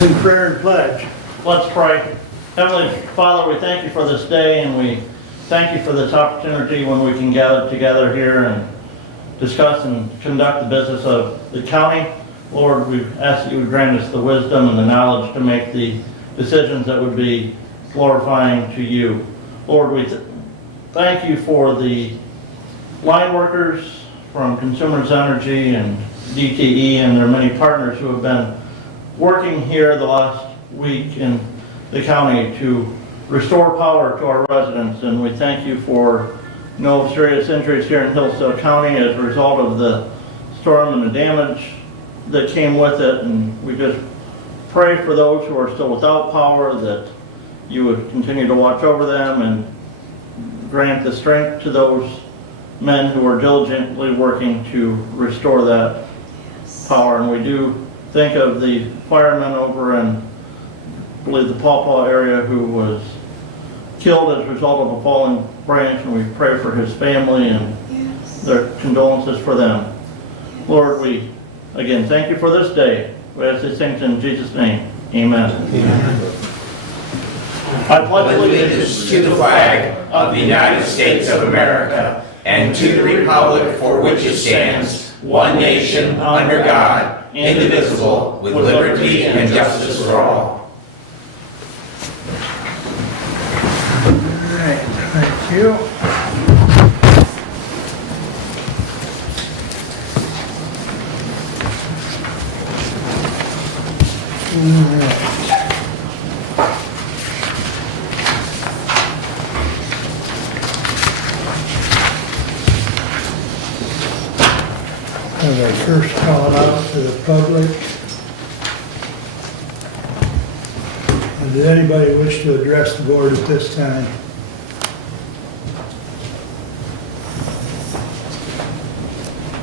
In prayer and pledge. Let's pray. Heavenly Father, we thank you for this day, and we thank you for this opportunity when we can gather together here and discuss and conduct the business of the county. Lord, we ask that you would grant us the wisdom and the knowledge to make the decisions that would be glorifying to you. Lord, we thank you for the line workers from Consumers Energy and DTE and their many partners who have been working here the last week in the county to restore power to our residents, and we thank you for no serious injuries here in Hillsdale County as a result of the storm and the damage that came with it. And we just pray for those who are still without power, that you would continue to watch over them and grant the strength to those men who are diligently working to restore that power. And we do think of the fireman over in, I believe, the Pawpaw area who was killed as a result of a falling branch, and we pray for his family and their condolences for them. Lord, we again thank you for this day. We ask these things in Jesus' name. Amen. Amen. I pledge allegiance to the flag of the United States of America and to the republic for which it stands, one nation, under God, indivisible, with liberty and justice for all. All right, thank you. All right. As I first call out to the public, does anybody wish to address the board at this time?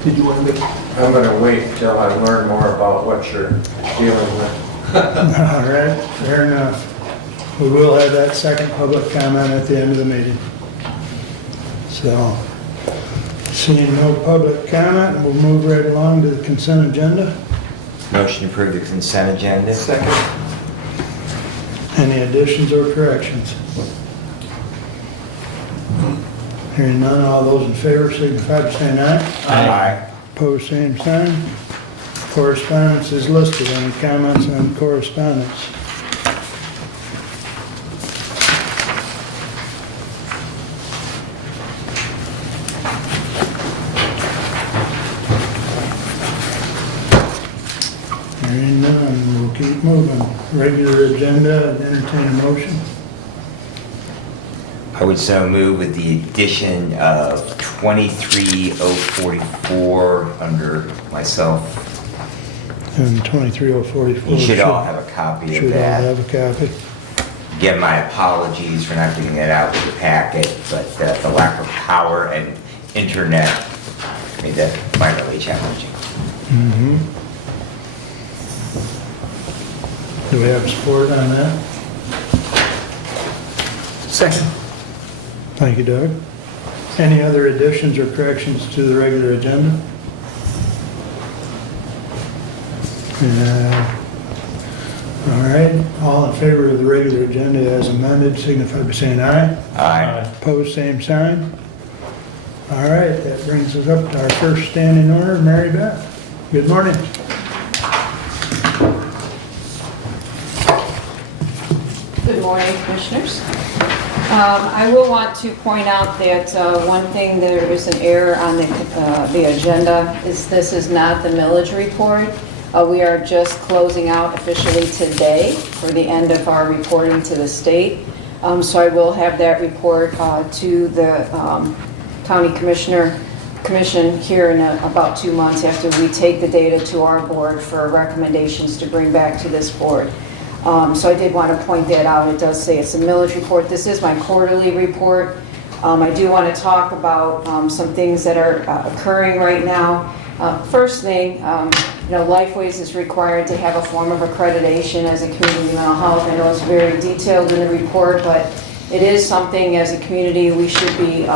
Did you want to? I'm going to wait till I learn more about what you're dealing with. All right, fair enough. We will have that second public comment at the end of the meeting. So, seeing no public comment, we'll move right along to the consent agenda. Motion to approve the consent agenda. Second. Any additions or corrections? Hearing none, all those in favor signify by saying aye. Aye. Opposed, same sign. Correspondence is listed. Any comments on correspondence? Hearing none, we'll keep moving. Regular agenda, entertain a motion. I would so move with the addition of 23044 under myself. And 23044. You should all have a copy of Should all that. have a copy. Again, my apologies for not getting that out with the packet, but the lack of power and internet made that minorly challenging. Mm-hmm. Do we have support on that? Second. Thank you, Doug. Any other additions or corrections to the regular agenda? All right, all in favor of the regular agenda as amended, signify by saying aye. Aye. Opposed, same sign. All right, that brings us up to our first standing order, Mary Beth. Good morning. Good morning, Commissioners. I will want to point out that one thing, there is an error on the agenda, is this is not the millage report. We are just closing out officially today for the end of our reporting to the state. So I will have that report to the County Commission here in about 2 months after we take the data to our board for recommendations to bring back to this board. So I did want to point that out. It does say it's a millage report. This is my quarterly report. I do want to talk about some things that are occurring right now. First thing, Lifeways is required to have a form of accreditation as a community mental health. I know it's very detailed in the report, but it is something as a community we should be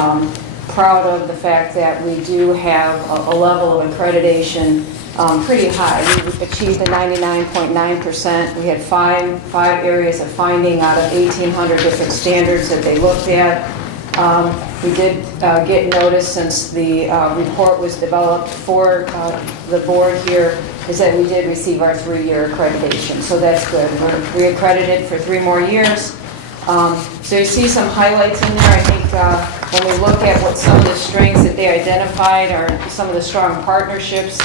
proud of the fact that we do have a level of accreditation pretty high. We achieved the 99.9%. We had five areas of finding out of 1,800 different standards that they looked at. We did get notice since the report was developed for the board here, is that we did receive our 3-year accreditation. So that's good. We're reaccredited for 3 more years. So you see some highlights in there. I think when we look at what some of the strengths that they identified are some of the strong partnerships.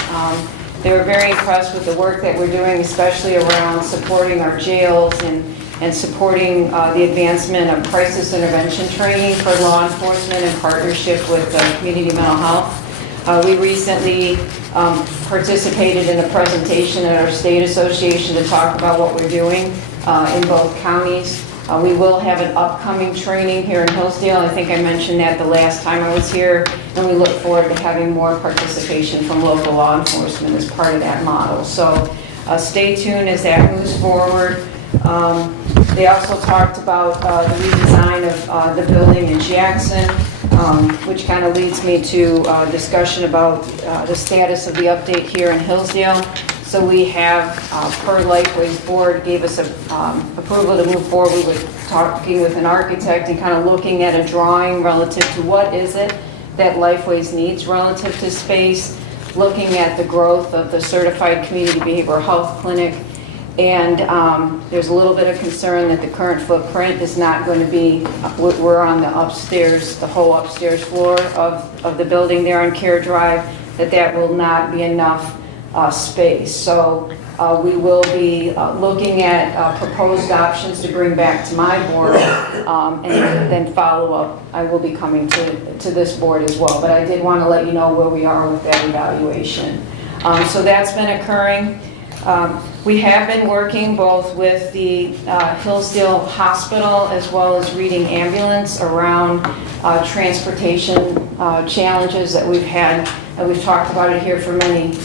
They were very impressed with the work that we're doing, especially around supporting our jails and supporting the advancement of crisis intervention training for law enforcement in partnership with community mental health. We recently participated in a presentation at our state association to talk about what we're doing in both counties. We will have an upcoming training here in Hillsdale. I think I mentioned that the last time I was here, and we look forward to having more participation from local law enforcement as part of that model. So stay tuned as that moves forward. They also talked about the redesign of the building in Jackson, which kind of leads me to a discussion about the status of the update here in Hillsdale. So we have, per Lifeway's board gave us approval to move forward. We were talking with an architect and kind of looking at a drawing relative to what is it that Lifeways needs relative to space, looking at the growth of the certified community behavioral health clinic. And there's a little bit of concern that the current footprint is not going to be, we're on the upstairs, the whole upstairs floor of the building there on Care Drive, that will not be enough space. So we will be looking at proposed options to bring back to my board and then follow up. I will be coming to this board as well, but I did want to let you know where we are with that evaluation. So that's been occurring. We have been working both with the Hillsdale Hospital as well as Reading Ambulance around transportation challenges that we've had. And we've talked about it here for many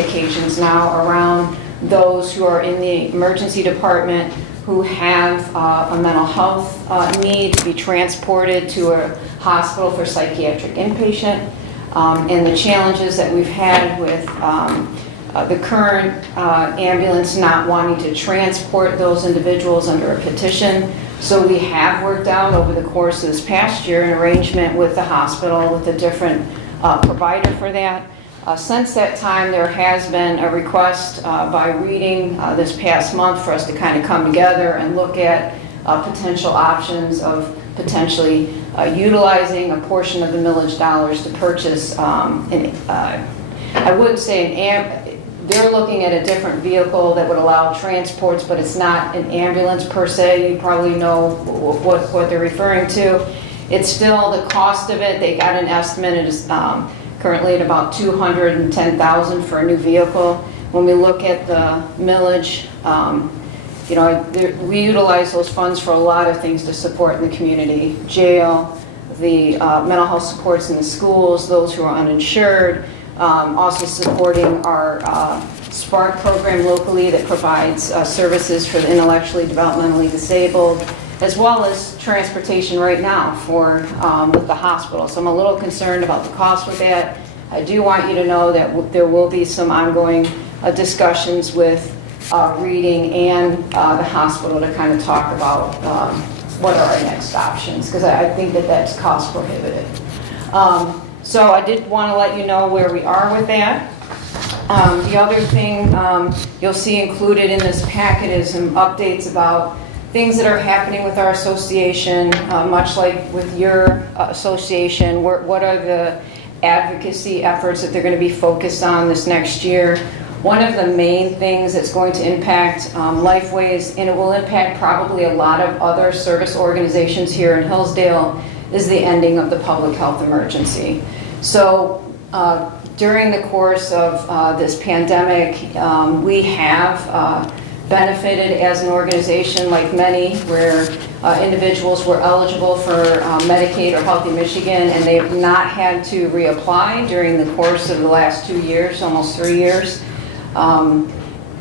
occasions now around those who are in the emergency department who have a mental health need to be transported to a hospital for psychiatric inpatient, and the challenges that we've had with the current ambulance not wanting to transport those individuals under a petition. So we have worked out over the course of this past year an arrangement with the hospital, with a different provider for that. Since that time, there has been a request by Reading this past month for us to kind of come together and look at potential options of potentially utilizing a portion of the millage dollars to purchase I wouldn't say they're looking at a different vehicle that would allow transports, but it's not an ambulance per se. You probably know what they're referring to. It's still the cost of it. They got an estimate. It is currently at about $210,000 for a new vehicle. When we look at the millage, we utilize those funds for a lot of things to support in the community. Jail, the mental health supports in the schools, those who are uninsured, also supporting our SPARK program locally that provides services for the intellectually developmentally disabled, as well as transportation right now with the hospital. So I'm a little concerned about the cost with that. I do want you to know that there will be some ongoing discussions with Reading and the hospital to kind of talk about what are our next options, because I think that that's cost prohibitive. So I did want to let you know where we are with that. The other thing you'll see included in this packet is some updates about things that are happening with our association, much like with your association. What are the advocacy efforts that they're going to be focused on this next year? One of the main things that's going to impact Lifeways, and it will impact probably a lot of other service organizations here in Hillsdale, is the ending of the public health emergency. So during the course of this pandemic, we have benefited as an organization, like many, where individuals were eligible for Medicaid or Healthy Michigan, and they have not had to reapply during the course of the last 2 years, almost 3 years.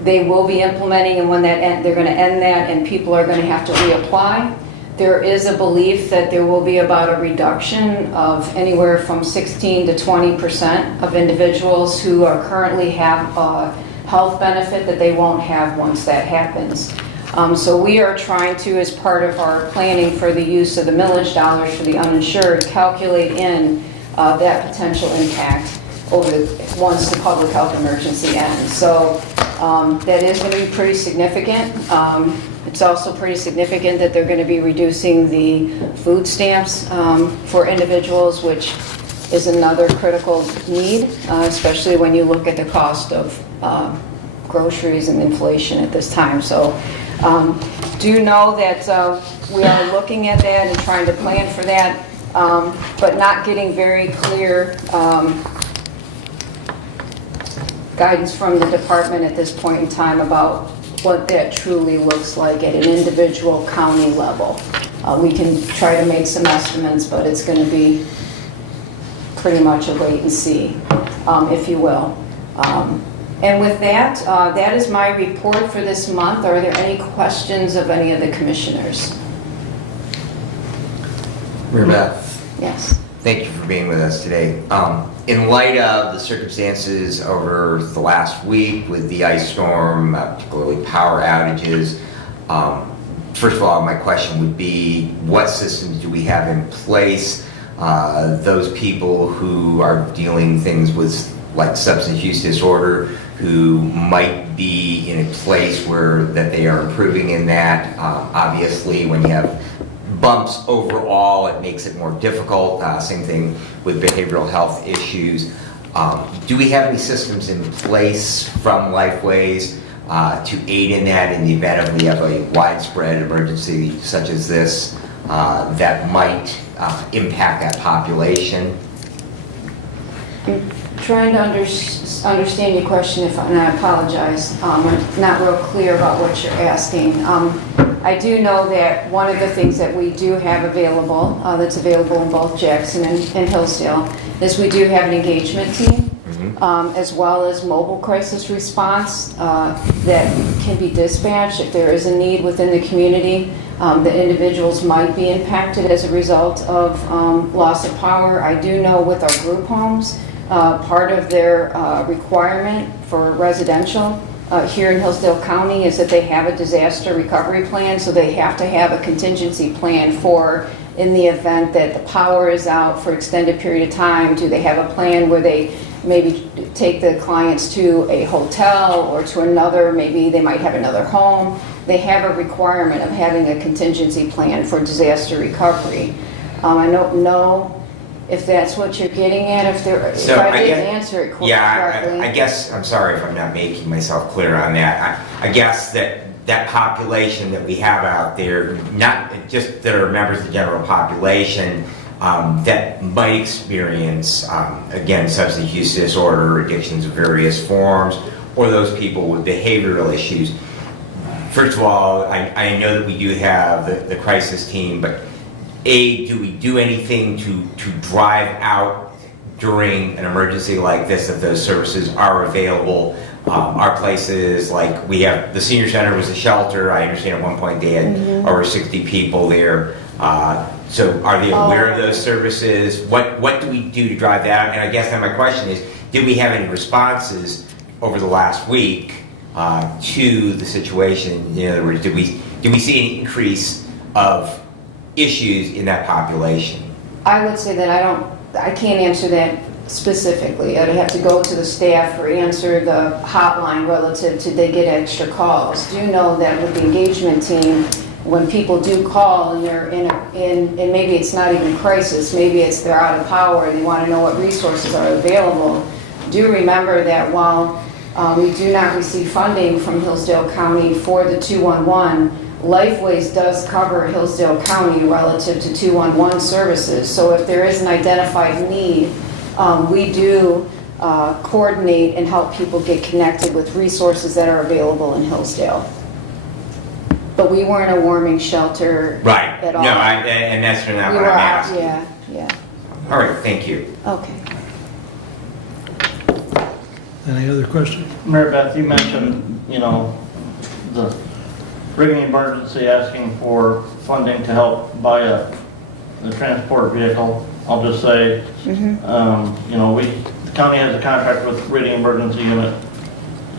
They will be implementing, and when they're going to end that, and people are going to have to reapply. There is a belief that there will be about a reduction of anywhere from 16 to 20% of individuals who are currently have a health benefit that they won't have once that happens. So we are trying to, as part of our planning for the use of the millage dollars for the uninsured, calculate in that potential impact once the public health emergency ends. So that is going to be pretty significant. It's also pretty significant that they're going to be reducing the food stamps for individuals, which is another critical need, especially when you look at the cost of groceries and inflation at this time. So do know that we are looking at that and trying to plan for that, but not getting very clear guidance from the department at this point in time about what that truly looks like at an individual county level. We can try to make some estimates, but it's going to be pretty much a wait and see, if you will. And with that, that is my report for this month. Are there any questions of any of the commissioners? Mary Beth, Yes. thank you for being with us today. In light of the circumstances over the last week with the ice storm, particularly power outages, first of all, my question would be, what systems do we have in place? Those people who are dealing things with like substance use disorder, who might be in a place where that they are improving in that. Obviously, when you have bumps overall, it makes it more difficult. Same thing with behavioral health issues. Do we have any systems in place from Lifeways to aid in that in the event of we have a widespread emergency such as this that might impact that population? I'm trying to understand your question, and I apologize. I'm not real clear about what you're asking. I do know that one of the things that we do have available, that's available in both Jackson and Hillsdale, is we do have an engagement team, as well as mobile crisis response that can be dispatched if there is a need within the community. The individuals might be impacted as a result of loss of power. I do know with our group homes, part of their requirement for residential here in Hillsdale County is that they have a disaster recovery plan, so they have to have a contingency plan for in the event that the power is out for extended period of time. Do they have a plan where they maybe take the clients to a hotel or to another, maybe they might have another home? They have a requirement of having a contingency plan for disaster recovery. I don't know if that's what you're getting at, if I didn't answer it correctly. Yeah, I guess, I'm sorry if I'm not making myself clear on that. I guess that population that we have out there, not just that are members of the general population, that might experience, again, substance use disorder, addictions of various forms, or those people with behavioral issues. First of all, I know that we do have the crisis team, but do we do anything to drive out during an emergency like this, if those services are available? Our places, like we have, the senior center was a shelter. I understand at one point they had over 60 people there. So are they aware of those services? What do we do to drive that out? And I guess then my question is, did we have any responses over the last week to the situation? In other words, did we see any increase of issues in that population? I would say that I can't answer that specifically. I'd have to go to the staff or answer the hotline relative to they get extra calls. Do know that with the engagement team, when people do call and they're and maybe it's not even crisis, maybe it's they're out of power and they want to know what resources are available, do remember that while we do not receive funding from Hillsdale County for the 211, Lifeways does cover Hillsdale County relative to 211 services. So if there is an identified need, we do coordinate and help people get connected with resources that are available in Hillsdale. But we weren't a warming shelter at all. No, and that's not what I'm asking. Yeah. All right, thank you. Okay. Any other questions? Mary Beth, you mentioned, the bringing emergency, asking for funding to help buy a transport vehicle. I'll just say, you know, the county has a contract with Reading Emergency Unit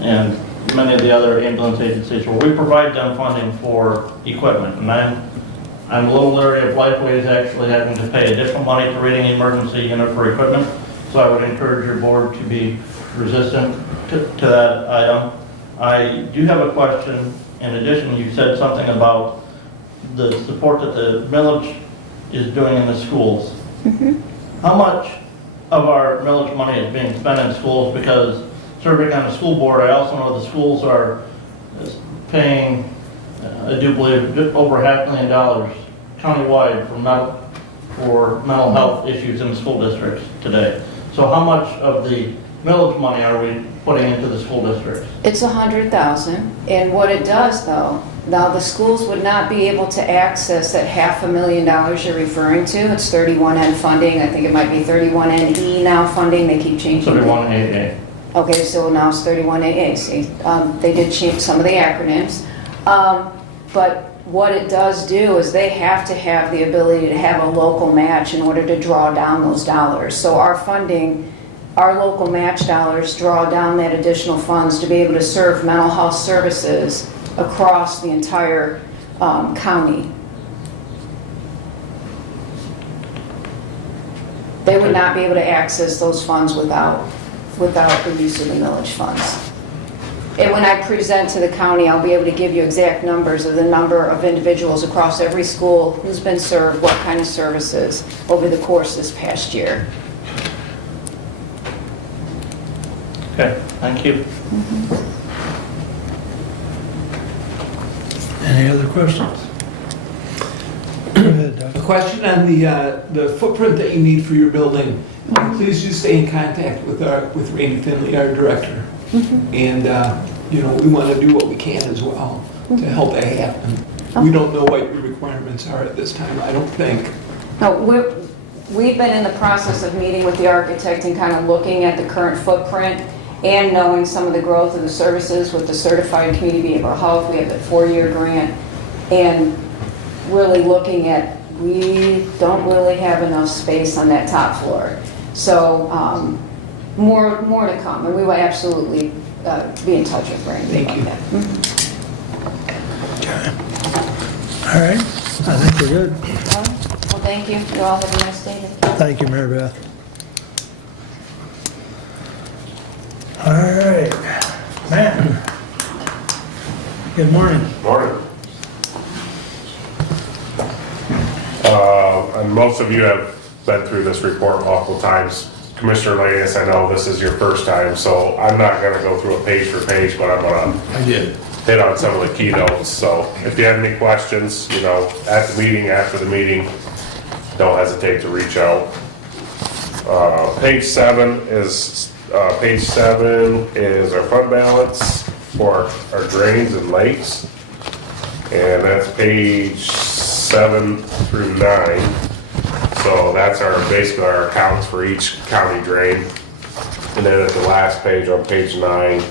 and many of the other ambulance agencies where we provide them funding for equipment. And I'm a little leery of Lifeways actually having to pay additional money to Reading Emergency Unit for equipment. So I would encourage your board to be resistant to that item. I do have a question. In addition, you said something about the support that the millage is doing in the schools. How much of our millage money is being spent in schools? Because serving on the school board, I also know the schools are paying, I do believe, over $500,000 countywide for mental health issues in the school districts today. So how much of the millage money are we putting into the school districts? It's $100,000, and what it does though, now the schools would not be able to access that $500,000 you're referring to. It's 31N funding, I think it might be 31NE now funding, they keep changing. 31AA. Okay, so now it's 31AA, see, they did change some of the acronyms. But what it does do is they have to have the ability to have a local match in order to draw down those dollars. So our funding, our local match dollars draw down that additional funds to be able to serve mental health services across the entire county. They would not be able to access those funds without the use of the millage funds. And when I present to the county, I'll be able to give you exact numbers of the number of individuals across every school who's been served, what kind of services over the course this past year. Okay, thank you. Any other questions? Go ahead, Doug. A question on the footprint that you need for your building. Please do stay in contact with Randy Finley, our director. And, you know, we want to do what we can as well to help that happen. We don't know what your requirements are at this time, I don't think. No, we've been in the process of meeting with the architect and kind of looking at the current footprint and knowing some of the growth of the services with the Certified Community Behavioral Health. We have a 4-year grant, and really looking at, we don't really have enough space on that top floor. So more to come, and we will absolutely be in touch with Randy about that. Okay. All right, I think we're good. Well, thank you. You all have a nice day. Thank you, Mary Beth. All right, Matt. Good morning. Morning. And most of you have been through this report multiple times. Commissioner Lanius, I know this is your first time, so I'm not gonna go through it page for page, but I'm gonna hit on some of the keynotes. So if you have any questions, you know, at the meeting, after the meeting, don't hesitate to reach out. Page 7 is our fund balance for our drains and lakes. And that's page 7 through 9. So that's basically our accounts for each county drain. And then at the last page, on page 9,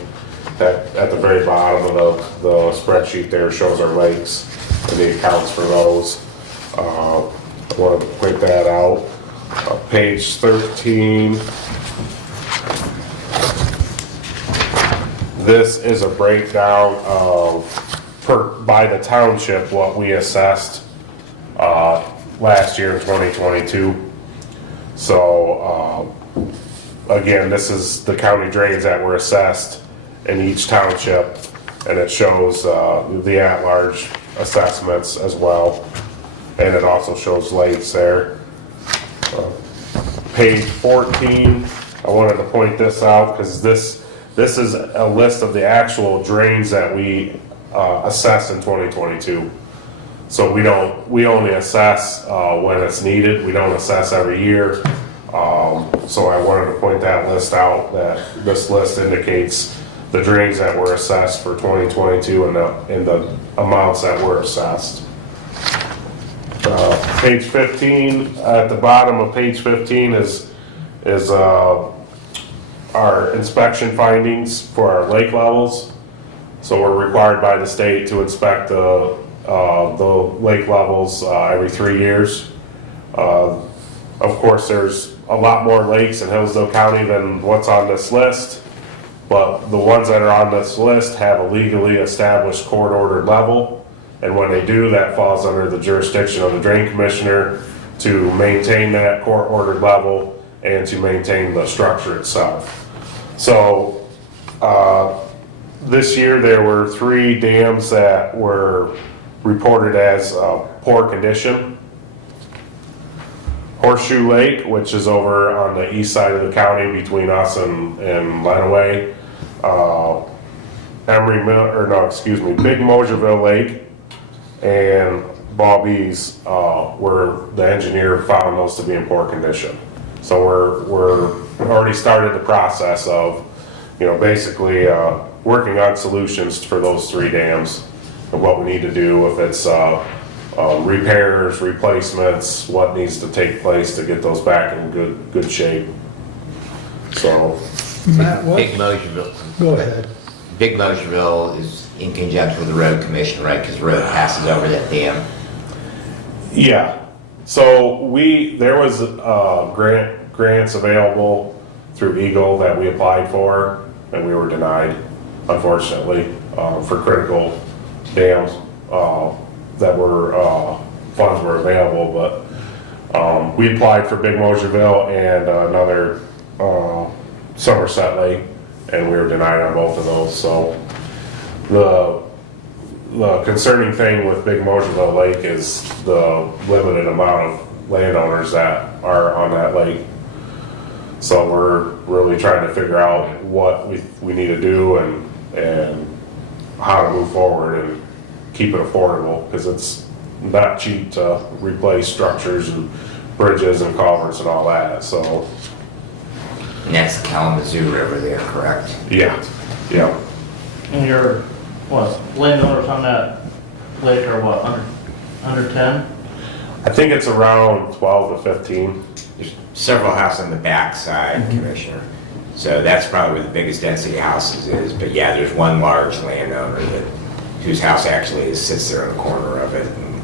at the very bottom of the spreadsheet there shows our lakes and the accounts for those. I want to point that out. Page 13. This is a breakdown of by the township what we assessed last year in 2022. So again, this is the county drains that were assessed in each township, and it shows the at-large assessments as well, and it also shows lakes there. Page 14, I wanted to point this out because this is a list of the actual drains that we assessed in 2022. So we only assess when it's needed. We don't assess every year. So I wanted to point that list out, that this list indicates the drains that were assessed for 2022 and the amounts that were assessed. Page 15, at the bottom of page 15 is our inspection findings for our lake levels. So we're required by the state to inspect the the lake levels every 3 years. Of course, there's a lot more lakes in Hillsdale County than what's on this list, but the ones that are on this list have a legally established court-ordered level, and when they do, that falls under the jurisdiction of the drain commissioner to maintain that court-ordered level and to maintain the structure itself. So, this year there were 3 dams that were reported as poor condition. Horseshoe Lake, which is over on the east side of the county between us and Lenawee. Big Moserville Lake and Bobby's, where the engineer found those to be in poor condition. So we're already started the process of, basically working on solutions for those 3 dams and what we need to do, if it's repairs, replacements, what needs to take place to get those back in good shape. So, Matt, what? Big Moserville. Go ahead. Big Moserville is in conjunction with the road commission, right? Because the road passes over that dam. yeah. So there was grants available through Eagle that we applied for, and we were denied, unfortunately, for critical dams. That were, funds were available, but, we applied for Big Moserville and another, Somerset Lake, and we were denied on both of those, so the concerning thing with Big Moserville Lake is the limited amount of landowners that are on that lake. So we're really trying to figure out what we need to do and how to move forward and keep it affordable, because it's not cheap to replace structures and bridges and culverts and all that, so. And that's the Kalamazoo River there, correct? Yeah. And your, landowners on that lake are what, under 10? I think it's around 12 to 15. There's several houses on the back side, Commissioner. So that's probably where the biggest density of houses is. But yeah, there's one large landowner whose house actually sits there in the corner of it. And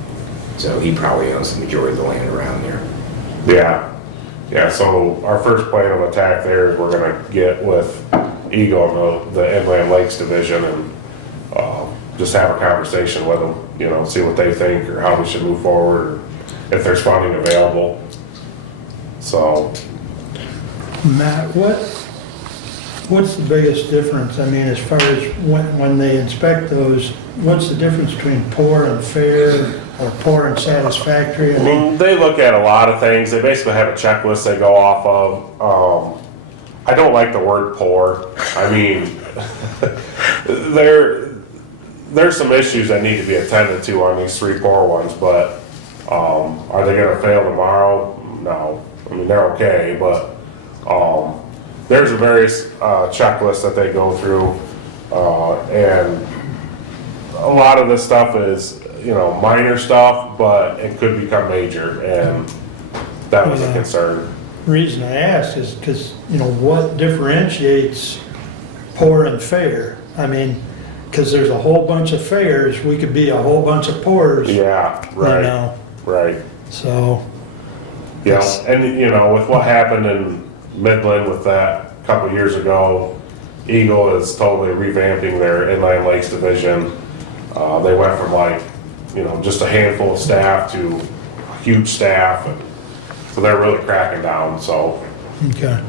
so he probably owns the majority of the land around there. Yeah, so our first plan of attack there is we're gonna get with Eagle and the Inland Lakes Division and just have a conversation with them, see what they think or how we should move forward, or if there's funding available. So. Matt, what's the biggest difference? I mean, as far as when they inspect those, what's the difference between poor and fair or poor and satisfactory? I mean, They look at a lot of things. They basically have a checklist they go off of. I don't like the word poor. I mean, there's some issues that need to be attended to on these 3 poor ones, but are they gonna fail tomorrow? No. I mean, they're okay, but there's a various checklist that they go through, and a lot of this stuff is, minor stuff, but it could become major, and that was a concern. the reason I asked is because, what differentiates poor and fair? I mean, because there's a whole bunch of fairs, we could be a whole bunch of poors. Yeah, right, right. So. Yeah, and with what happened in Midland with that a couple of years ago, Eagle is totally revamping their Inland Lakes Division. They went from just a handful of staff to a huge staff, and so they're really cracking down, so. Okay.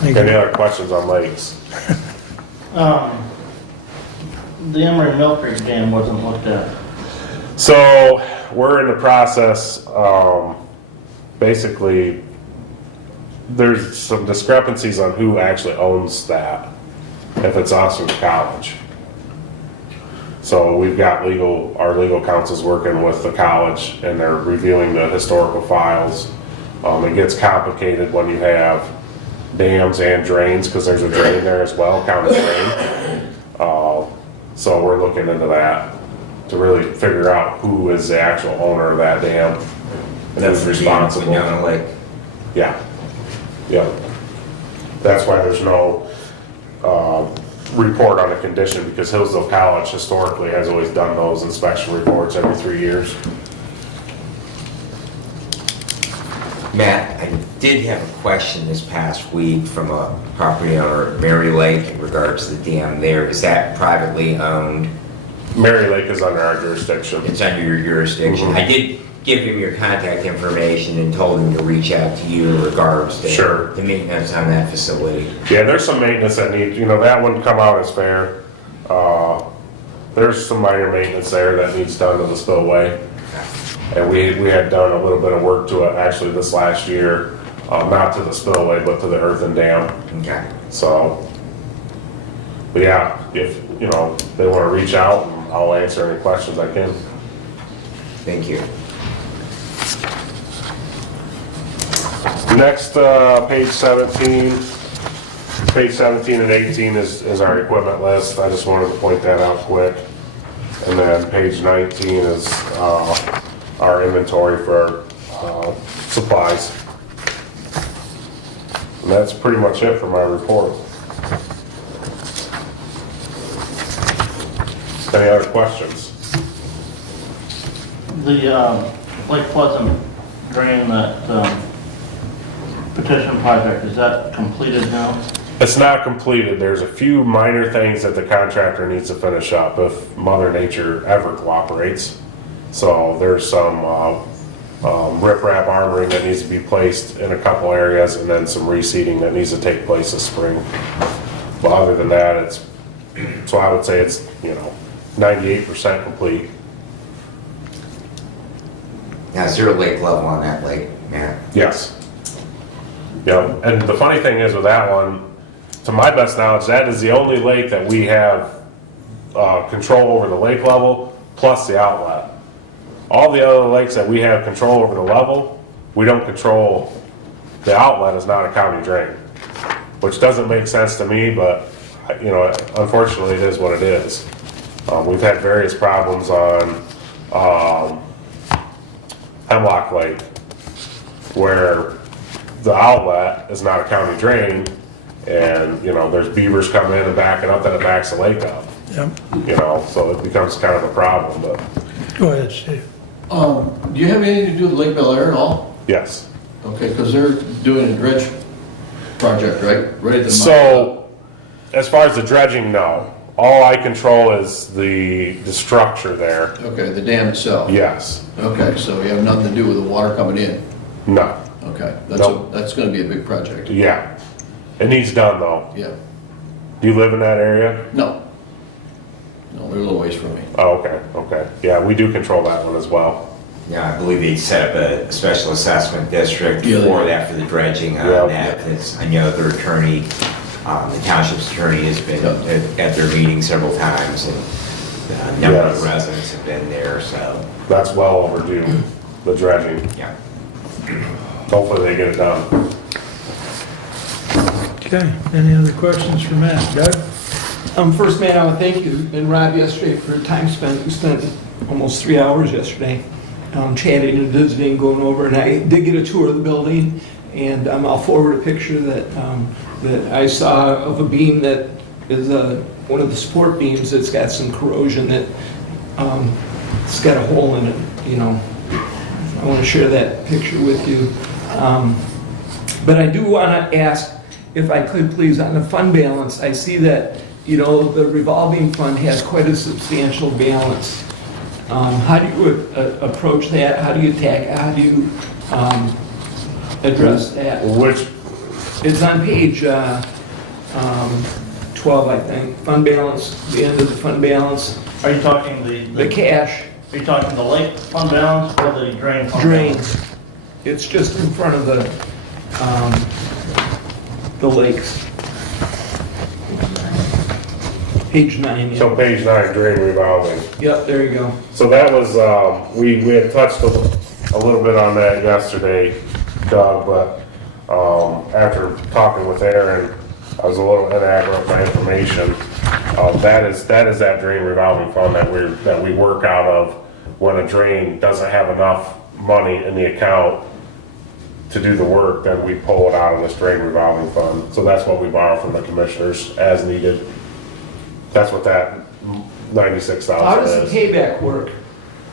Thank Any you. other questions on lakes? The Emery Mill Creek Dam wasn't looked at. So, we're in the process, basically, there's some discrepancies on who actually owns that, if it's us or the college. So we've got our legal counsel's working with the college, and they're reviewing the historical files. It gets complicated when you have dams and drains, because there's a drain there as well, county drain. So we're looking into that to really figure out who is the actual owner of that dam and who's responsible. Down the lake. Yeah. That's why there's no report on a condition, because Hillsdale College historically has always done those inspection reports every 3 years. Matt, I did have a question this past week from a property owner at Mary Lake in regards to the dam there. Is that privately owned? Mary Lake is under our jurisdiction. It's under your jurisdiction. Mhm. I did give him your contact information and told him to reach out to you in regards to Sure. the maintenance on that facility. Yeah, there's some maintenance that need, that wouldn't come out as fair. There's some minor maintenance there that needs done to the spillway. And we had done a little bit of work to it actually this last year, not to the spillway, but to the earthen dam. Okay. So, but yeah, if, they want to reach out, I'll answer any questions I can. Thank you. Next, page 17. Page 17 and 18 is our equipment list. I just wanted to point that out quick. And then page 19 is our inventory for supplies. And that's pretty much it for my report. Any other questions? The Lake Pleasant drain, that petition project, is that completed now? It's not completed. There's a few minor things that the contractor needs to finish up if Mother Nature ever cooperates. So there's some riprap armoring that needs to be placed in a couple areas, and then some reseeding that needs to take place this spring. But other than that, so I would say it's, 98% complete. Now, is there a lake level on that lake, Matt? Yes. Yeah, and the funny thing is with that one, to my best knowledge, that is the only lake that we have control over the lake level plus the outlet. All the other lakes that we have control over the level, we don't control. The outlet is not a county drain, which doesn't make sense to me, but unfortunately it is what it is. We've had various problems on Hemlock Lake where the outlet is not a county drain, and there's beavers coming in and backing up, then it backs the lake up. Yep. So it becomes kind of a problem, but Go ahead, Steve. Do you have anything to do with Lake Bel Air at all? yes. Okay, because they're doing a dredge project, right? Right at the So, as far as the dredging, no. All I control is the structure there. Okay, the dam itself? Yes. Okay, so you have nothing to do with the water coming in? No. Okay, Nope. that's gonna be a big project. Yeah. It needs done though. Yeah. Do you live in that area? No. No, they're a little ways from me. Oh, okay, okay. Yeah, we do control that one as well. Yeah, I believe they set up a special assessment district Yeah, they for do. that, for the dredging Yeah. on that. I know their attorney, the township's attorney has been at their meeting several times, and a number of Yes. residents have been there, so, That's well overdue, the dredging. yeah. Hopefully they get it done. Okay, any other questions for Matt? Doug? First, man, I want to thank you and Rob yesterday for your time spent. We spent almost 3 hours yesterday chatting and visiting, going over, and I did get a tour of the building, and I'll forward a picture that I saw of a beam that is one of the support beams that's got some corrosion that it's got a hole in it, I want to share that picture with you. But I do want to ask, if I could please, on the fund balance, I see that, the revolving fund has quite a substantial balance. How do you approach that? How do you how do you address that? Which, It's on page 12, I think. Fund balance, the end of the fund balance, Are you talking the cash Are you talking the lake fund balance or the drain fund balance? drains. It's just in front of the lakes. Page 9, so yeah. page 9, drain revolving. Yep, there you go. So that was, we had touched a little bit on that yesterday, Doug, but after talking with Aaron, I was a little inaccurate with my information. That is that drain revolving fund that we work out of when a drain doesn't have enough money in the account to do the work, then we pull it out of this drain revolving fund. So that's what we borrow from the commissioners as needed. That's what that 96,000 How does is. the payback work?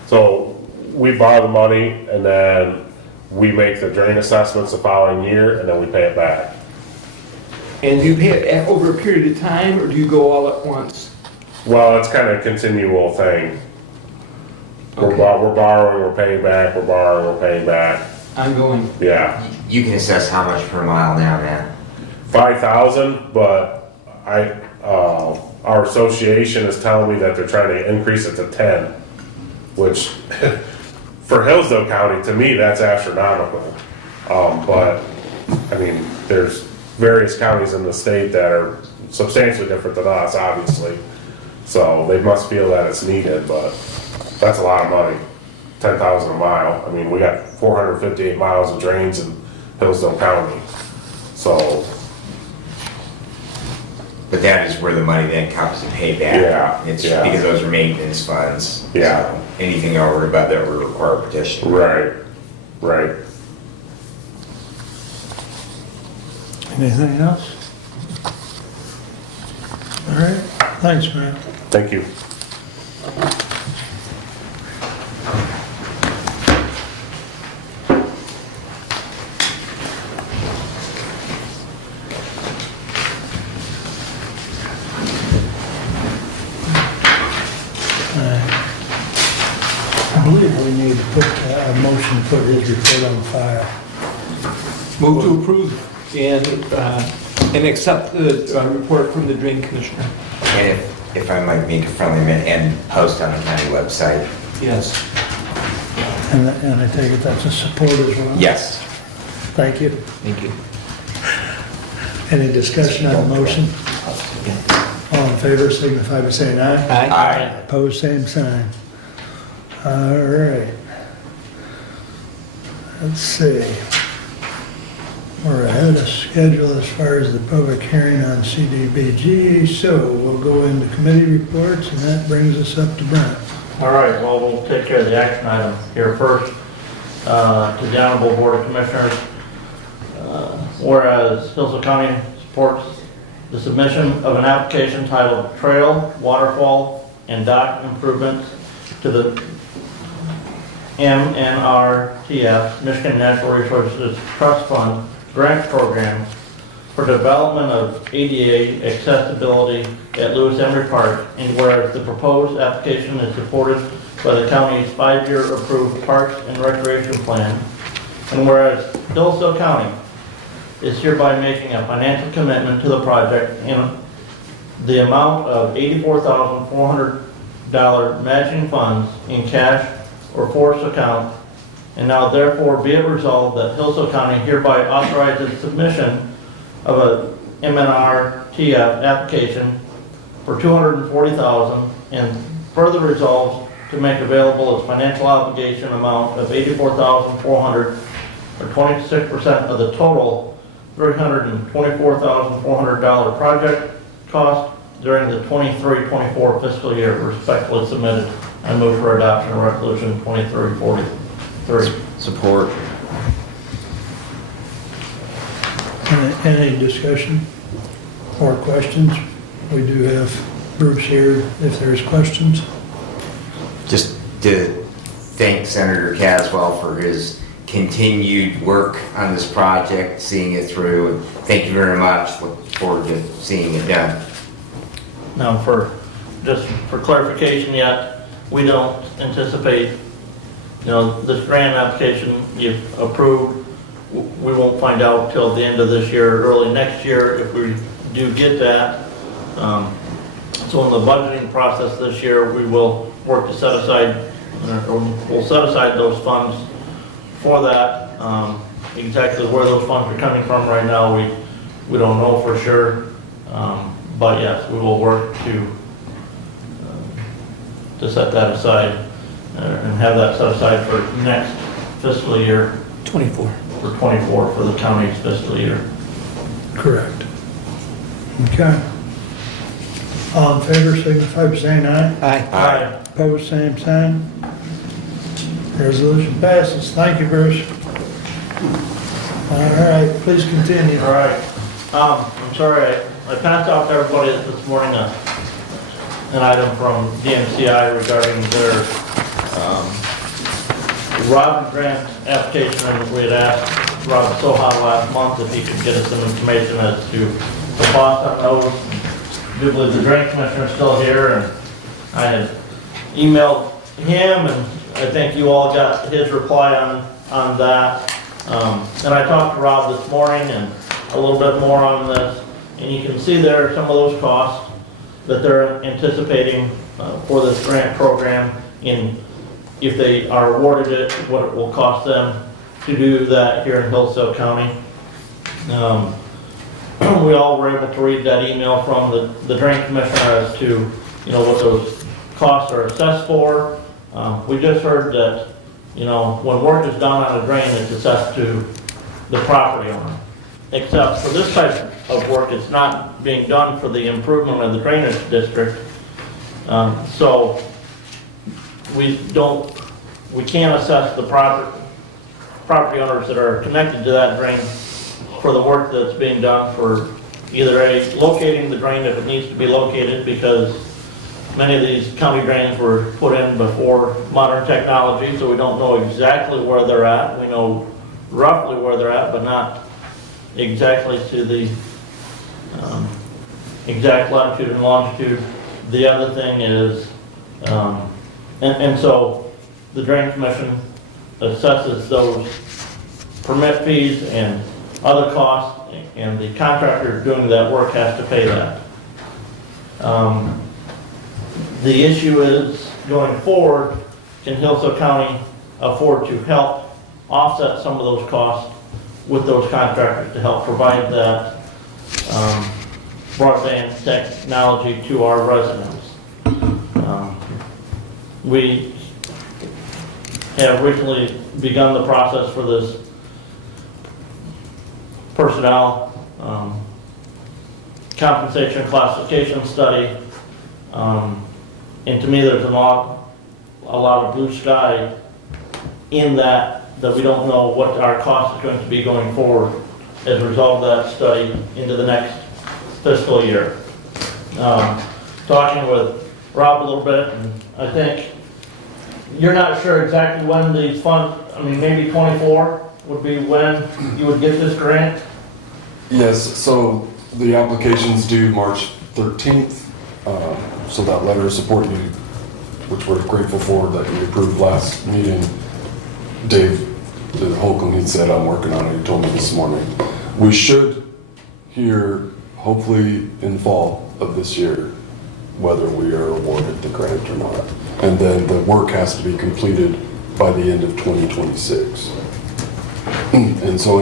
So we borrow the money and then we make the drain assessments the following year and then we pay it back. And do you pay it over a period of time, or do you go all at once? Well, it's kind of a continual thing. We're Okay. we're borrowing, we're paying back, we're borrowing, we're paying back. Ongoing. Yeah. You can assess how much per mile now, man. 5,000, but our association is telling me that they're trying to increase it to 10, which for Hillsdale County, to me, that's astronomical. But, I mean, there's various counties in the state that are substantially different than us, obviously. So they must feel that it's needed, but that's a lot of money, 10,000 a mile. I mean, we got 458 miles of drains in Hillsdale County, so. But that is where the money then comes to pay back. Yeah, It's yeah. because those are maintenance funds. Yeah. So anything over and above that would require a petition. Right, right. Anything else? All right, thanks, man. Thank you. I believe we need to put a motion to put his report on file. Move to approve and accept the report from the drain commissioner. And if I might make a friendly amendment and post on the county website. Yes. And I take it that's a support as well? Yes. Thank you. Thank you. Any discussion on the motion? All in favor signify by saying aye. Aye. Opposed, same sign. All right. Let's see. We're ahead of schedule as far as the public hearing on CDBG, so we'll go into committee reports, and that brings us up to Brent. All right, well, we'll take care of the action item here first. To the Honorable Board of Commissioners, whereas Hillsdale County supports the submission of an application titled Trail, Waterfall, and Dock Improvements to the MNRTF, Michigan Natural Resources Trust Fund Grant Program for development of ADA accessibility at Lewis Emery Park, and whereas the proposed application is supported by the county's 5-year approved Parks and Recreation Plan, and whereas Hillsdale County is hereby making a financial commitment to the project in the amount of $84,400 matching funds in cash or forced account, and now therefore be it resolved that Hillsdale County hereby authorizes submission of a MNRTF application for $240,000, and further resolves to make available its financial obligation amount of $84,400, or 26% of the total $324,400 project cost during the 23-24 fiscal year, respectfully submitted. I move for adoption of resolution 2343. Support. Any discussion or questions? We do have Bruce here if there's questions. Just to thank Senator Caswell for his continued work on this project, seeing it through. Thank you very much. Look forward to seeing it done. Now, just for clarification yet, we don't anticipate, this grant application you've approved, we won't find out till the end of this year, early next year, if we do get that. So in the budgeting process this year, we will work to set aside, we'll set aside those funds for that. Exactly where those funds are coming from right now, we don't know for sure. But yes, we will work to set that aside and have that set aside for next fiscal year. 24. For 24 for the county's fiscal year. Correct. Okay. All in favor signify by saying aye. Aye. Opposed, same sign. Resolution passes. Thank you, Bruce. All right, please continue. All right. I'm sorry, I passed out to everybody this morning a an item from DMCI regarding their Robin grant application, and we had asked Rob Soha last month if he could get us some information as to the cost on those. I do believe the drain commissioner is still here, and I had emailed him, and I think you all got his reply on that. And I talked to Rob this morning and a little bit more on this, and you can see there some of those costs that they're anticipating for this grant program, in if they are awarded it, what it will cost them to do that here in Hillsdale County. We all were able to read that email from the drain commissioner as to, what those costs are assessed for. We just heard that, when work is done on a drain, it's assessed to the property owner. Except for this type of work, it's not being done for the improvement of the drainage district. So we can't assess the property owners that are connected to that drain for the work that's being done for either locating the drain if it needs to be located, because many of these county drains were put in before modern technology, so we don't know exactly where they're at. We know roughly where they're at, but not exactly to the exact latitude and longitude. The other thing is, and so the Drain Commission assesses those permit fees and other costs, and the contractor doing that work has to pay that. The issue is, going forward, can Hillsdale County afford to help offset some of those costs with those contractors to help provide that broadband technology to our residents? We have recently begun the process for this personnel compensation classification study. And to me, there's a lot of blue sky in that we don't know what our cost is going to be going forward as a result of that study into the next fiscal year. Talking with Rob a little bit, and I think you're not sure exactly when these funds, maybe 24 would be when you would get this grant? Yes, so the application's due March 13th. So that letter of support, which we're grateful for, that you approved last meeting, Dave Holcomb, he said, I'm working on it. He told me this morning. We should hear, hopefully in fall of this year, whether we are awarded the grant or not. And then the work has to be completed by the end of 2026. And so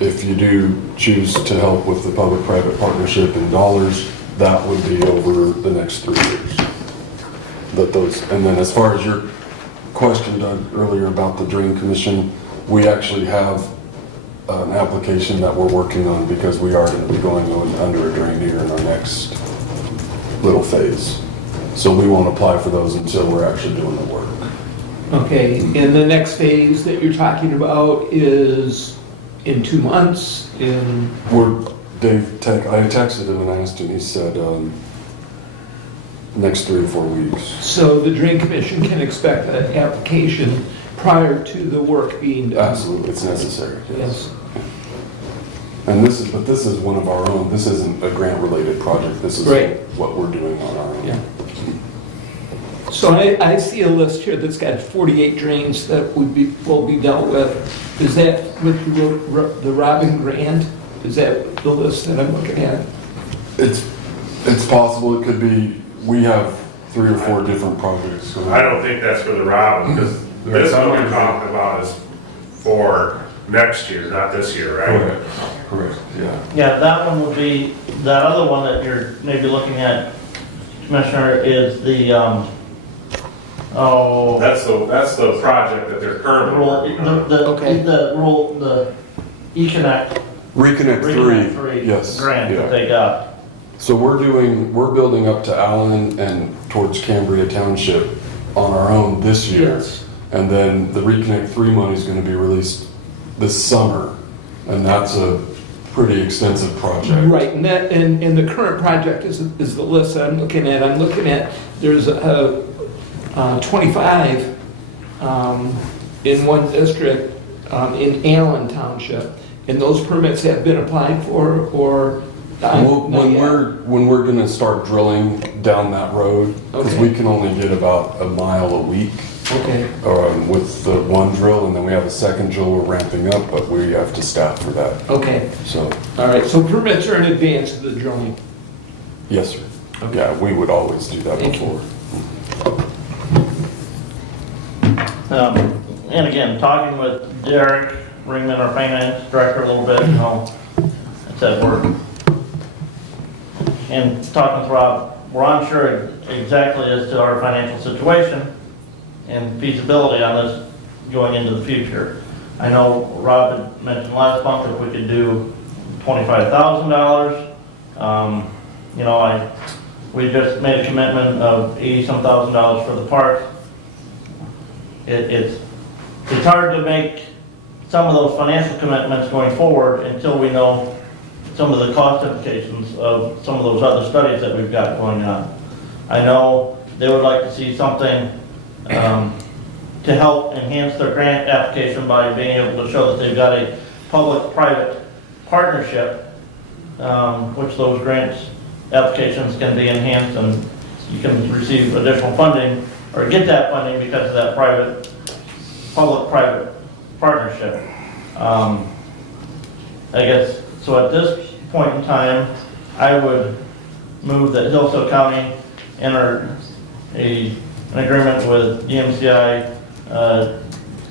if you do choose to help with the public-private partnership in dollars, that would be over the next 3 years. And then as far as your question, Doug, earlier about the Drain Commission, we actually have an application that we're working on, because we are going to be going under a drain here in our next little phase. So we won't apply for those until we're actually doing the work. Okay, and the next phase that you're talking about is in 2 months, I texted him and asked him, he said, next 3 or 4 weeks. So the Drain Commission can expect an application prior to the work being done? Absolutely, it's necessary, yes. Yes. And this is one of our own, this isn't a grant-related project, this is Right. what we're doing on our own. Yeah. So I see a list here that's got 48 drains that will be dealt with. Is that with the Robin grant? Is that the list that I'm looking at? It's possible, it could be, we have 3 or 4 different projects going on. I don't think that's for the Robin, because this one we're talking about is for next year, not this year, right? Correct, yeah. Yeah, that one would be, that other one that you're maybe looking at, Commissioner, is the, That's the project that they're currently working on. the E-Connect. Reconnect 3, yes. Grant yeah. that they got. So we're building up to Allen and towards Cambria Township on our own this year. Yes. And then the Reconnect 3 money is going to be released this summer. And that's pretty extensive project. Right, and that, and the current project is the list that I'm looking at. I'm looking at, there's 25 in one district in Allen Township, and those permits have been applied for, or? When we're gonna start drilling down that road, because Okay. we can only get about a mile a week Okay, with the one drill, and then we have a second drill we're ramping up, but we have to staff for that. okay, So, all right, so permits are in advance of the drilling. yes, sir. Okay. Yeah, we would always do that Thank you. before. And again, talking with Derek Ringman, our finance director, a little bit, you know, it's at work. And talking with Rob, we're unsure exactly as to our financial situation and feasibility on this going into the future. I know Rob had mentioned last month if we could do $25,000. You know, we just made a commitment of $80-some thousand for the park. It's hard to make some of those financial commitments going forward until we know some of the cost implications of some of those other studies that we've got going on. I know they would like to see something to help enhance their grant application by being able to show that they've got a public-private partnership, which those grants applications can be enhanced and you can receive additional funding or get that funding because of that public-private partnership. I guess, so at this point in time, I would move that Hillsdale County enter an agreement with DMCI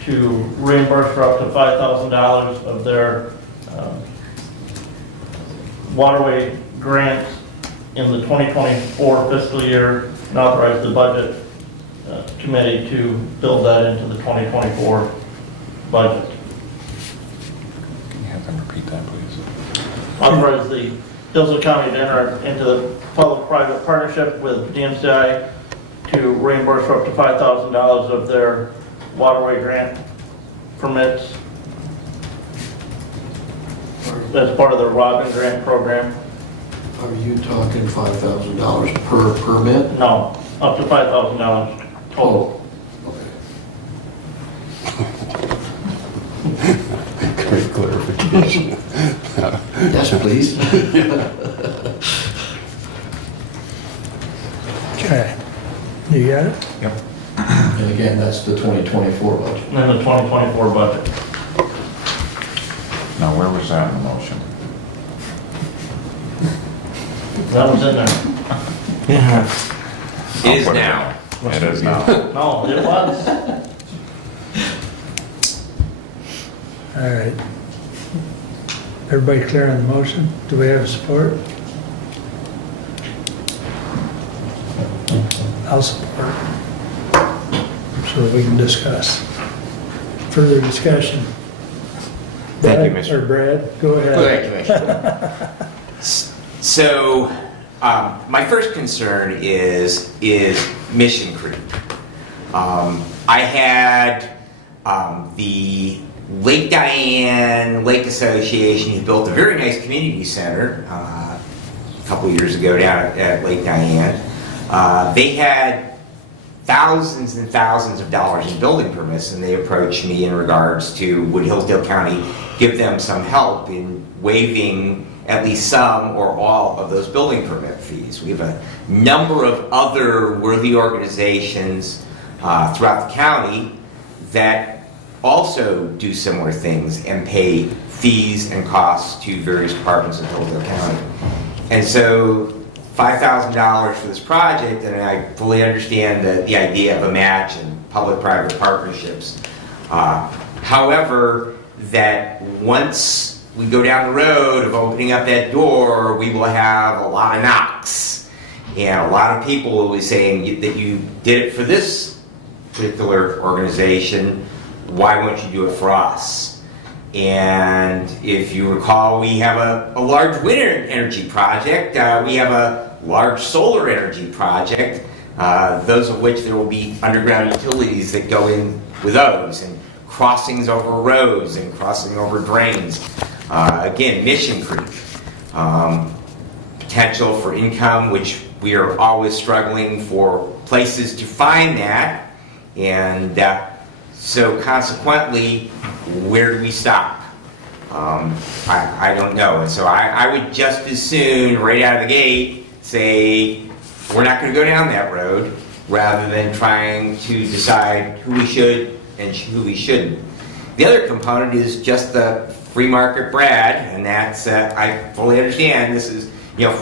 to reimburse for up to $5,000 of their waterway grants in the 2024 fiscal year and authorize the budget committee to build that into the 2024 budget. Can you have them repeat that, please? Authorize the Hillsdale County to enter into the public-private partnership with DMCI to reimburse for up to $5,000 of their waterway grant permits. That's part of the Robin Grant program. Are you talking $5,000 per permit? No, up to $5,000 total. Great clarification. Yes, please. Okay. You got it? And again, that's the 2024 budget. And then the 2024 budget. Now, where was that in the motion? That was in there. It is now. It is now. No, it was. All right. Everybody clear on the motion? Do we have support? I'll support. So that we can discuss. Further discussion. Thank you, Brad- Mr. Or Brad, go ahead. Go ahead, Commissioner. So, my first concern is Mission Creek. I had the Lake Diane Lake Association who built a very nice community center a couple of years ago down at Lake Diane. They had thousands and thousands of dollars in building permits, and they approached me in regards to would Hillsdale County give them some help in waiving at least some or all of those building permit fees. We have a number of other worthy organizations throughout the county that also do similar things and pay fees and costs to various departments of Hillsdale County. And so $5,000 for this project, and I fully understand the idea of a match and public-private partnerships. However, that once we go down the road of opening up that door, we will have a lot of knocks. And a lot of people will be saying that you did it for this particular organization, why won't you do it for us? And if you recall, we have a large wind energy project. We have a large solar energy project, those of which there will be underground utilities that go in with those, and crossings over roads and crossing over drains. Again, Mission Creek, potential for income, which we are always struggling for places to find that, and so consequently, where do we stop? I don't know, and so I would just as soon, right out of the gate, say, we're not going to go down that road, rather than trying to decide who we should and who we shouldn't. The other component is just the free market Brad, and that's, I fully understand, this is,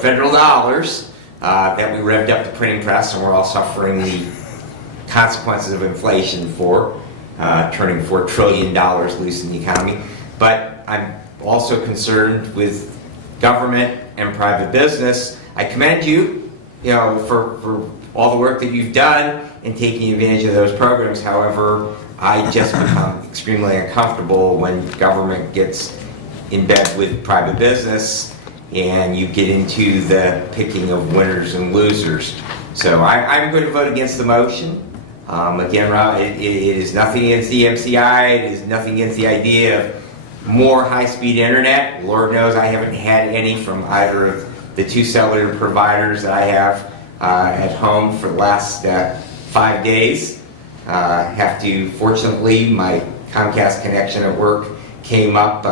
federal dollars that we revved up the printing press, and we're all suffering the consequences of inflation for, turning $4 trillion loose in the economy. But I'm also concerned with government and private business. I commend you, for all the work that you've done in taking advantage of those programs. However, I just become extremely uncomfortable when government gets in bed with private business and you get into the picking of winners and losers. So I'm going to vote against the motion. Again, Rob, it is nothing against the MCI. It is nothing against the idea of more high-speed internet. Lord knows I haven't had any from either of the two cellular providers that I have at home for the last 5 days. Fortunately, my Comcast connection at work came up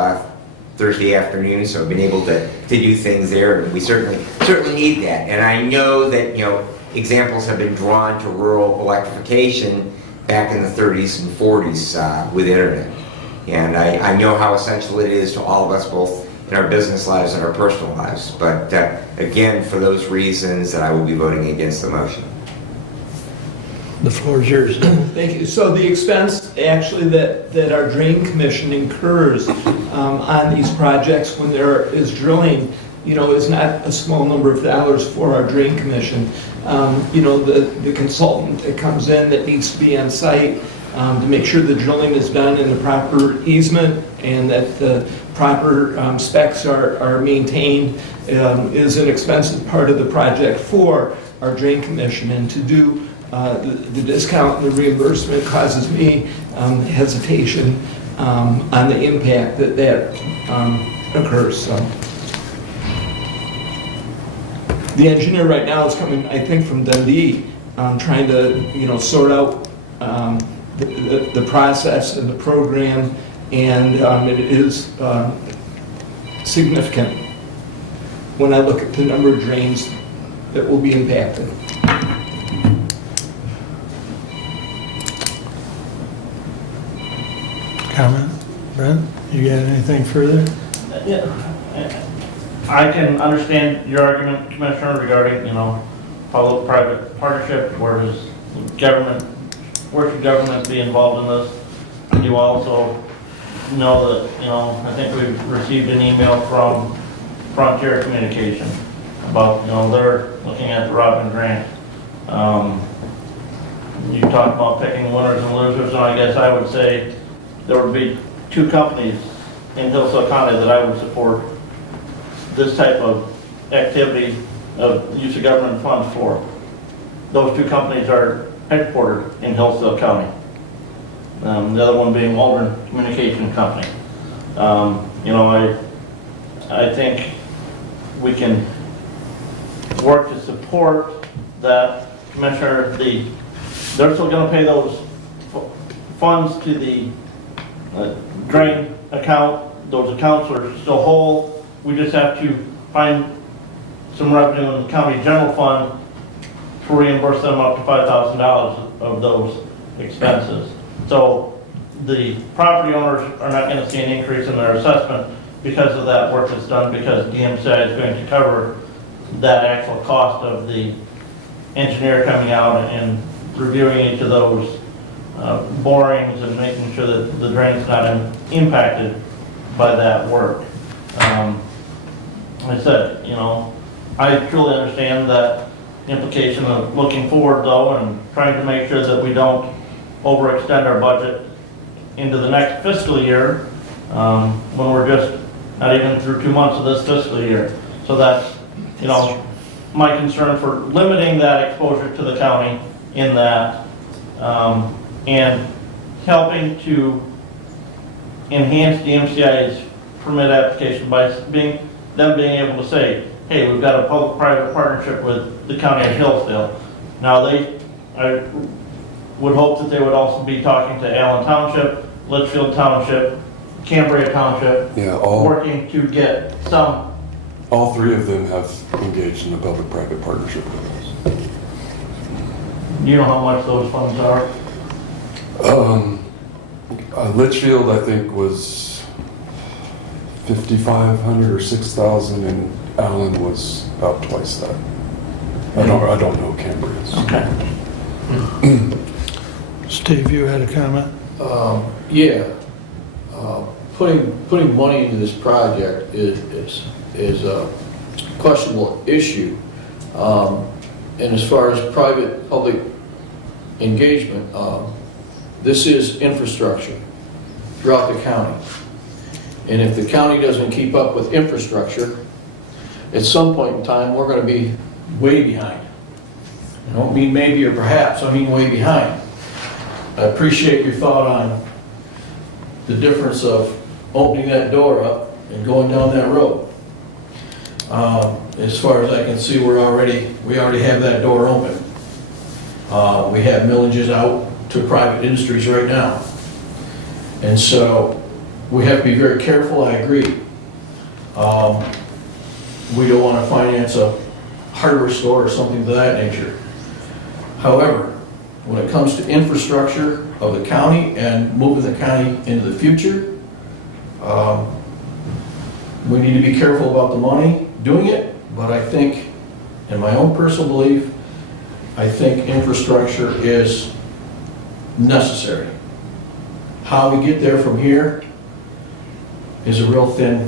Thursday afternoon, so I've been able to do things there, and we certainly need that. And I know that, examples have been drawn to rural electrification back in the 30s and 40s with internet. And I know how essential it is to all of us, both in our business lives and our personal lives. But again, for those reasons, that I will be voting against the motion. The floor is yours. Thank you. So the expense actually that our Drain Commission incurs on these projects when there is drilling, is not a small number of dollars for our Drain Commission. The consultant that comes in that needs to be on site to make sure the drilling is done in the proper easement and that the proper specs are maintained is an expensive part of the project for our Drain Commission. And to do the discount and the reimbursement causes me hesitation on the impact that occurs. So. The engineer right now is coming, I think, from Dundee, trying to sort out the process and the program, and it is significant when I look at the number of drains that will be impacted. Comment? Brent, you got anything further? Yeah, I can understand your argument, Commissioner, regarding, public-private partnership, where should government be involved in this? You also know that, I think we've received an email from Frontier Communication about, they're looking at the Robin grant. You talked about picking winners and losers, and I guess I would say there would be two companies in Hillsdale County that I would support this type of activity of use of government funds for. Those two companies are headquartered in Hillsdale County. The other one being Waldron Communication Company. I think we can work to support that, Commissioner. They're still going to pay those funds to the drain account. Those accounts are still whole. We just have to find some revenue in the county general fund to reimburse them up to $5,000 of those expenses. So the property owners are not going to see an increase in their assessment because of that work that's done, because DMCI is going to cover that actual cost of the engineer coming out and reviewing each of those borings and making sure that the drain's not impacted by that work. I said, I truly understand that implication of looking forward, though, and trying to make sure that we don't overextend our budget into the next fiscal year when we're just not even through 2 months of this fiscal year. So that's, my concern for limiting that exposure to the county in that and helping to enhance the MCI's permit application by being able to say, hey, we've got a public-private partnership with the county of Hillsdale. Now I would hope that they would also be talking to Allen Township, Litchfield Township, Cambria Township, Yeah, working to get some. all three of them have engaged in a public-private partnership with us. You know how much those funds are? Litchfield, I think, was 5,500 or 6,000, and Allen was about twice that. I don't know Cambria's. Okay. Steve, you had a comment? Yeah. Putting money into this project is a questionable issue. And as far as private-public engagement, this is infrastructure throughout the county. And if the county doesn't keep up with infrastructure, at some point in time, we're going to be way behind. I don't mean maybe or perhaps, I mean way behind. I appreciate your thought on the difference of opening that door up and going down that road. As far as I can see, we already have that door open. We have millages out to private industries right now. And so we have to be very careful, I agree. We don't want to finance a hardware store or something of that nature. However, when it comes to infrastructure of the county and moving the county into the future, we need to be careful about the money doing it, but I think, in my own personal belief, I think infrastructure is necessary. How we get there from here is a real thin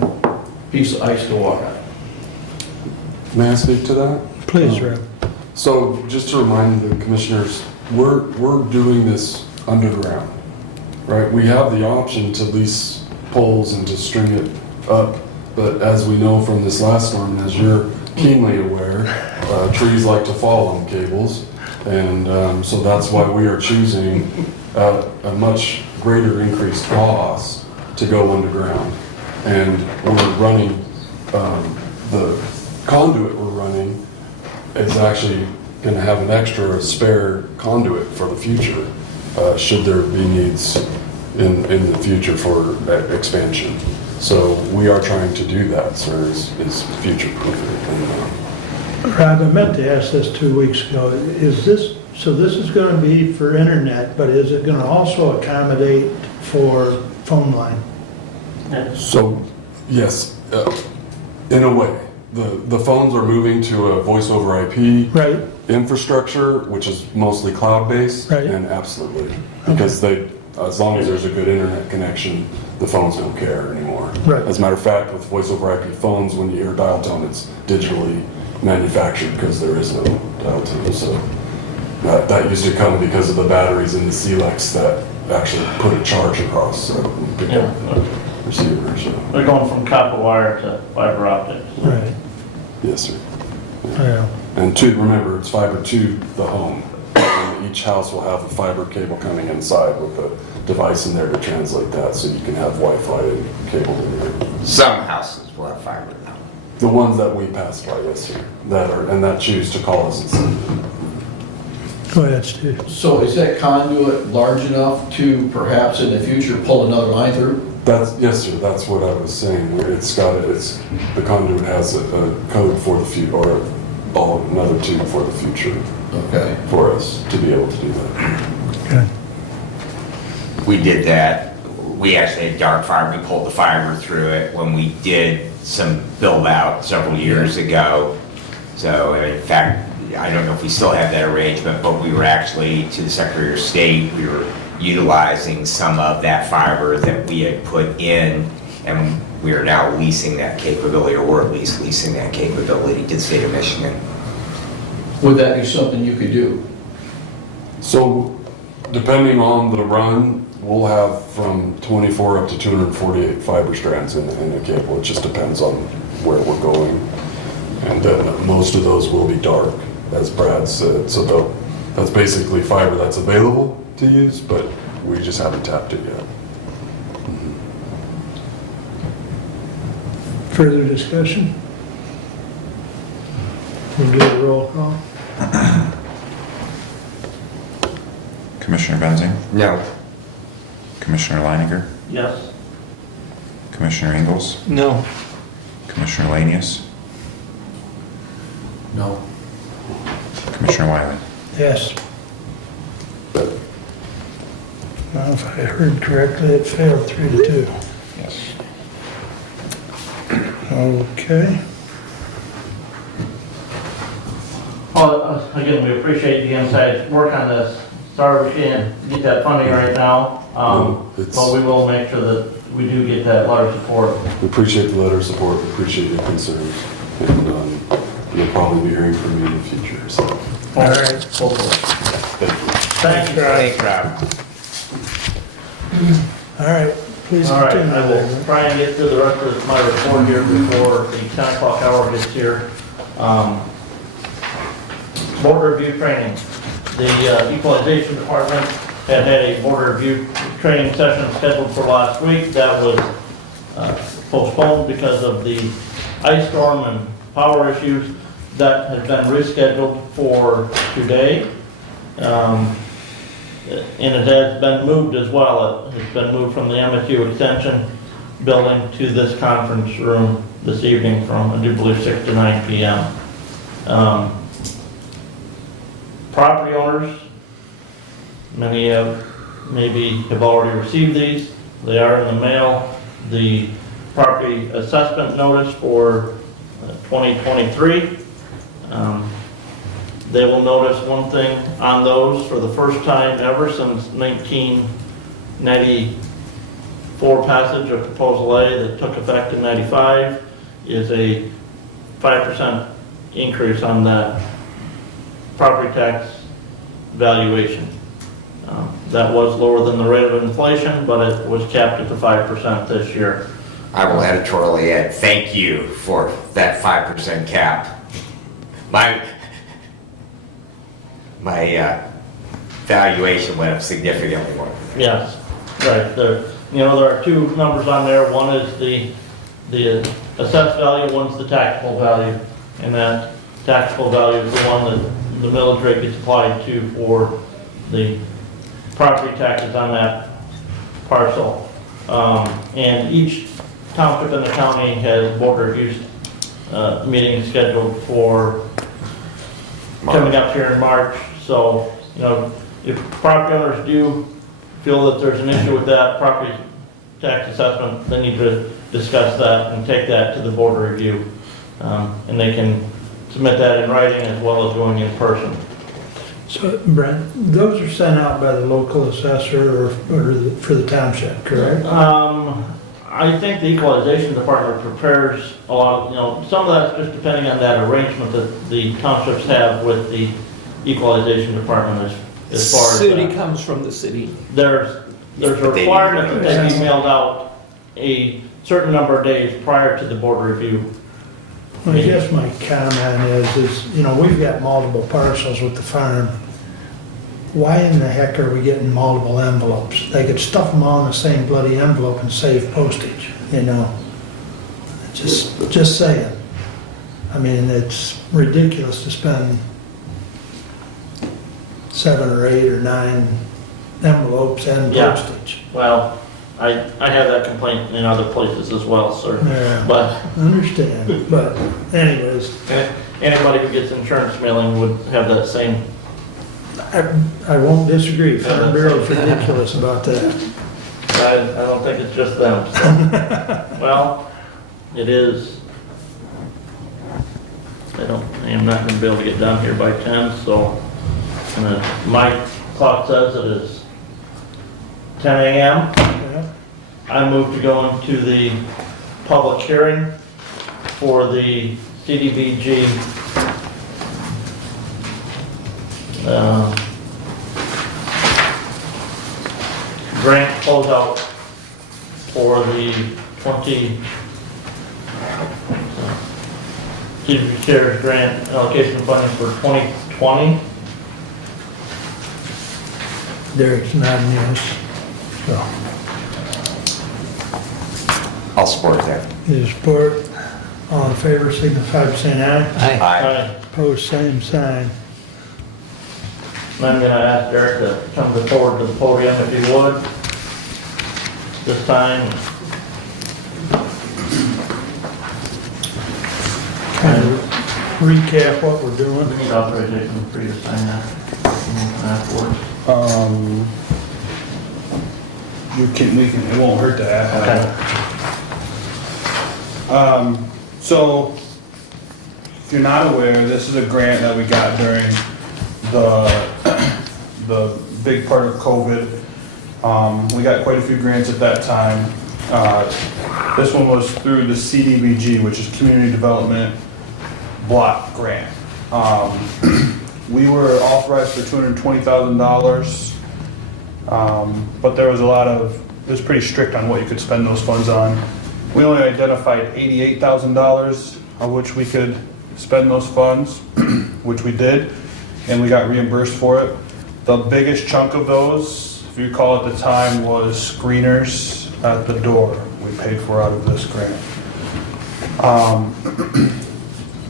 piece of ice to walk on. May I speak to that? Please, Rob. So just to remind the commissioners, we're doing this underground, right? We have the option to lease poles and to string it up, but as we know from this last storm, as you're keenly aware, trees like to fall on cables, and so that's why we are choosing a much greater increased cost to go underground. And we're running, the conduit we're running is actually going to have an extra spare conduit for the future, should there be needs in the future for expansion. So we are trying to do that, sir, is future-proof. Rob, I meant to ask this 2 weeks ago. So this is going to be for internet, but is it going to also accommodate for phone line? So, yes, in a way. The phones are moving to a voice over IP Right. infrastructure, which is mostly cloud-based, Right. and absolutely. Because as long as there's a good internet connection, the phones don't care anymore. Right. As a matter of fact, with voice over IP phones, when you hear dial tone, it's digitally manufactured because there is no dial tone. So that used to come because of the batteries in the CLEX that actually put a charge across pick up the receiver. So. They're going from copper wire to fiber optics. Right. Yes, sir. Yeah. And remember, it's fiber to the home. And each house will have a fiber cable coming inside with a device in there to translate that, so you can have Wi-Fi and cable in there. Some houses will have fiber now. The ones that we pass by, yes, sir, that choose to call us and send it. Go ahead, Steve. So is that conduit large enough to perhaps in the future pull another line through? Yes, sir, that's what I was saying. The conduit has a code for the future, or another tube for the future. Okay. For us to be able to do that. Okay. We did that. We actually had dark fiber. We pulled the fiber through it when we did some build out several years ago. So in fact, I don't know if we still have that arrangement, but we were actually, to the Secretary of State, we were utilizing some of that fiber that we had put in, and we are now leasing that capability, or we're at least leasing that capability to the state of Michigan. Would that be something you could do? So, depending on the run, we'll have from 24 up to 248 fiber strands in the cable. It just depends on where we're going. And then most of those will be dark, as Brad said. So that's basically fiber that's available to use, but we just haven't tapped it yet. Further discussion? We'll do a roll call. Commissioner Benzing, No. Commissioner Leininger, Yes. Commissioner Ingalls, No. Commissioner Lanius, No. Commissioner Wiley. Yes. Well, if I heard correctly, it failed 3-2. Yes. Okay. Well, again, we appreciate the inside work on this. Sorry we can't get that funding right now, No, it's- but we will make sure that we do get that letter of support. We appreciate the letter of support, we appreciate your concerns, and you'll probably be hearing from me in the future, so, All right. Hopefully. thank you. Thanks, Rob. Thanks, Rob. All right, please All right, continue. I will try and get through the rest of my report here before the 10 o'clock hour gets here. Board review training. The equalization department had a board review training session scheduled for last week. That was postponed because of the ice storm and power issues. That has been rescheduled for today. And it has been moved as well. It has been moved from the MSU Extension building to this conference room this evening from, I do believe, 6 to 9 p.m. Property owners, many maybe have already received these. They are in the mail. The property assessment notice for 2023. They will notice one thing on those for the first time ever since 1994 passage of Proposal A that took effect in 95 is a 5% increase on that property tax valuation. That was lower than the rate of inflation, but it was capped at the 5% this year. I will editorially add, thank you for that 5% cap. My valuation went up significantly more. Yes, right. There are two numbers on there. One is the assessed value, one's the taxable value. And that taxable value is the one that the millage rate gets applied to for the property taxes on that parcel. And each township in the county has board reviews meetings scheduled for coming up here in March. So, if property owners do feel that there's an issue with that property tax assessment, they need to discuss that and take that to the board review. And they can submit that in writing as well as going in person. So, Brent, those are sent out by the local assessor or for the township, correct? I think the equalization department prepares a lot of, some of that's just depending on that arrangement that the townships have with the equalization department as far as City that. comes from the city. There's a requirement that they be mailed out a certain number of days prior to the board review. Well, I guess my comment is, we've got multiple parcels with the farm. Why in the heck are we getting multiple envelopes? They could stuff them all in the same bloody envelope and save postage, Just saying. I mean, it's ridiculous to spend 7 or 8 or 9 envelopes and Yeah. postage. Well, I have that complaint in other places as well, sir. Yeah. But I understand, but anyways, anybody who gets insurance mailing would have that same. I won't disagree. Farm Bureau's ridiculous about that. I don't think it's just them. So. Well, it is. I am not going to be able to get down here by 10, so my clock says it is 10 a.m. Yeah. I move to go into the public hearing for the CDBG grant closeout for the 20 CDBG shares grant allocation funding for 2020. Derek's nodding yes. So, I'll support that. his support. All in favor, signify by saying aye. Aye. Aye. Opposed, same sign. And I'm gonna ask Derek to come forward to the podium if he would. This time. Kind of recap what we're We doing. need authorization for you to sign that afterwards. It won't hurt to add. Okay. So, if you're not aware, this is a grant that we got during the big part of COVID. We got quite a few grants at that time. This one was through the CDBG, which is Community Development Block Grant. We were authorized for $220,000, but there was it was pretty strict on what you could spend those funds on. We only identified $88,000 of which we could spend those funds, which we did, and we got reimbursed for it. The biggest chunk of those, if you recall at the time, was screeners at the door we paid for out of this grant.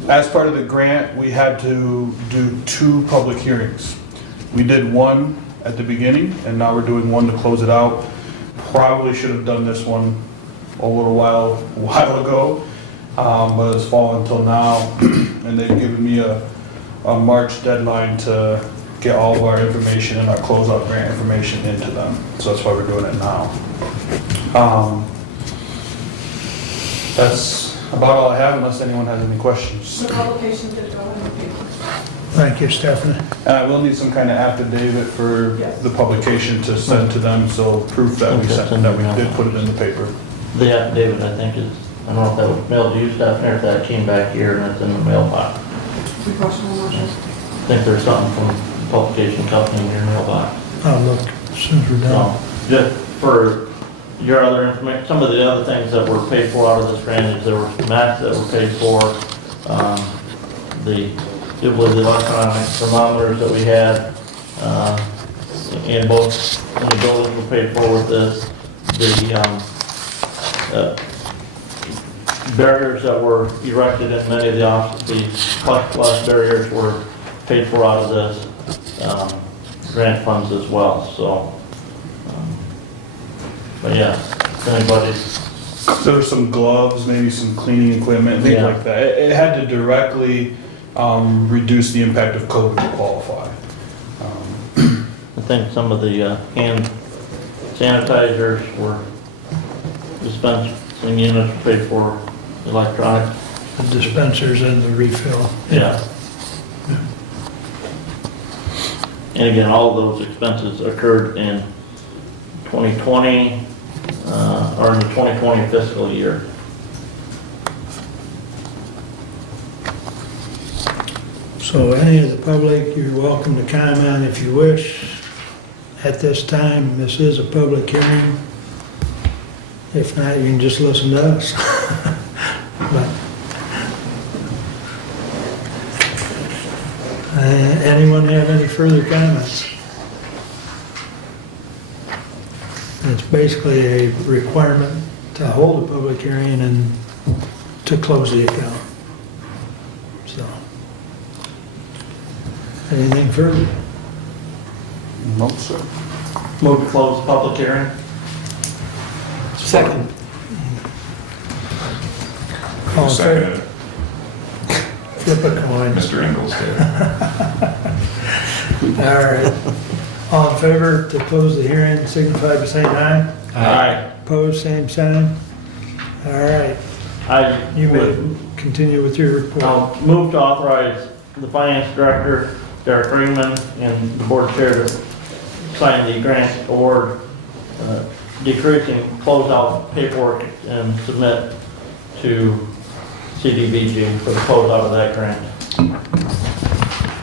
As part of the grant, we had to do 2 public hearings. We did one at the beginning, and now we're doing one to close it out. Probably should have done this one a while ago, but it's fallen until now, and they've given me a March deadline to get all of our information and our closeout grant information into them. So that's why we're doing it now. That's about all I have, unless anyone has any questions. The publication did go in the paper. Thank you, Stephanie. And I will need some kind of affidavit for the publication to send to them, so proof that we did put it in the paper. The affidavit, I think, is, I don't know if that was mailed to you, Stephanie, or if that came back here and it's in the mailbox. Good question, I'm not sure. I think there's something from the publication company in your mailbox. I'll look as soon as we're done. Just for your other information, some of the other things that were paid for out of this grant is there were mats that were paid for, the electronic thermometers that we had, and both the buildings were paid for with this. The barriers that were erected in many of the offices, plexiglass barriers were paid for out of this grant funds as well, so. But yeah, if anybody. There were some gloves, maybe some cleaning equipment, things like that. It had to directly reduce the impact of COVID to qualify. I think some of the hand sanitizers were dispensing units paid for electronic. The dispensers and the refill. Yeah. And again, all of those expenses occurred in 2020, or in the 2020 fiscal year. So any of the public, you're welcome to comment if you wish. At this time, this is a public hearing. If not, you can just listen to us. But, anyone have any further comments? It's basically a requirement to hold a public hearing and to close the account. So, anything further? No, sir. Move to close the public hearing. Second. All in favor? Seconded. Flip a coin. Mr. Ingles did. All right. All in favor to close the hearing, signify by saying aye. Aye. Opposed, same sign. All right, you may continue with your report. I'll move to authorize the finance director, Derek Ringman, and the board chair to sign the grant award, decreasing closeout paperwork and submit to CDBG for the closeout of that grant.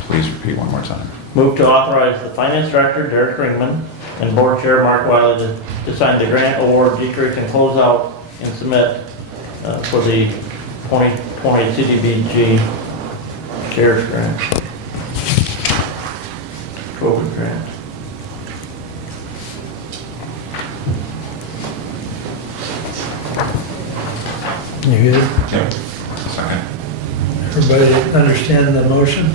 Please repeat one more time. Move to authorize the finance director, Derek Ringman, and board chair, Mark Wiley, to sign the grant award, decreasing closeout and submit for the 2020 CDBG CARES grant. COVID grant. You good? Yep. Everybody understand the motion?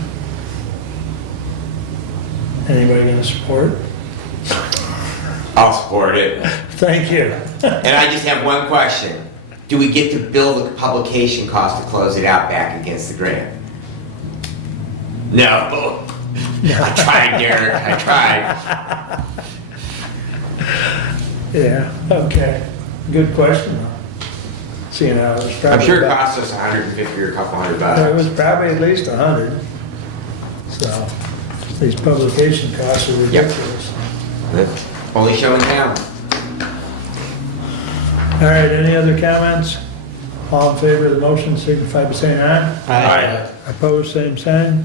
Anybody gonna support? I'll support it. Thank you. And I just have one question. Do we get to bill the publication cost to close it out back against the grant? No. I tried, Derek, I tried. Yeah, okay. Good question, though. Seeing how it was probably. I'm sure it about- cost us 150 or a couple $100. It was probably at least 100. So, these publication costs are ridiculous. Only show in town. All right, any other comments? All in favor of the motion, signify by saying aye. Aye. Opposed, same sign.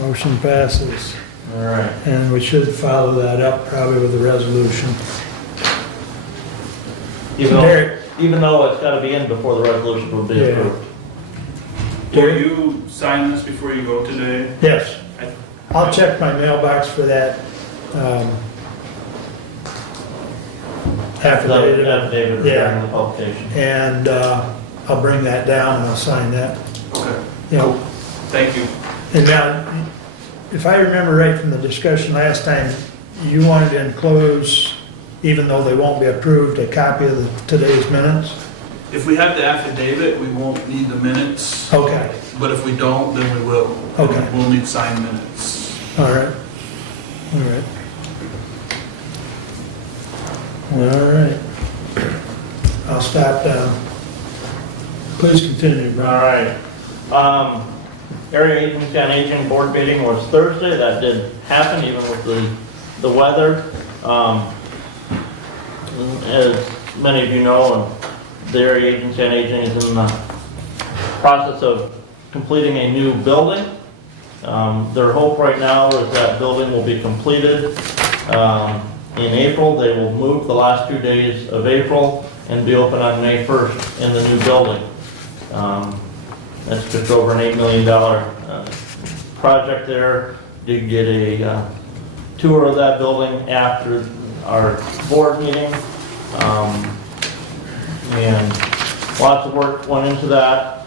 Motion passes. All right. And we should follow that up probably with a resolution. Derek. Even though it's gotta be in before the resolution will be Yeah. approved. Will you sign this before you go today? Yes. I'll check my mailbox for that affidavit. Affidavit Yeah. regarding the publication. And I'll bring that down and I'll sign that. Okay, You know, thank you. and now, if I remember right from the discussion last time, you wanted to enclose, even though they won't be approved, a copy of today's minutes? If we have the affidavit, we won't need the minutes, Okay, but if we don't, then we will. Okay. We'll need signed minutes. all right, all right. All right. I'll stop down. Please continue, All Brian. right. Area Agency on Aging Board meeting was Thursday. That did happen even with the weather. As many of you know, the Area Agency on Aging is in the process of completing a new building. Their hope right now is that building will be completed in April. They will move the last 2 days of April and be open on May 1st in the new building. That's just over an $8 million project there. Did get a tour of that building after our board meeting. And lots of work went into that.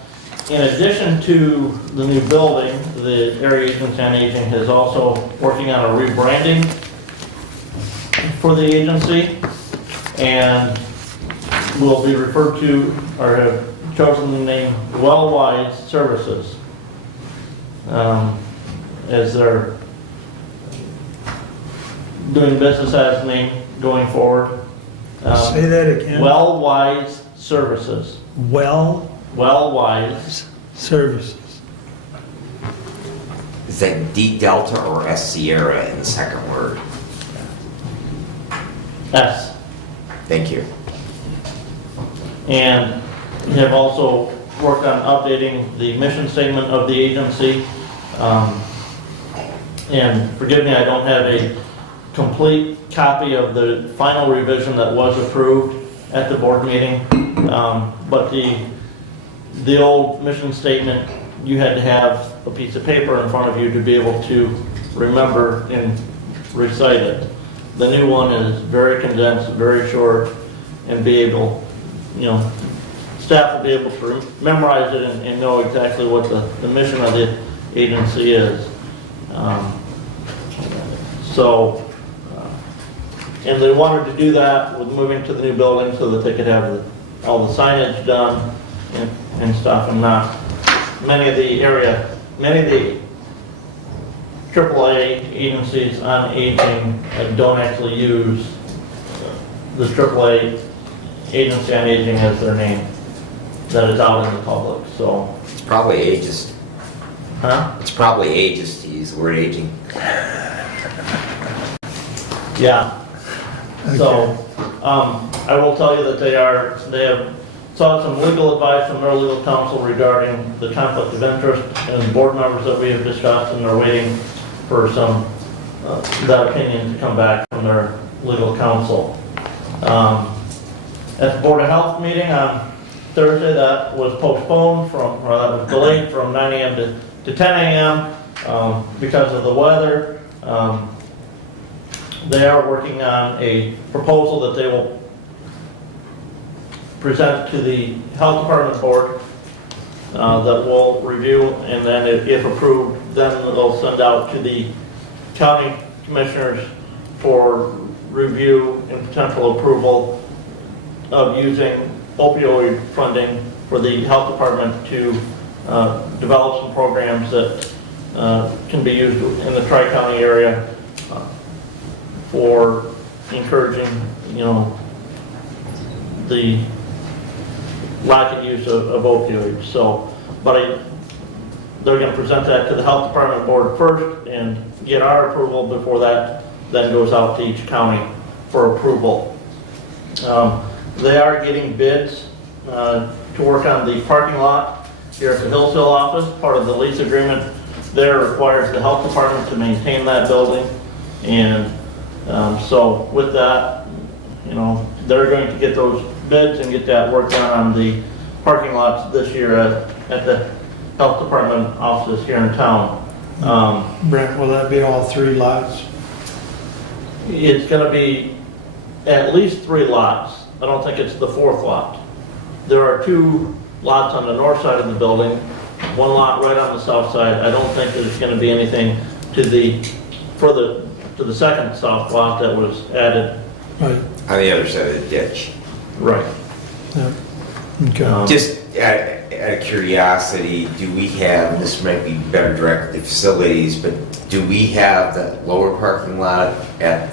In addition to the new building, the Area Agency on Aging is also working on a rebranding for the agency, and will be referred to, or have chosen the name Wellwise Services as their doing business as name going forward. Say that again. Wellwise Services. Wellwise. Services. Is that D Delta or S Sierra in the second word? S. Thank you. And have also worked on updating the mission statement of the agency. And forgive me, I don't have a complete copy of the final revision that was approved at the board meeting. But the old mission statement, you had to have a piece of paper in front of you to be able to remember and recite it. The new one is very condensed, very short, and be able, staff will be able to memorize it and know exactly what the mission of the agency is. And they wanted to do that with moving to the new building so that they could have all the signage done and stuff, and not many of the AAA agencies on aging don't actually use the AAA agency on aging as their name that is out in the public, so. It's probably ageist. Huh? It's probably ageist to use the word aging. Yeah. So, I will tell you that they have sought some legal advice from their legal counsel regarding the conflict of interest and board members that we have discussed, and they're waiting for that opinion to come back from their legal counsel. At the Board of Health meeting on Thursday, that was postponed that was delayed from 9 a.m. to 10 a.m. Because of the weather. They are working on a proposal that they will present to the Health Department Board that we'll review, and then if approved, then it'll send out to the county commissioners for review and potential approval of using opioid funding for the health department to develop some programs that can be used in the Tri-County area for encouraging, the lack of use of opioids. So, but they're going to present that to the health department board first and get our approval before that then goes out to each county for approval. They are getting bids to work on the parking lot here at the Hillsdale office. Part of the lease agreement there requires the health department to maintain that building. And so with that, they're going to get those bids and get that work done on the parking lots this year at the health department offices here in town. Brent, will that be all 3 lots? It's going to be at least 3 lots. I don't think it's the 4th lot. There are 2 lots on the north side of the building, 1 lot right on the south side. I don't think there's going to be anything to the second south lot that was added. Right. On the other side of the ditch. Right. Yep. Okay. Just out of curiosity, do we have, this might be better directed to facilities, but do we have the lower parking lot at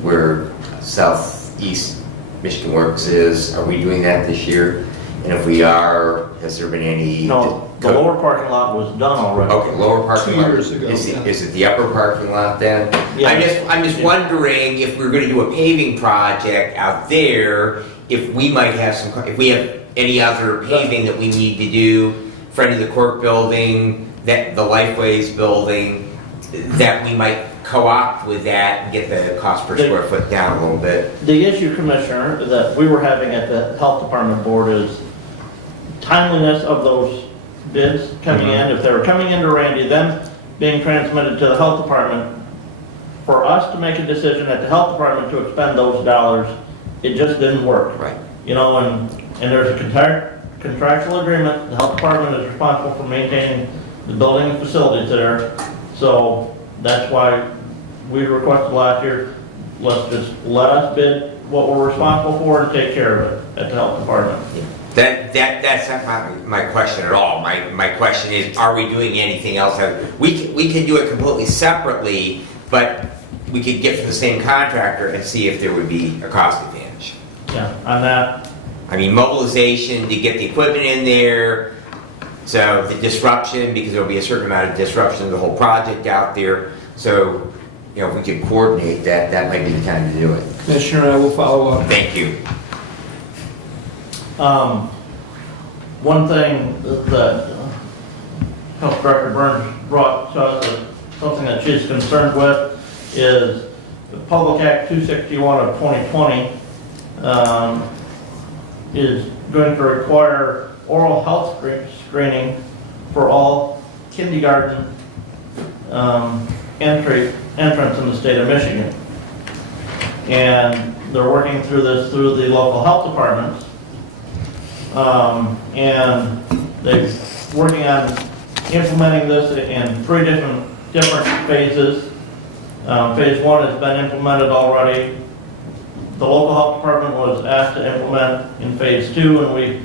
where Southeast Michigan Works is? Are we doing that this year? And if we are, has there been any? No, the lower parking lot was done already. Okay, lower parking 2 lot. years ago, Is yeah. it the upper parking lot then? Yeah. I'm just wondering if we're gonna do a paving project out there, if we might have if we have any other paving that we need to do, front of the court building, the Lifeways building, that we might co-opt with that and get the cost per square foot down a little bit. The issue, Commissioner, that we were having at the health department board is timeliness of those bids coming in. If they were coming into Randy, then being transmitted to the health department, for us to make a decision at the health department to expend those dollars, it just didn't work. Right. And there's a contractual agreement. The health department is responsible for maintaining the building and facilities there. So that's why we requested last year, let's just let us bid what we're responsible for and take care of it at the health department. That's not my question at all. My question is, are we doing anything else? We can do it completely separately, but we could get from the same contractor and see if there would be a cost advantage. Yeah, on that. I mean, mobilization to get the equipment in there, so the disruption, because there'll be a certain amount of disruption to the whole project out there. So, if we could coordinate that, that might be the time to do it. Commissioner, I will follow up. Thank you. One thing that Health Director Burns brought to us, something that she's concerned with, is the Public Act 261 of 2020 is going to require oral health screening for all kindergarten entrance in the state of Michigan. And they're working through this through the local health departments. And they're working on implementing this in 3 different phases. Phase 1 has been implemented already. The local health department was asked to implement in phase 2, and we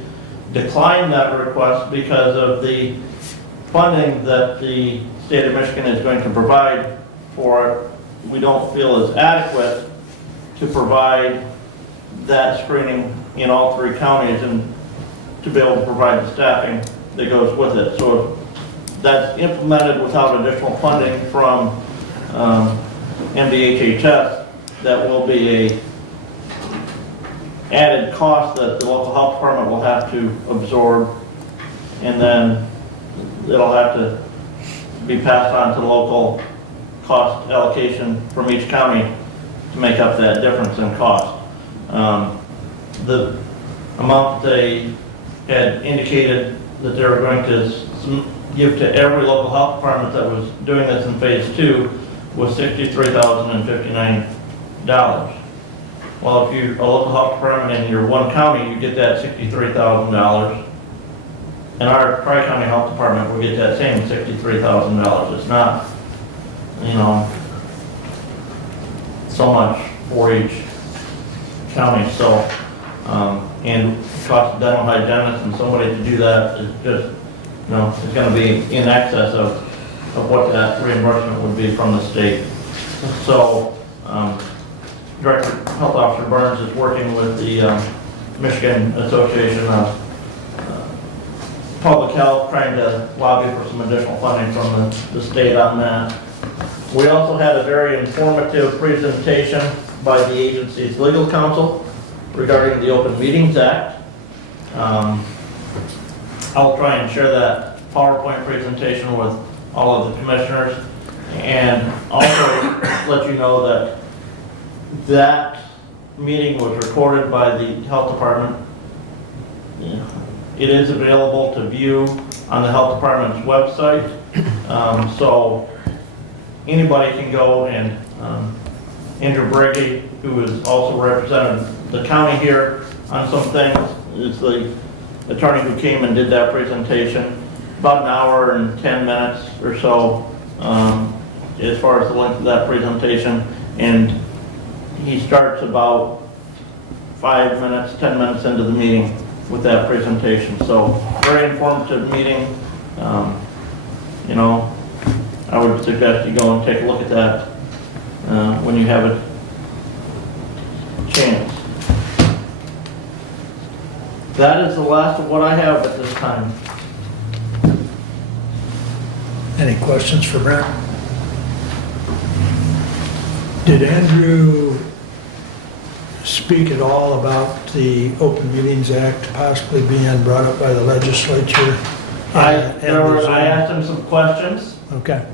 declined that request because of the funding that the state of Michigan is going to provide for it. We don't feel is adequate to provide that screening in all 3 counties and to be able to provide the staffing that goes with it. So if that's implemented without additional funding from MDHHS, that will be a added cost that the local health department will have to absorb, and then it'll have to be passed on to the local cost allocation from each county to make up that difference in cost. The amount they had indicated that they were going to give to every local health department that was doing this in phase 2 was $63,059. Well, if you're a local health department in your one county, you get that $63,000. and our Tri-County Health Department will get that same $63,000. It's not, you know, so much for each county, so, and cost of dental hygienist and somebody to do that is just, you know, it's gonna be in excess of what that reimbursement would be from the state. So, Director Health Officer Burns is working with the Michigan Association of Public Health, trying to lobby for some additional funding from the state on that. We also had a very informative presentation by the agency's legal counsel regarding the Open Meetings Act. I'll try and share that PowerPoint presentation with all of the commissioners, and also let you know that that meeting was recorded by the health department. It is available to view on the health department's website, so anybody can go, and Andrew Briggy, who is also representing the county here on some things, is the attorney who came and did that presentation. About an hour and 10 minutes or so, as far as the length of that presentation, and he starts about 5 minutes, 10 minutes into the meeting with that presentation. So very informative meeting. You know, I would suggest you go and take a look at that when you have a chance. That is the last of what I have at this time. Any questions for Brent? Did Andrew speak at all about the Open Meetings Act possibly being brought up by the legislature? I asked him some questions, Okay.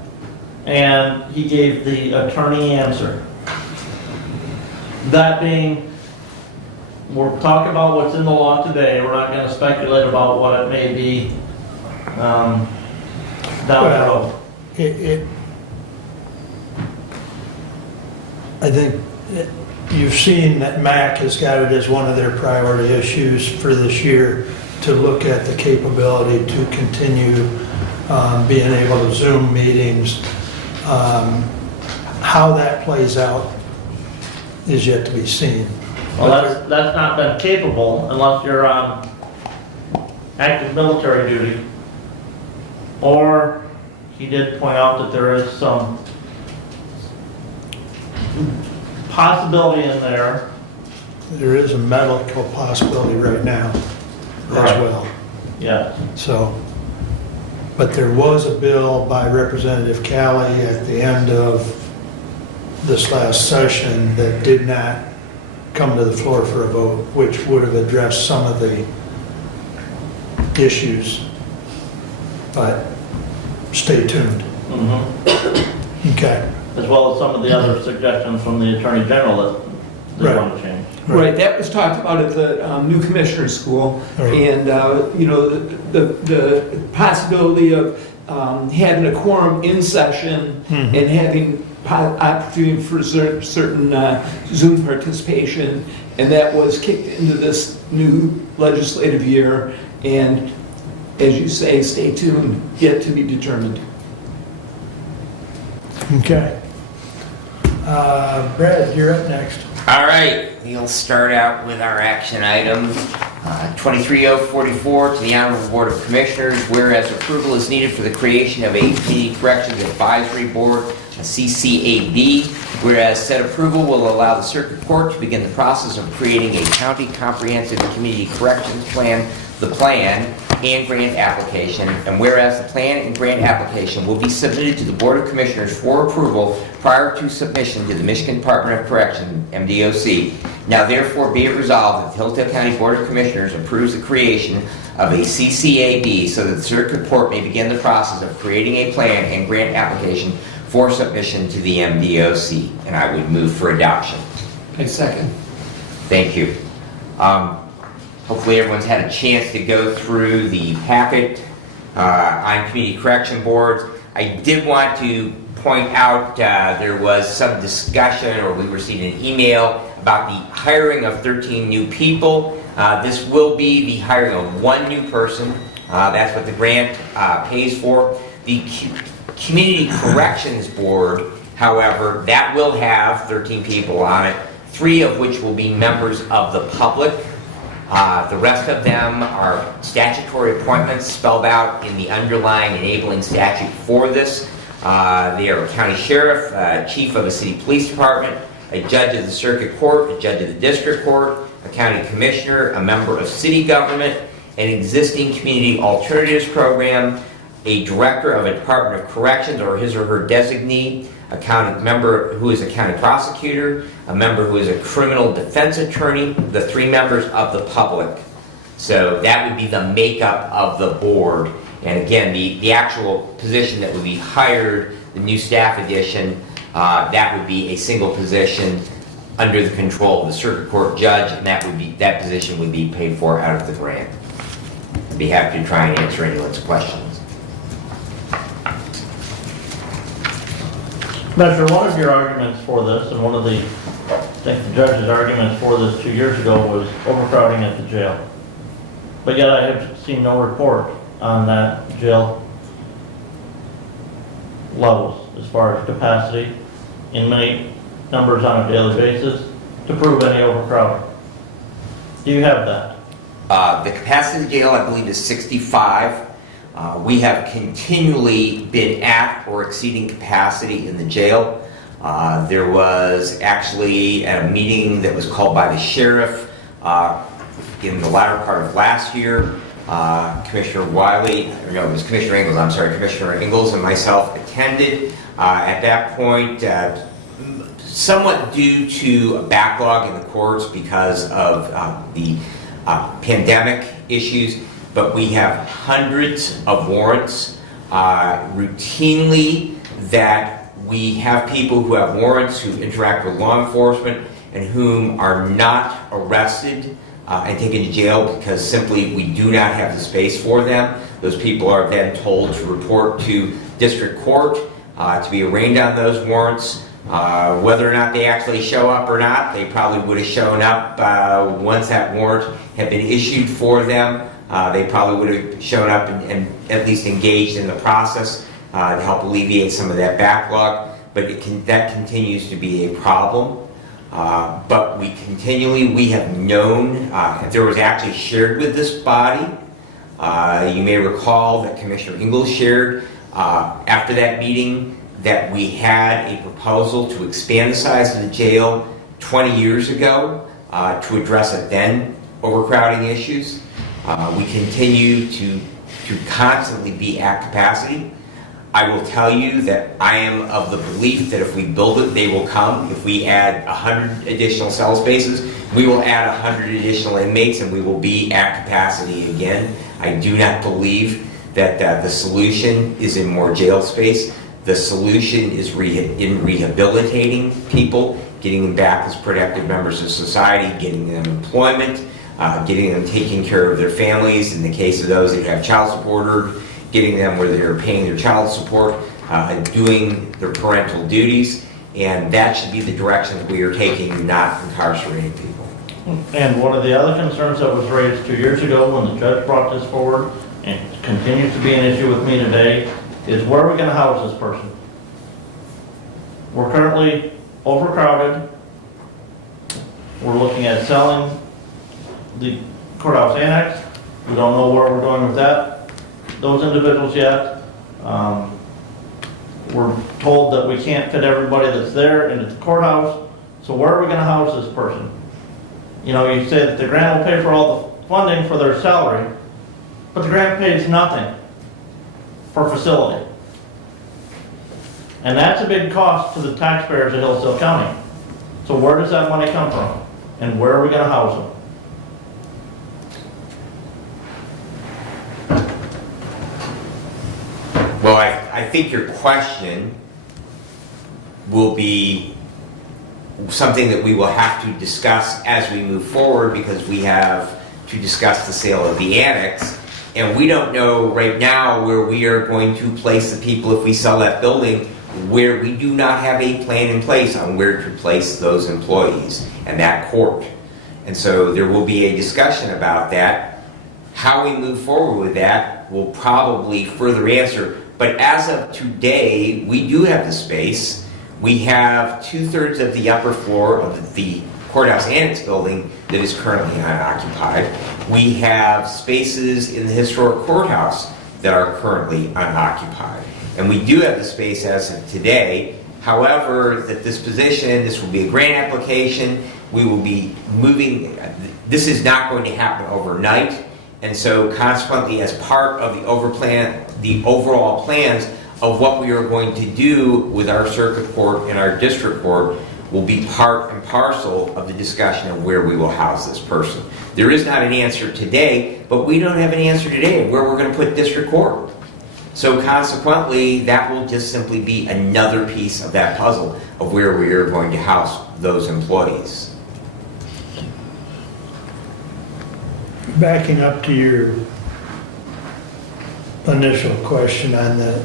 and he gave the attorney answer. That being, we're talking about what's in the law today. We're not going to speculate about what it may be down the road. I think you've seen that MAC has got it as one of their priority issues for this year to look at the capability to continue being able to Zoom meetings. How that plays out is yet to be seen. Well, that's not been capable unless you're on active military duty. Or he did point out that there is some possibility in there. There is a medical possibility right now as Right. well. Yeah. So, but there was a bill by Representative Calley at the end of this last session that did not come to the floor for a vote, which would have addressed some of the issues. But stay tuned. Mm-hmm. Okay. As well as some of the other suggestions from the Attorney General that they Right. want to change. Right, that was talked about at the new commissioner's school, Right. and, you know, the possibility of having a quorum in session Mhm. and having opportunity for certain Zoom participation, and that was kicked into this new legislative year, and as you say, stay tuned, yet to be determined. Okay. Brad, you're up next. All right, we'll start out with our action items. 23044 to the Honorable Board of Commissioners, whereas approval is needed for the creation of a Community Corrections Advisory Board, a CCAB, whereas said approval will allow the Circuit Court to begin the process of creating a County Comprehensive Community Corrections Plan, the plan, and grant application, and whereas the plan and grant application will be submitted to the Board of Commissioners for approval prior to submission to the Michigan Department of Correction, MDOC. Now therefore be it resolved that the Hillsdale County Board of Commissioners approves the creation of a CCAB so that the Circuit Court may begin the process of creating a plan and grant application for submission to the MDOC. And I would move for adoption. I second. Thank you. Hopefully everyone's had a chance to go through the packet on community correction boards. I did want to point out there was some discussion, or we received an email about the hiring of 13 new people. This will be the hiring of one new person That's what the grant pays for. The Community Corrections Board, however, that will have 13 people on it, 3 of which will be members of the public. The rest of them are statutory appointments spelled out in the underlying enabling statute for this. They are a county sheriff, chief of a city police department, a judge of the circuit court, a judge of the district court, a county commissioner, a member of city government, an existing community alternatives program, a director of a Department of Corrections or his or her designee, a county member who is a county prosecutor, a member who is a criminal defense attorney, the 3 members of the public. So that would be the makeup of the board. And again, the actual position that would be hired, the new staff addition, that would be a single position under the control of the circuit court judge, and that position would be paid for out of the grant. I'd be happy to try and answer anyone's questions. Measure, one of your arguments for this, and one of the, I think the judge's arguments for this 2 years ago was overcrowding at the jail. But yet I have seen no report on that jail levels as far as capacity, inmate numbers on a daily basis to prove any overcrowding. Do you have that? The capacity of the jail, I believe, is 65. We have continually been at or exceeding capacity in the jail. There was actually at a meeting that was called by the sheriff in the latter part of last year. Commissioner Ingalls and myself attended. At that point, somewhat due to a backlog in the courts because of the pandemic issues, but we have hundreds of warrants routinely that we have people who have warrants who interact with law enforcement and whom are not arrested and taken to jail because simply we do not have the space for them. Those people are then told to report to district court to be arraigned on those warrants. Whether or not they actually show up or not, they probably would have shown up once that warrant had been issued for them. They probably would have shown up and at least engaged in the process to help alleviate some of that backlog. But that continues to be a problem. But we have known, there was actually shared with this body. You may recall that Commissioner Ingalls shared after that meeting that we had a proposal to expand the size of the jail 20 years ago to address then overcrowding issues. We continue to constantly be at capacity. I will tell you that I am of the belief that if we build it, they will come. If we add 100 additional cell spaces, we will add 100 additional inmates and we will be at capacity again. I do not believe that the solution is in more jail space. The solution is in rehabilitating people, getting them back as productive members of society, getting them employment, getting them taking care of their families in the case of those that have child support, or getting them where they're paying their child support, and doing their parental duties. And that should be the direction that we are taking, not incarcerating people. And one of the other concerns that was raised 2 years ago when the judge brought this forward, and continues to be an issue with me today, is where are we going to house this person? We're currently overcrowded. We're looking at selling the courthouse annex. We don't know where we're going with those individuals yet. We're told that we can't fit everybody that's there into the courthouse. So where are we going to house this person? You know, you say that the grant will pay for all the funding for their salary, but the grant pays nothing for facility. And that's a big cost to the taxpayers of Hillsdale County. So where does that money come from? And where are we going to house them? Well, I think your question will be something that we will have to discuss as we move forward, because we have to discuss the sale of the annex. And we don't know right now where we are going to place the people if we sell that building, where we do not have a plan in place on where to place those employees and that court. And so there will be a discussion about that. How we move forward with that that will probably further answer. But as of today, we do have the space. We have 2/3 of the upper floor of the courthouse annex building that is currently unoccupied. We have spaces in the historic courthouse that are currently unoccupied. And we do have the space as of today. However, that this position, this will be a grant application. We will be moving, this is not going to happen overnight. And so consequently, as part of the overall plans of what we are going to do with our circuit court and our district court will be part and parcel of the discussion of where we will house this person. There is not an answer today, but we don't have an answer today of where we're going to put district court. So consequently, that will just simply be another piece of that puzzle of where we are going to house those employees. Backing up to your initial question on the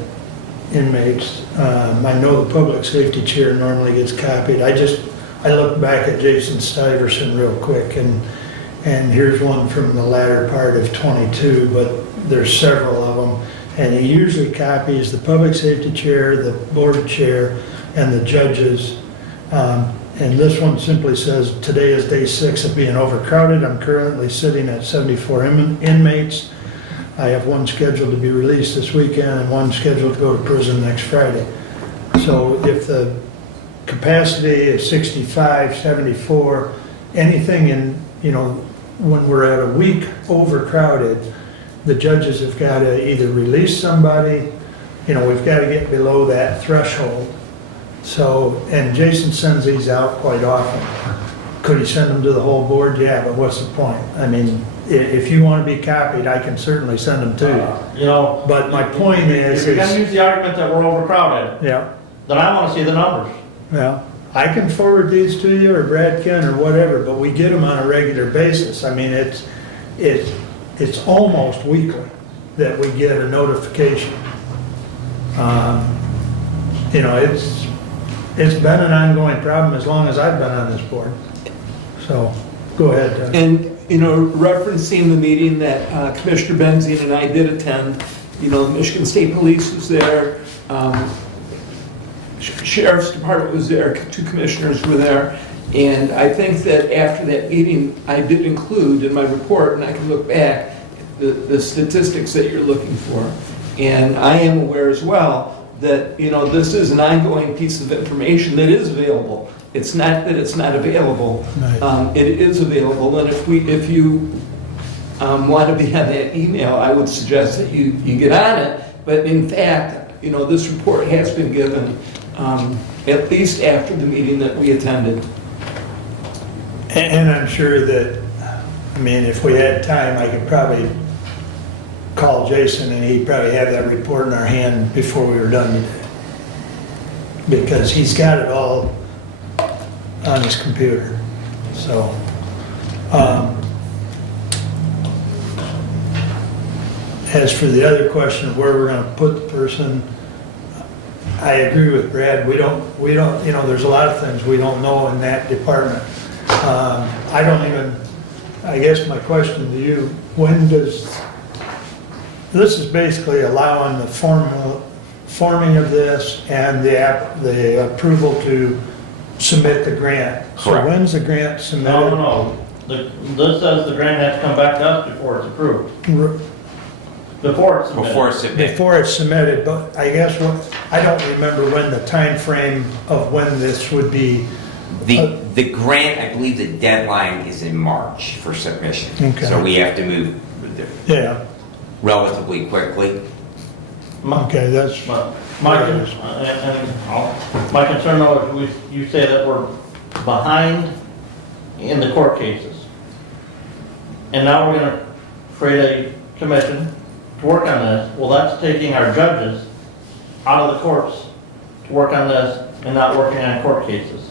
inmates, I know the public safety chair normally gets copied. I looked back at Jason Stuyvesant real quick, and here's one from the latter part of 22, but there's several of them. And he usually copies the public safety chair, the board chair, and the judges. And this one simply says, today is day 6 of being overcrowded. I'm currently sitting at 74 inmates. I have one scheduled to be released this weekend and one scheduled to go to prison next Friday. So if the capacity is 65, 74, anything in, when we're at a week overcrowded, the judges have got to either release somebody, we've got to get below that threshold. So, and Jason sends these out quite often. Could he send them to the whole board? Yeah, but what's the point? I mean, if you want to be copied, I can certainly send them to you. But my point is... If you're going to use the argument that we're overcrowded, yeah, then I want to see the numbers. Yeah, I can forward these to you, or Brad can, or whatever, but we get them on a regular basis. I mean, it's almost weekly that we get a notification. It's been an ongoing problem as long as I've been on this board. So, go ahead, Doug. And, referencing the meeting that Commissioner Benzine and I did attend, the Michigan State Police was there, Sheriff's Department was there, 2 commissioners were there, and I think that after that meeting, I did include in my report, and I can look back, the statistics that you're looking for. And I am aware as well that, this is an ongoing piece of information that is available. It's not that it's not available. Right. It is available, and if you want to be on that email, I would suggest that you get on it. But in fact, this report has been given at least after the meeting that we attended. And I'm sure that, if we had time, I could probably call Jason and he'd probably have that report in our hand before we were done today. Because he's got it all on his computer. So, as for the other question of where we're going to put the person, I agree with Brad. We don't, there's a lot of things we don't know in that department. I guess my question to you, this is basically allowing the forming of this and the approval to submit the grant. So Correct. when's the grant submitted? No. This says the grant has to come back to us before it's approved. Before it's submitted. Before submitted. Before it's submitted, but I guess I don't remember when the time frame of when this would be. The grant, I believe the deadline is in March for submission. Okay. So we have to move Yeah, relatively quickly. okay, that's. My concern though is you say that we're behind in the court cases. And now we're going to create a commission to work on this. Well, that's taking our judges out of the courts to work on this and not working on court cases.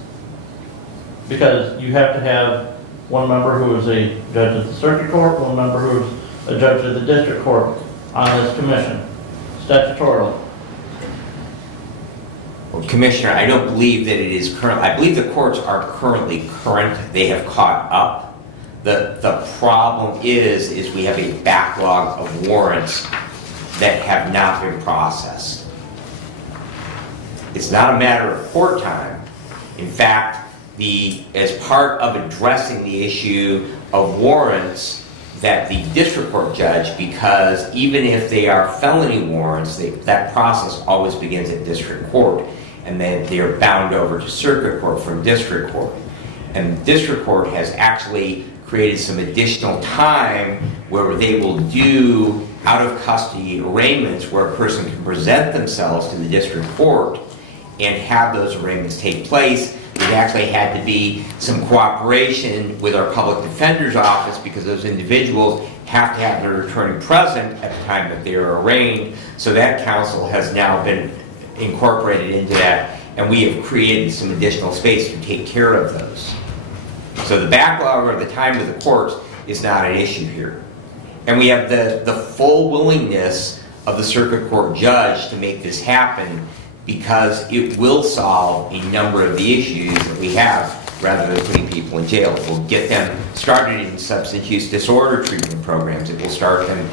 Because you have to have one member who is a judge of the circuit court, one member who is a judge of the district court on this commission, statutorily. Well, Commissioner, I don't believe that it is current. I believe the courts are currently current. They have caught up. The problem is we have a backlog of warrants that have not been processed. It's not a matter of court time. In fact, as part of addressing the issue of warrants, that the district court judge, because even if they are felony warrants, that process always begins at district court, and then they are bound over to circuit court from district court. And district court has actually created some additional time where they will do out-of-custody arraignments where a person can present themselves to the district court and have those arraignments take place. There actually had to be some cooperation with our public defender's office because those individuals have to have their attorney present at the time that they are arraigned. So that counsel has now been incorporated into that, and we have created some additional space to take care of those. So the backlog or the time of the courts is not an issue here. And we have the full willingness of the circuit court judge to make this happen, because it will solve a number of the issues that we have rather than putting people in jail. It will get them started in substance use disorder treatment programs. It will start them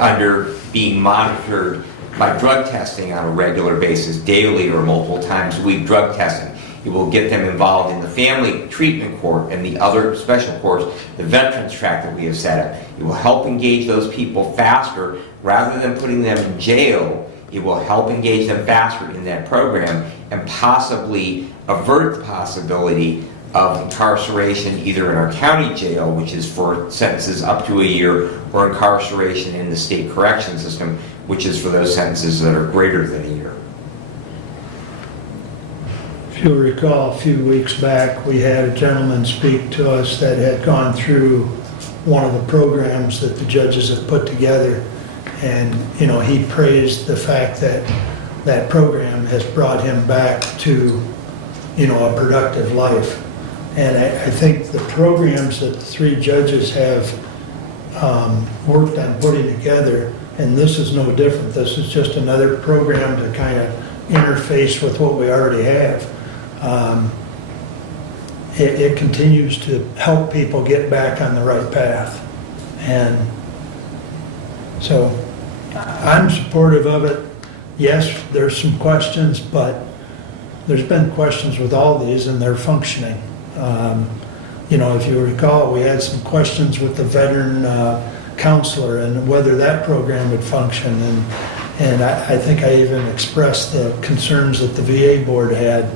under being monitored by drug testing on a regular basis, daily or multiple times a week drug testing. It will get them involved in the family treatment court and the other special courts, the veterans track that we have set up. It will help engage those people faster rather than putting them in jail. It will help engage them faster in that program and possibly avert the possibility of incarceration either in our county jail, which is for sentences up to a year, or incarceration in the state correction system, which is for those sentences that are greater than a year. If you'll recall, a few weeks back, we had a gentleman speak to us that had gone through one of the programs that the judges have put together. And, you know, he praised the fact that that program has brought him back to, you know, a productive life. And I think the programs that the three judges have worked on putting together, and this is no different, this is just another program to kind of interface with what we already have. It continues to help people get back on the right path. And so I'm supportive of it. Yes, there's some questions, but there's been questions with all these and they're functioning. You know, if you recall, we had some questions with the veteran counselor and whether that program would function. And I think I even expressed the concerns that the VA board had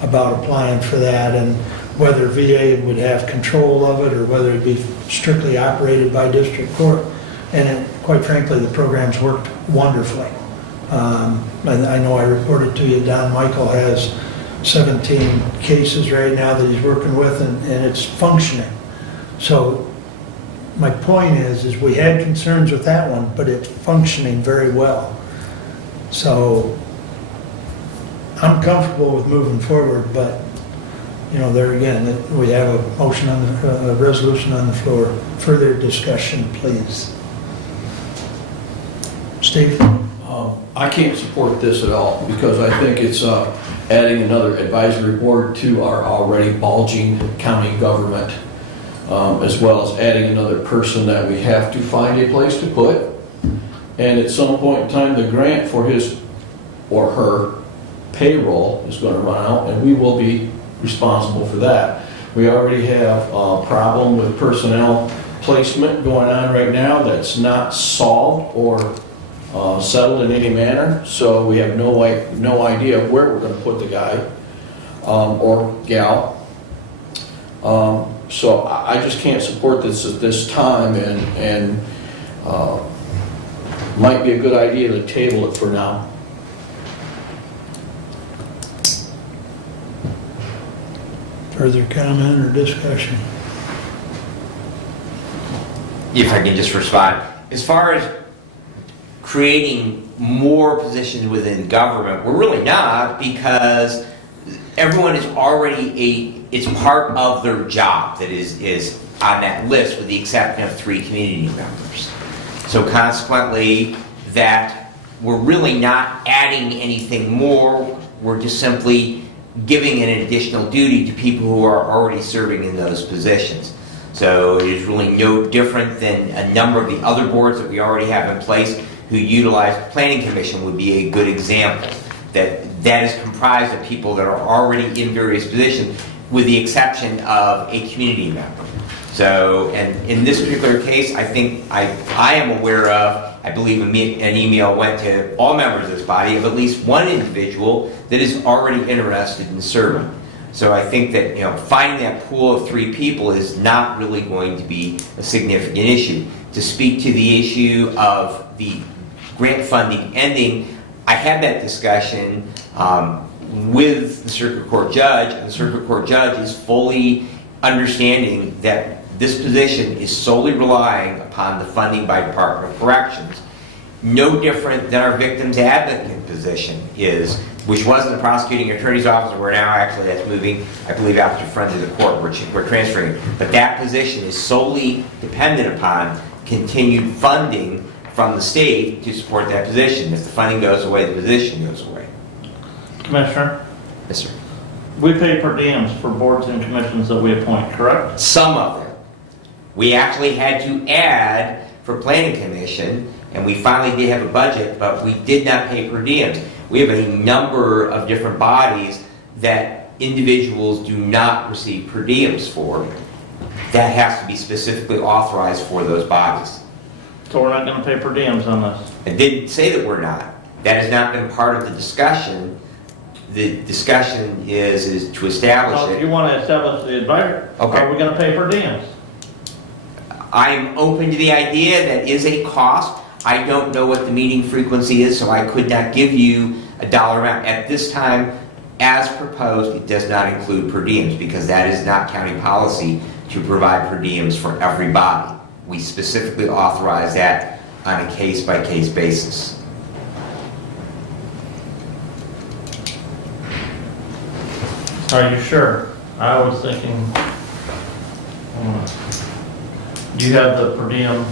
about applying for that and whether VA would have control of it or whether it'd be strictly operated by district court. And quite frankly, the program's worked wonderfully. I know I reported to you, Don Michael has 17 cases right now that he's working with, and it's functioning. So my point is we had concerns with that one, but it's functioning very well. So I'm comfortable with moving forward, but you know, there again, we have a motion on a resolution on the floor. Further discussion, please. Steve? I can't support this at all because I think it's adding another advisory board to our already bulging county government, as well as adding another person that we have to find a place to put. And at some point in time, the grant for his or her payroll is going to run out, and we will be responsible for that. We already have a problem with personnel placement going on right now that's not solved or settled in any manner, so we have no idea where we're going to put the guy or gal. So I just can't support this at this time, and might be a good idea to table it for now. Further comment or discussion? If I can just respond. As far as creating more positions within government, we're really not, because everyone is already it's part of their job that is on that list, with the exception of 3 community members. So consequently, that we're really not adding anything more, we're just simply giving an additional duty to people who are already serving in those positions. So it is really no different than a number of the other boards that we already have in place. who utilize, planning commission would be a good example. That is comprised of people that are already in various positions, with the exception of a community member. So, and in this particular case, I think I am aware of, I believe an email went to all members of this body of at least one individual that is already interested in serving. So I think that, finding that pool of 3 people is not really going to be a significant issue. To speak to the issue of the grant funding ending, I had that discussion with the circuit court judge, and the circuit court judge is fully understanding that this position is solely relying upon the funding by Department of Corrections. No different than our victims advocate position is, which was in the prosecuting attorney's office, where now actually that's moving, I believe, out to Friends of the Court, we're transferring. But that position is solely dependent upon continued funding from the state to support that position. If the funding goes away, the position goes away. Commissioner, Yes, sir. we pay per diems for boards and commissions that we appoint, correct? Some of them. We actually had to add for planning commission, and we finally did have a budget, but we did not pay per diems. We have a number of different bodies that individuals do not receive per diems for. That has to be specifically authorized for those bodies. So we're not gonna pay per diems on this? I didn't say that we're not. That has not been part of the discussion. The discussion is to establish Well, if it. you wanna establish the advisor, Okay. are we gonna pay per diems? I'm open to the idea that is a cost. I don't know what the meeting frequency is, so I could not give you a dollar amount. At this time, as proposed, it does not include per diems, because that is not county policy to provide per diems for everybody. We specifically authorize that on a case-by-case basis. Are you sure? I was thinking, do you have the per diem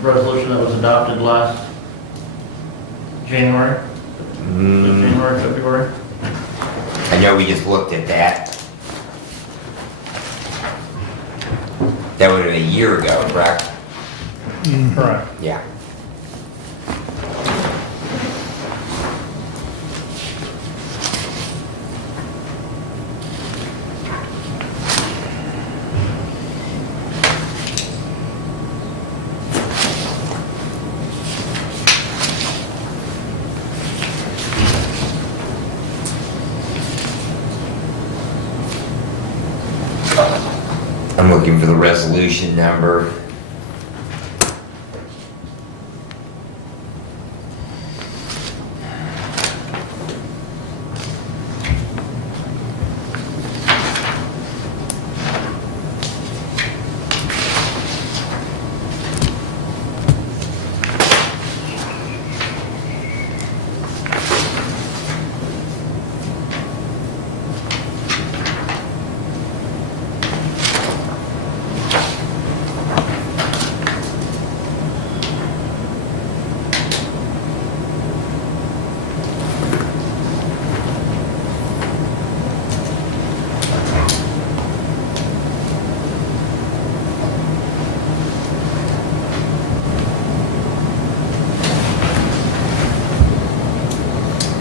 resolution that was adopted last January? January, February? I know we just looked at that. That would have been a year ago, correct? Correct. Yeah. I'm looking for the resolution number.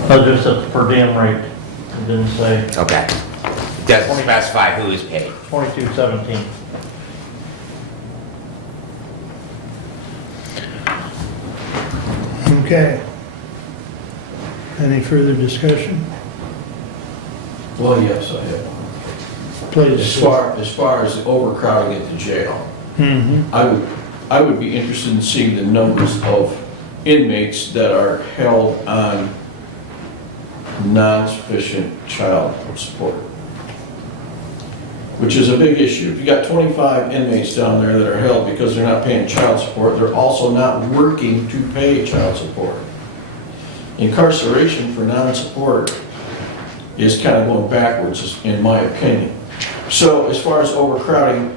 I just at the per diem rate, it didn't say Okay. It doesn't specify who is paid. 2217. Okay. Any further discussion? Well, yes, I have one. Please. As far as overcrowding at the jail, Mm-hmm. I would be interested in seeing the numbers of inmates that are held on non-sufficient child support, which is a big issue. If you got 25 inmates down there that are held because they're not paying child support, they're also not working to pay child support. Incarceration for non-support is kind of going backwards, in my opinion. So as far as overcrowding,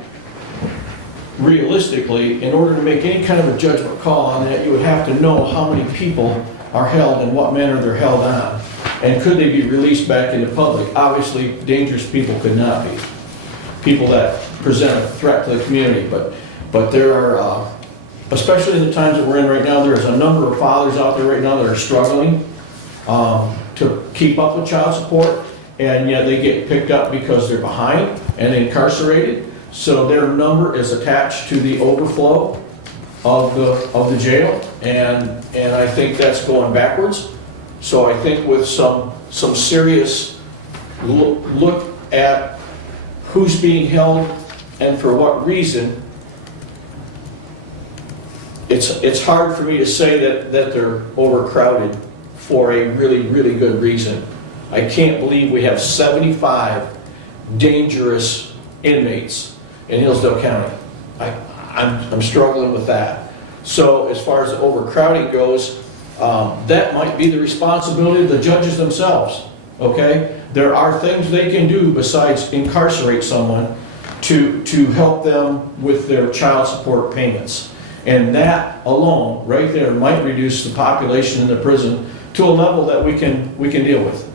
realistically, in order to make any kind of a judgment call on that, you would have to know how many people are held and what manner they're held on. And could they be released back into public? Obviously, dangerous people could not be. People that present a threat to the community, but there are especially in the times that we're in right now, there's a number of fathers out there right now that are struggling to keep up with child support, and yet they get picked up because they're behind and incarcerated. So their number is attached to the overflow of the jail, and I think that's going backwards. So I think with some serious look at who's being held and for what reason, it's hard for me to say that they're overcrowded for a really, really good reason. I can't believe we have 75 dangerous inmates in Hillsdale County. I'm struggling with that. So as far as the overcrowding goes, that might be the responsibility of the judges themselves, okay? There are things they can do besides incarcerate someone to help them with their child support payments. And that alone, right there, might reduce the population in the prison to a level that we can deal with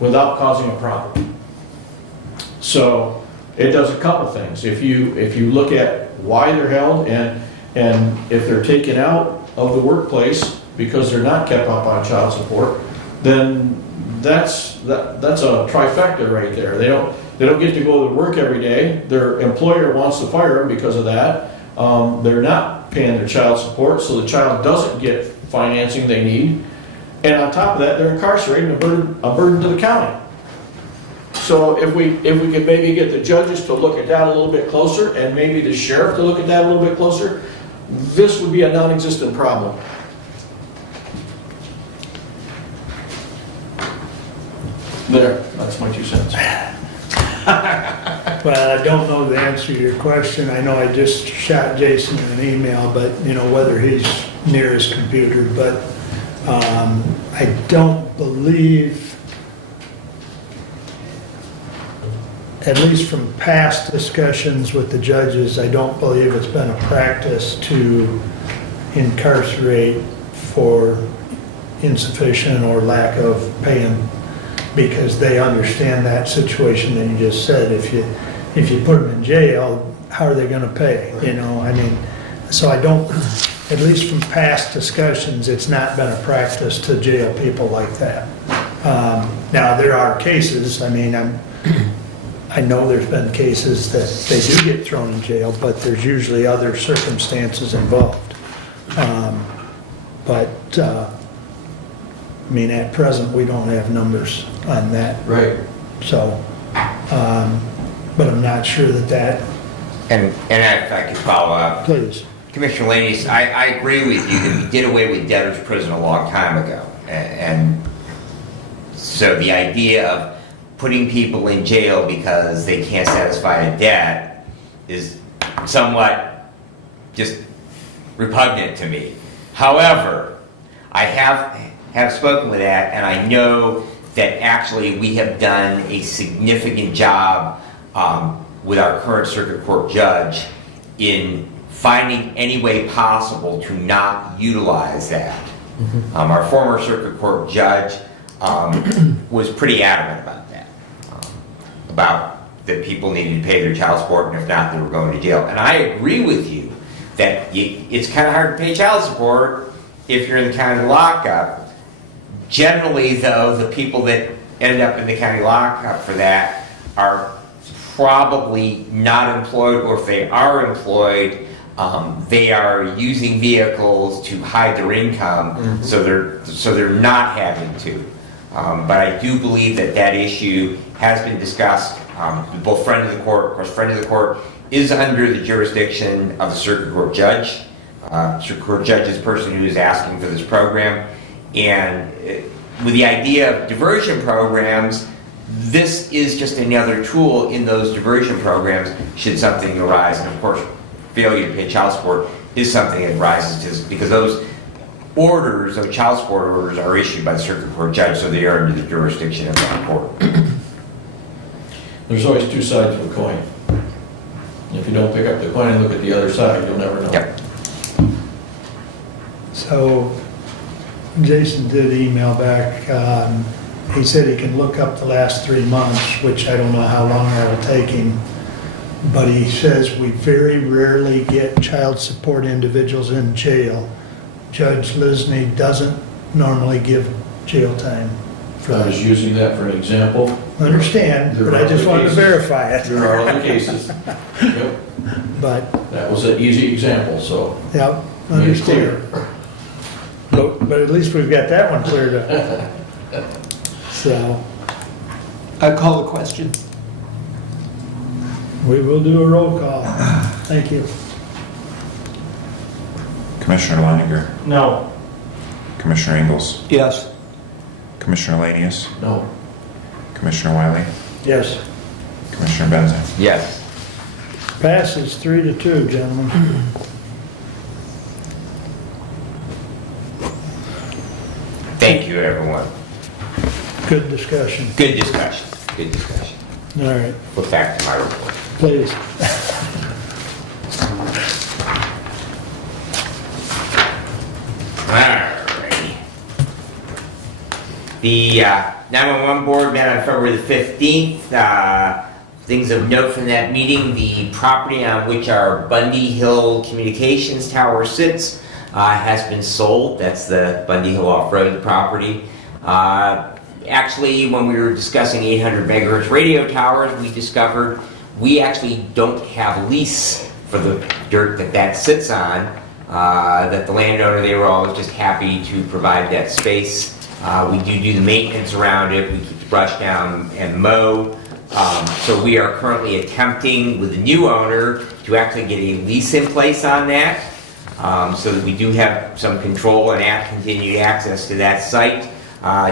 without causing a problem. So it does a couple things. If you look at why they're held and if they're taken out of the workplace because they're not kept up on child support, then that's a trifecta right there. They don't get to go to work every day. Their employer wants to fire them because of that. They're not paying their child support, so the child doesn't get financing they need. And on top of that, they're incarcerated and a burden to the county. So if we could maybe get the judges to look at that a little bit closer, and maybe the sheriff to look at that a little bit closer, this would be a non-existent problem. There, that's my 2 cents. Well, I don't know the answer to your question. I know I just shot Jason an email, but whether he's near his computer, but I don't believe, at least from past discussions with the judges, I don't believe it's been a practice to incarcerate for insufficient or lack of paying, because they understand that situation that you just said. If you put them in jail, how are they going to pay? So I don't, at least from past discussions, it's not been a practice to jail people like that. Now, there are cases, I know there's been cases that they do get thrown in jail, but there's usually other circumstances involved. At present, we don't have numbers on that. Right. So, but I'm not sure that. And if I could follow up. Please. Commissioner Laney, I agree with you that we did away with debtor's prison a long time ago. And so the idea of putting people in jail because they can't satisfy a debt is somewhat just repugnant to me. However, I have spoken with that, and I know that actually we have done a significant job with our current circuit court judge in finding any way possible to not utilize that. Mm-hmm. Our former circuit court judge was pretty adamant about that, about that people needed to pay their child support, and if not, they were going to jail. And I agree with you that it's kind of hard to pay child support if you're in the county lockup. Generally, though, the people that end up in the county lockup for that are probably not employed, or if they are employed, they are using vehicles to hide their income, mm-hmm. so they're not having to. But I do believe that issue has been discussed. Both friend of the court, of course, friend of the court is under the jurisdiction of the circuit court judge. Circuit court judge is the person who is asking for this program. And with the idea of diversion programs, this is just another tool in those diversion programs should something arise. And of course, failure to pay child support is something that rises because those orders, those child support orders, are issued by the circuit court judge, so they are under the jurisdiction of that court. There's always two sides of a coin. If you don't pick up the coin and look at the other side, you'll never know. Yep. So Jason did email back. He said he can look up the last 3 months, which I don't know how long that will take him. but he says we very rarely get child support individuals in jail. Judge Lisney doesn't normally give jail time for I was that. using that for an example. Understand, but I just wanted to verify it. There are other cases. Yep, But, that was an easy example, so. yeah, Made it understand. But at least we've got that one cleared up. So, I call the question. we will do a roll call. Thank you. Commissioner Leininger, No. Commissioner Ingalls, Yes. Commissioner Lanius, No. Commissioner Wiley, Yes. Commissioner Benson. Yes. Passes 3-2, gentlemen. Thank you, everyone. Good discussion. Good discussion, good discussion. All right, Go back to my report. please. Alrighty. The 911 board met on February the 15th. Things of note from that meeting, the property on which our Bundy Hill Communications Tower sits has been sold. That's the Bundy Hill Off-Road property. Actually, when we were discussing 800 megahertz radio towers, we discovered we actually don't have a lease for the dirt that sits on. That the landowner, they were always just happy to provide that space. We do the maintenance around it. We keep the brush down and mow. So we are currently attempting with the new owner to actually get a lease in place on that, so that we do have some control and continued access to that site.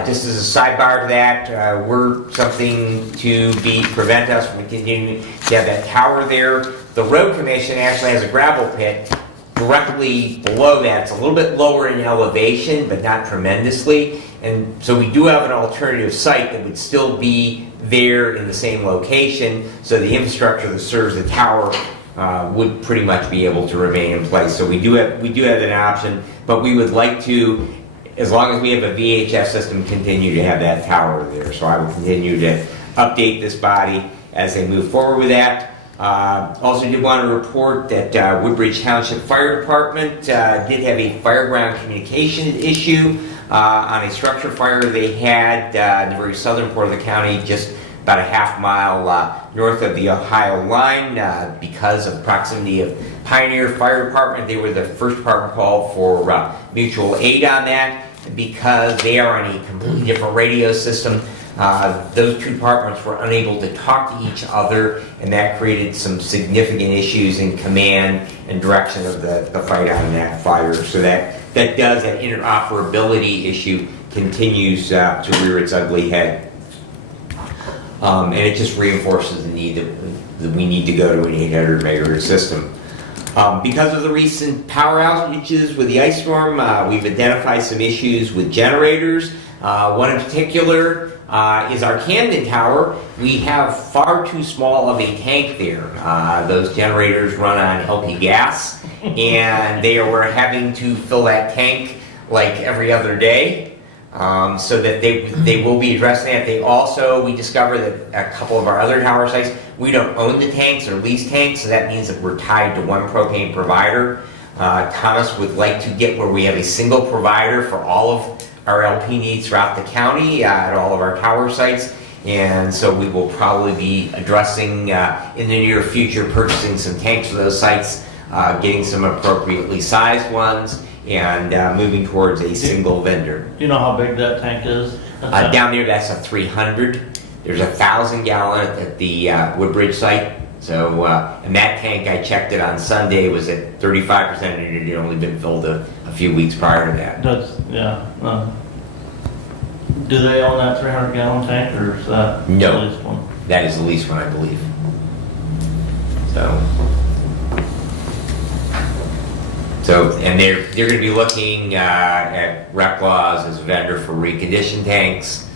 Just as a sidebar to that, we're something to prevent us from continuing to have that tower there. The road commission actually has a gravel pit directly below that. It's a little bit lower in elevation, but not tremendously. And so we do have an alternative site that would still be there in the same location, so the infrastructure that serves the tower would pretty much be able to remain in place. So we do have an option, but we would like to, as long as we have a VHF system, continue to have that tower there. So I will continue to update this body as they move forward with that. Also did want to report that Woodbridge Township Fire Department did have a fireground communication issue on a structure fire they had in the very southern part of the county, just about a half-mile north of the Ohio line. Because of proximity of Pioneer Fire Department, they were the first department called for mutual aid on that. Because they are on a completely different radio system, those two departments were unable to talk to each other, and that created some significant issues in command and direction of the fight on that fire. So that interoperability issue continues to rear its ugly head. And it just reinforces the need that we need to go to an 800 megahertz system. Because of the recent power outages with the ice storm, we've identified some issues with generators. One in particular is our Camden Tower. We have far too small of a tank there. Those generators run on LP gas, and we're having to fill that tank like every other day. So that they will be addressing that. We discovered that a couple of our other tower sites, we don't own the tanks or lease tanks, so that means that we're tied to one propane provider. Thomas would like to get where we have a single provider for all of our LP needs throughout the county at all of our tower sites. And so we will probably be addressing in the near future purchasing some tanks for those sites, getting some appropriately sized ones, and moving towards a single vendor. Do you know how big that tank is? Down there, that's a 300. There's 1,000 gallon at the Woodbridge site. So, and that tank, I checked it on Sunday, was at 35%, and it had only been filled a few weeks prior to that. Do they own that 300 gallon tank, or is that No. the leased one? That is the least one, I believe. So, and they're going to be looking at Reclaws as a vendor for reconditioned tanks.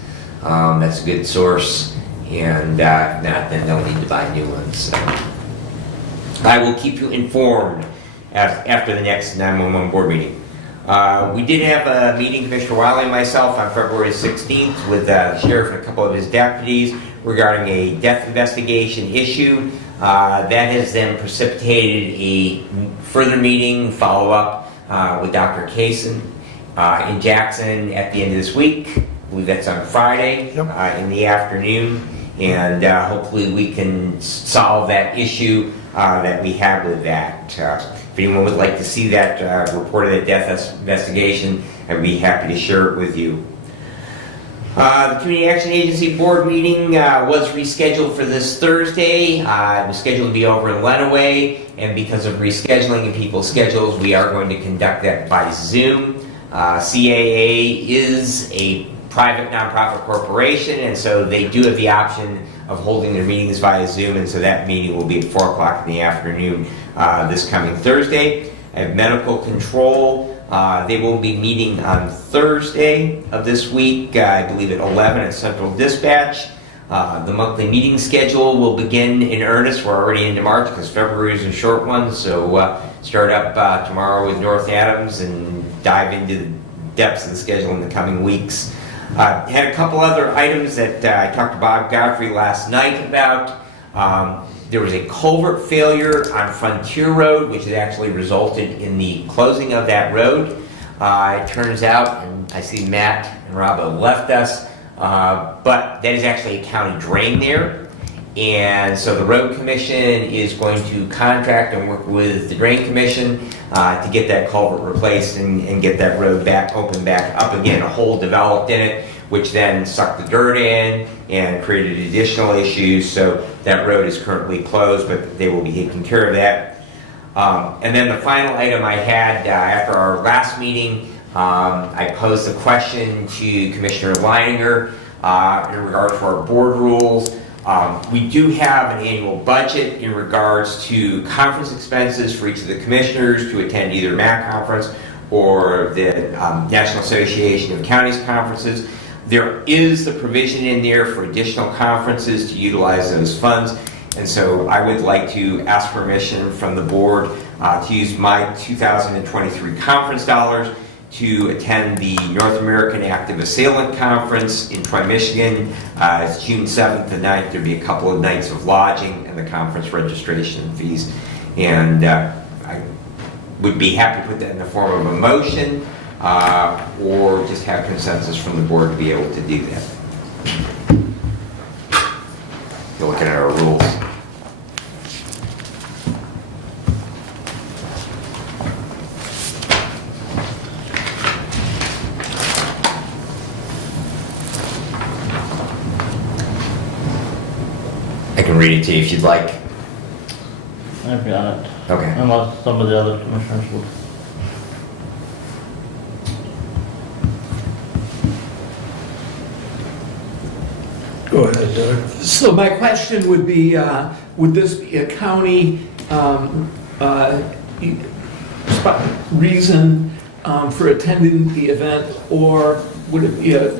That's a good source, and if not, then they'll need to buy new ones. So I will keep you informed after the next 911 board meeting. We did have a meeting, Commissioner Wiley and myself, on February 16th with the sheriff and a couple of his deputies regarding a death investigation issue. That has then precipitated a further meeting, follow-up with Dr. Kaysen in Jackson at the end of this week. I believe that's on Friday in the afternoon. And hopefully we can solve that issue that we have with that. If anyone would like to see that report of that death investigation, I'd be happy to share it with you. The Community Action Agency Board meeting was rescheduled for this Thursday. It was scheduled to be over in Lenawee, and because of rescheduling and people's schedules, we are going to conduct that by Zoom. CAA is a private nonprofit corporation, and so they do have the option of holding their meetings via Zoom, and so that meeting will be at 4 o'clock in the afternoon this coming Thursday. I have medical control. They will be meeting on Thursday of this week, I believe at 11 at Central Dispatch. The monthly meeting schedule will begin in earnest. We're already into March because February is a short one, so start up tomorrow with North Adams and dive into the depths of the schedule in the coming weeks. Had a couple other items that I talked to Bob Godfrey last night about. There was a culvert failure on Frontier Road, which has actually resulted in the closing of that road. It turns out, and I see Matt and Rob have left us, but that is actually a county drain there. And so the road commission is going to contract and work with the drain commission to get that culvert replaced and get that road opened back up again, a hole developed in it, which then sucked the dirt in and created additional issues. So that road is currently closed, but they will be taking care of that. And then the final item I had after our last meeting, I posed a question to Commissioner Leininger in regard to our board rules. We do have an annual budget in regards to conference expenses for each of the commissioners to attend either MAC conference or the National Association of Counties conferences. There is the provision in there for additional conferences to utilize those funds, and so I would like to ask permission from the board to use my 2023 conference dollars to attend the North American Active Assailant Conference in Troy, Michigan. It's June 7th and 9th. There'll be a couple of nights of lodging and the conference registration fees. And I would be happy to put that in the form of a motion or just have consensus from the board to be able to do that. You're looking at our rules. I can read it to you if you'd like. I've got it. Okay. Unless some of the other commissioners would. Go ahead, Doug. So my question would be, would this be a county reason for attending the event, or would it be a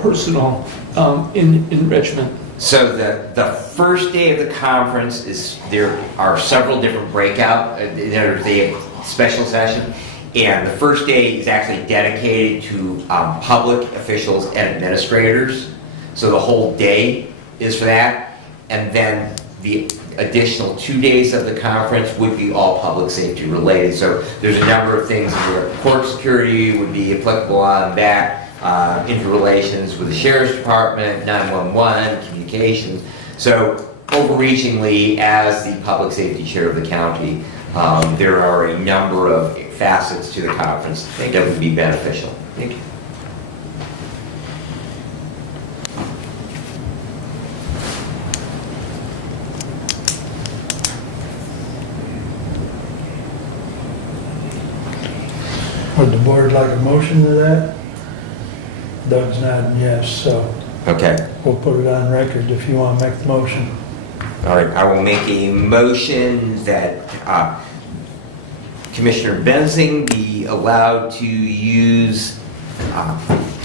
personal enrichment? So the first day of the conference is, there are several different breakout, there's a special session, and the first day is actually dedicated to public officials and administrators. So the whole day is for that, and then the additional 2 days of the conference would be all public safety related. So there's a number of things where court security would be applicable on that, interrelations with the Sheriff's Department, 911, communications. So overreachingly, as the public safety chair of the county, there are a number of facets to the conference that would be beneficial. Thank you. Would the board like a motion to that? Doug's nodding yes, so Okay. we'll put it on record if you want to make the motion. All right, I will make a motion that Commissioner Benzing be allowed to use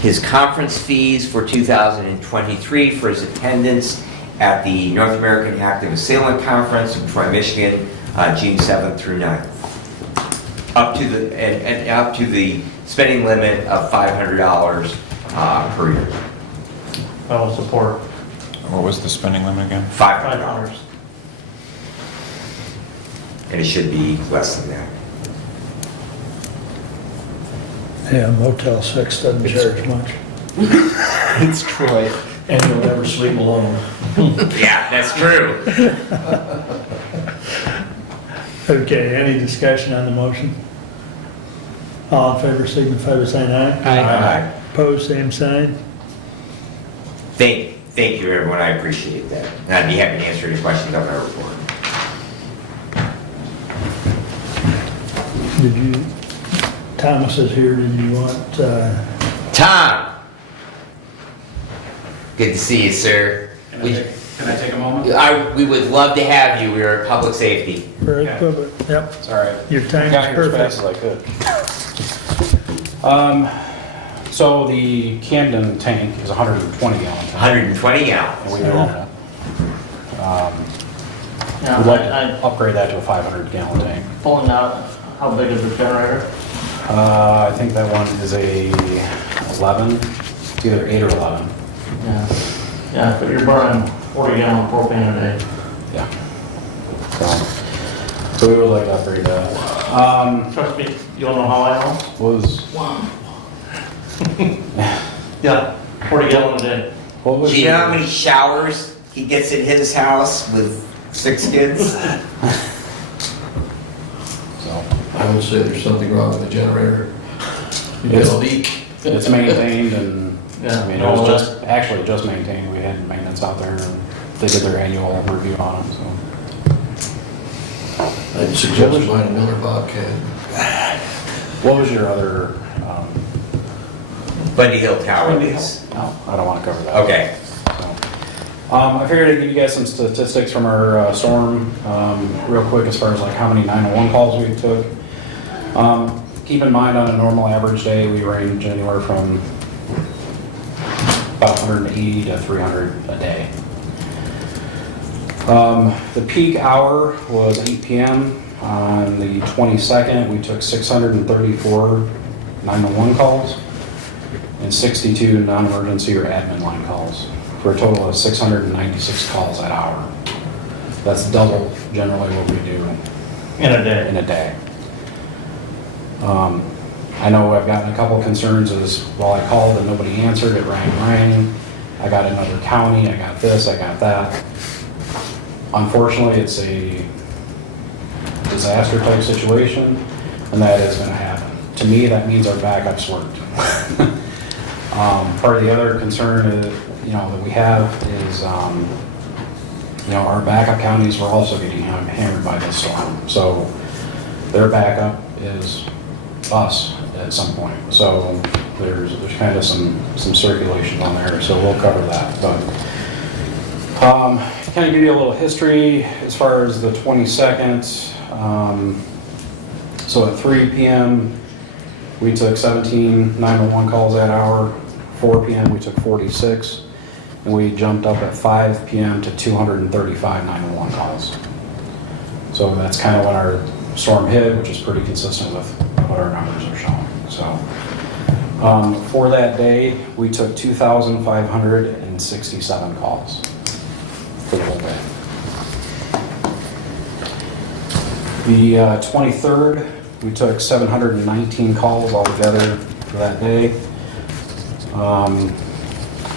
his conference fees for 2023 for his attendance at the North American Active Assailant Conference in Troy, Michigan, June 7th through 9th. Up to the spending limit of $500 per year. I will support. What was the spending limit again? $500. and it should be less than that. Yeah, Motel 6 doesn't charge much. It's Troy. And you'll never sleep alone. Yeah, that's true. Okay, any discussion on the motion? All in favor signify by saying aye. Aye. Opposed, same sign. Thank you, everyone, I appreciate that. And I'd be happy to answer any questions on our report. Did you, Thomas is here, did you want, Tom! Good to see you, sir. Can I take a moment? We would love to have you, we're public safety. for Okay. public, yep, Sorry. your time Got is here as perfect. fast as I could. So the Camden tank is 120 gallon tank. 120 gallons. And we own it. Yeah, We'd like I, to upgrade that to a 500 gallon tank. pulling out, how big is the generator? I think that one is a 11, it's either 8 or 11. Yeah, yeah, but you're burning 40 gallon propane a day. Yeah. So we would like to upgrade that. Trust me, you don't know how I know? Was, Yeah, 40 gallon a day. what was Do you know how your- many showers he gets in his house with 6 kids? So, I would say there's something wrong with the generator. You got a leak. it's maintained and, Yeah. I mean, it was actually just maintained. We had maintenance out there and they did their annual review on them, so. I'd suggest buying a Miller Bobcat. What was your other, Bundy Hill Tower lease. no, I don't want to cover that. Okay. So, I figured I'd give you guys some statistics from our storm, real quick as far as like how many 911 calls we took. Keep in mind, on a normal average day, we range anywhere from about 180 to 300 a day. The peak hour was 8 p.m. On the 22nd, we took 634 911 calls and 62 non-emergency or admin line calls, for a total of 696 calls that hour. That's double generally what we do In a day. in a day. I know I've gotten a couple concerns as, well, I called and nobody answered, it rang. I got another county, I got this, I got that. Unfortunately, it's a disaster type situation, and that is gonna happen. To me, that means our backups worked. Part of the other concern is, that we have is, our backup counties were also getting hammered by this storm. So their backup is us at some point. So there's kind of some circulation on there, so we'll cover that. But kind of give you a little history as far as the 22nd. So at 3 p.m., we took 17 911 calls that hour. 4 p.m. we took 46, and we jumped up at 5 p.m. to 235 911 calls. So that's kind of when our storm hit, which is pretty consistent with what our numbers are showing. So for that day, we took 2,567 calls for the whole day. The 23rd, we took 719 calls altogether for that day.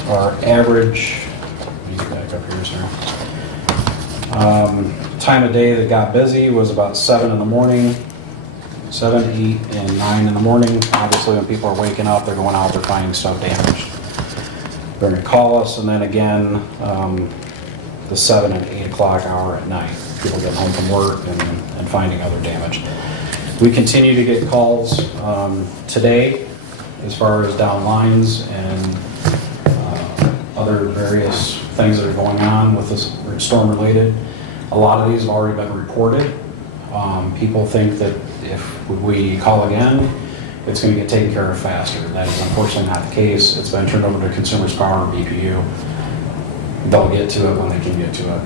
Our average, let me get back up here, sir. Time of day that got busy was about 7 in the morning, 7, 8, and 9 in the morning. Obviously, when people are waking up, they're going out, they're finding stuff damaged. They're gonna call us, and then again, the 7 and 8 o'clock hour at night. People getting home from work and finding other damage. We continue to get calls today as far as down lines and other various things that are going on with this storm related. A lot of these have already been reported. People think that if we call again, it's going to get taken care of faster. That is unfortunately not the case. It's been turned over to Consumers Power, BPU. They'll get to it when they can get to it.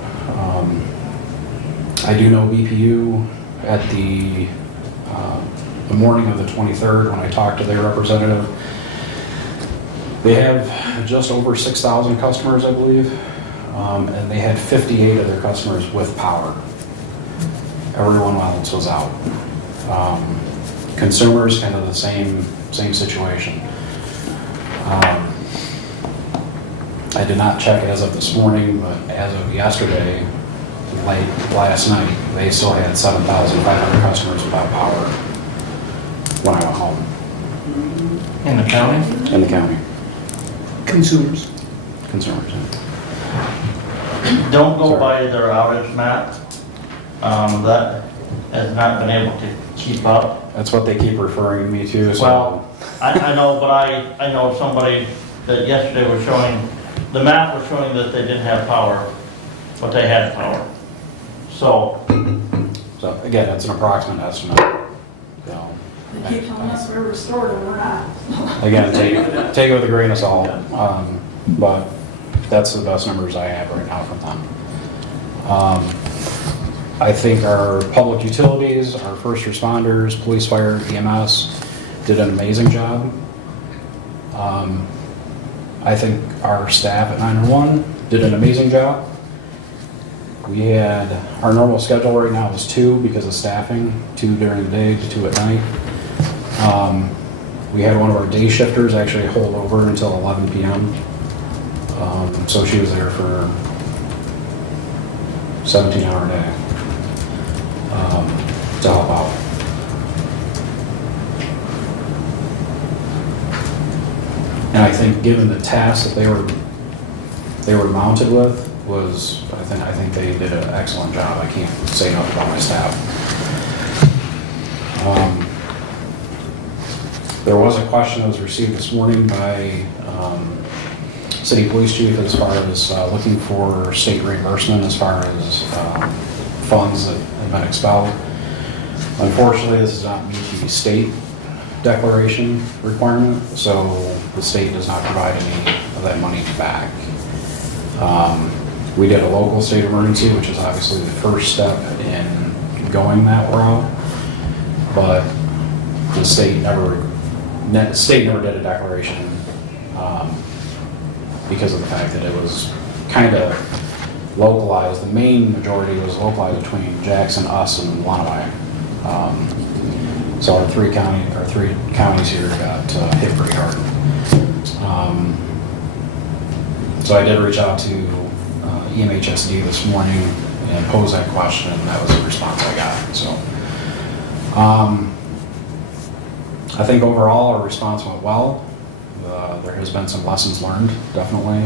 I do know BPU at the morning of the 23rd, when I talked to their representative, they have just over 6,000 customers, I believe, and they had 58 of their customers with power. everyone else was out. Consumers, kind of the same situation. I did not check as of this morning, but as of yesterday, late last night, they still had 7,500 customers without power when I went home. In the county? In the county, Consumers. consumers. Don't go Sorry. by their outage map. That has not been able to keep up. That's what they keep referring me to, so. Well, I know, but I know somebody that yesterday was showing, the map was showing that they didn't have power, but they had power. So, So again, it's an approximate estimate. So, They keep telling us we're restored and we're not. again, take it with a grain of salt, but that's the best numbers I have right now from them. I think our public utilities, our first responders, police, fire, EMS did an amazing job. I think our staff at 911 did an amazing job. We had, our normal schedule right now is 2 because of staffing, 2 during the day, 2 at night. We had one of our day shifters actually hold over until 11 p.m. So she was there for 17-hour day to help out. And I think given the task that they were mounted with was, I think they did an excellent job. I can't say enough about my staff. There was a question that was received this morning by City Police Chief as far as looking for state reimbursement as far as funds that have been expelled. Unfortunately, this does not meet the state declaration requirement, so the state does not provide any of that money back. We did a local state emergency, which is obviously the first step in going that route, but the state never did a declaration because of the fact that it was kind of localized. The main majority was localized between Jackson, us, and Lenawee. So our three counties here got hit pretty hard. So I did reach out to EMHSD this morning and pose that question, and that was the response I got. So I think overall our response went well. There has been some lessons learned, definitely,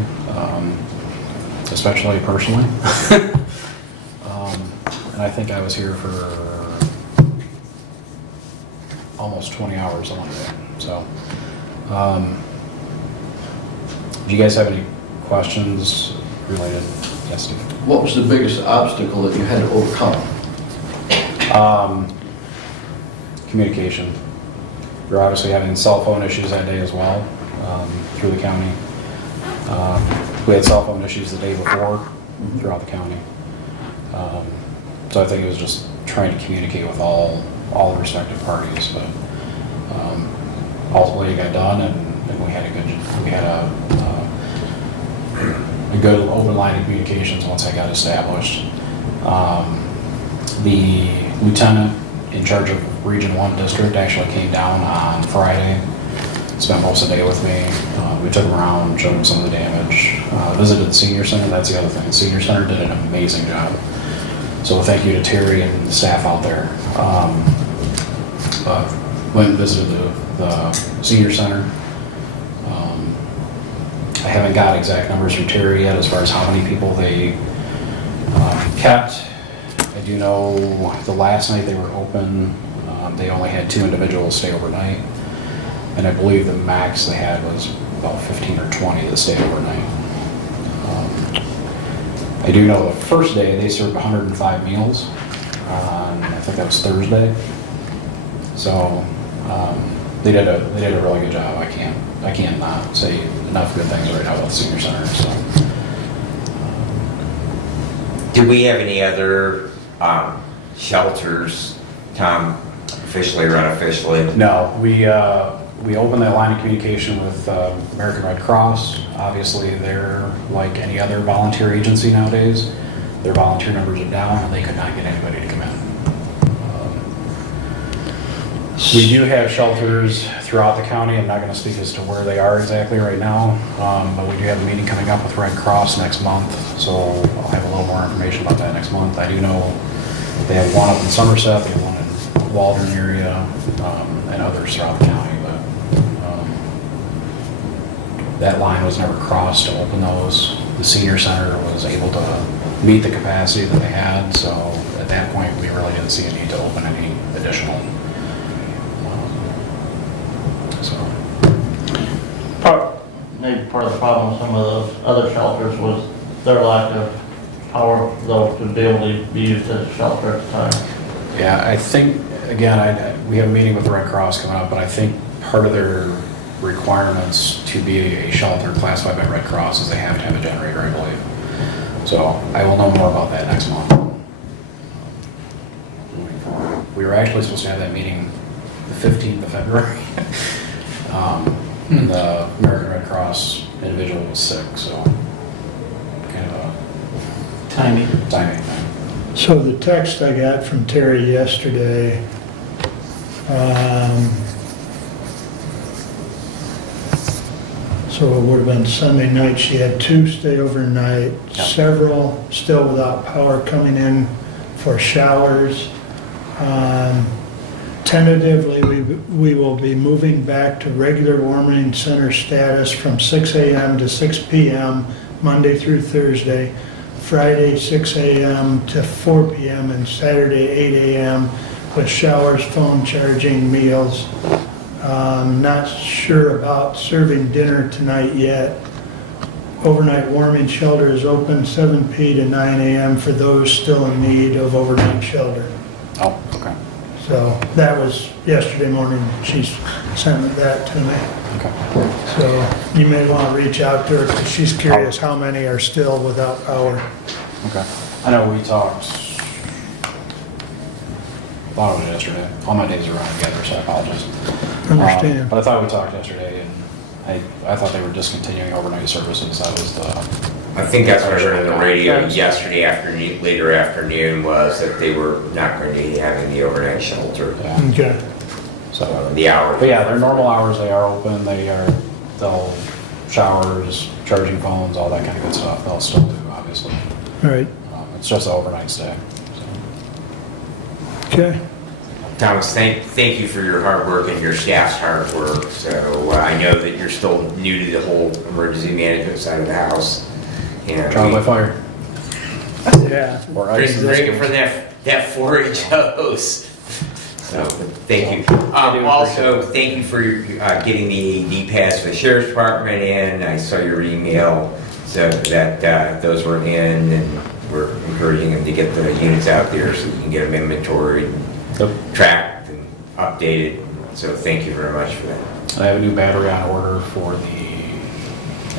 especially personally. And I think I was here for almost 20 hours on one day. So, do you guys have any questions related? Yes, Steve. What was the biggest obstacle that you had to overcome? Communication. We're obviously having cell phone issues that day as well through the county. We had cell phone issues the day before throughout the county. So I think it was just trying to communicate with all the respective parties, but ultimately it got done, and we had a good open line of communications once I got established. The lieutenant in charge of Region 1 district actually came down on Friday, spent most of the day with me. We took him around, showed him some of the damage, visited the senior center. That's the other thing. The senior center did an amazing job. So thank you to Terry and the staff out there. Went and visited the senior center. I haven't got exact numbers from Terry yet as far as how many people they kept. I do know the last night they were open, they only had 2 individuals stay overnight. And I believe the max they had was about 15 or 20 that stayed overnight. I do know the first day they served 105 meals on, I think that was Thursday. So they did a really good job. I can't not say enough good things right now about the senior center. So. Do we have any other shelters, Tom, officially or unofficially? No, we opened that line of communication with American Red Cross. Obviously, they're like any other volunteer agency nowadays. Their volunteer numbers are down, and they could not get anybody to come in. We do have shelters throughout the county. I'm not going to speak as to where they are exactly right now, but we do have a meeting coming up with Red Cross next month, so I'll have a little more information about that next month. I do know they have one up in Somerset, they have one in Waldron area, and others throughout the county, but that line was never crossed to open those. The senior center was able to meet the capacity that they had, so at that point, we really didn't see a need to open any additional. Maybe part of the problem with some of those other shelters was their lack of power, though, to be able to be used as a shelter at the time. Yeah, I think, again, we have a meeting with the Red Cross coming up, but I think part of their requirements to be a shelter classified by Red Cross is they have to have a generator, I believe. So I will know more about that next month. We were actually supposed to have that meeting the 15th of February. And the American Red Cross individual was sick, so kind of a timing thing. So the text I got from Terry yesterday, so it would have been Sunday night, she had 2 stay overnight, several still without power coming in for showers. Tentatively, we will be moving back to regular warming center status from 6 a.m. to 6 p.m. Monday through Thursday, Friday 6 a.m. to 4 p.m. and Saturday 8 a.m. with showers, phone charging, meals. Not sure about serving dinner tonight yet. Overnight warming shelter is open 7 p. to 9 a.m. for those still in need of overnight shelter. Oh, okay. So that was yesterday morning, she sent that to me. Okay. So you may want to reach out to her because she's curious how many are still without power. Okay. I know we talked, thought of it yesterday. All my days are running together, so I apologize. Understand. But I thought we talked yesterday, and I thought they were discontinuing overnight services. That was the... I think that's what I heard on the radio yesterday afternoon, later afternoon, was that they were not going to be having the overnight shelter. Yeah. Okay. So the hours. But yeah, their normal hours, they are open. They'll showers, charging phones, all that kind of good stuff. They'll still do, obviously. Right. It's just an overnight stay. So. Okay. Thomas, thank you for your hard work and your staff's hard work. So I know that you're still new to the whole emergency management side of the house. Trial by fire. Yeah. Or bring it from that 4-H hose. So thank you. Also, thank you for getting the AD pass for the sheriff's department in. I saw your email, so that those were in, and we're encouraging them to get the units out there so we can get them inventoried, tracked, and updated. So thank you very much for that. I have a new battery on order for the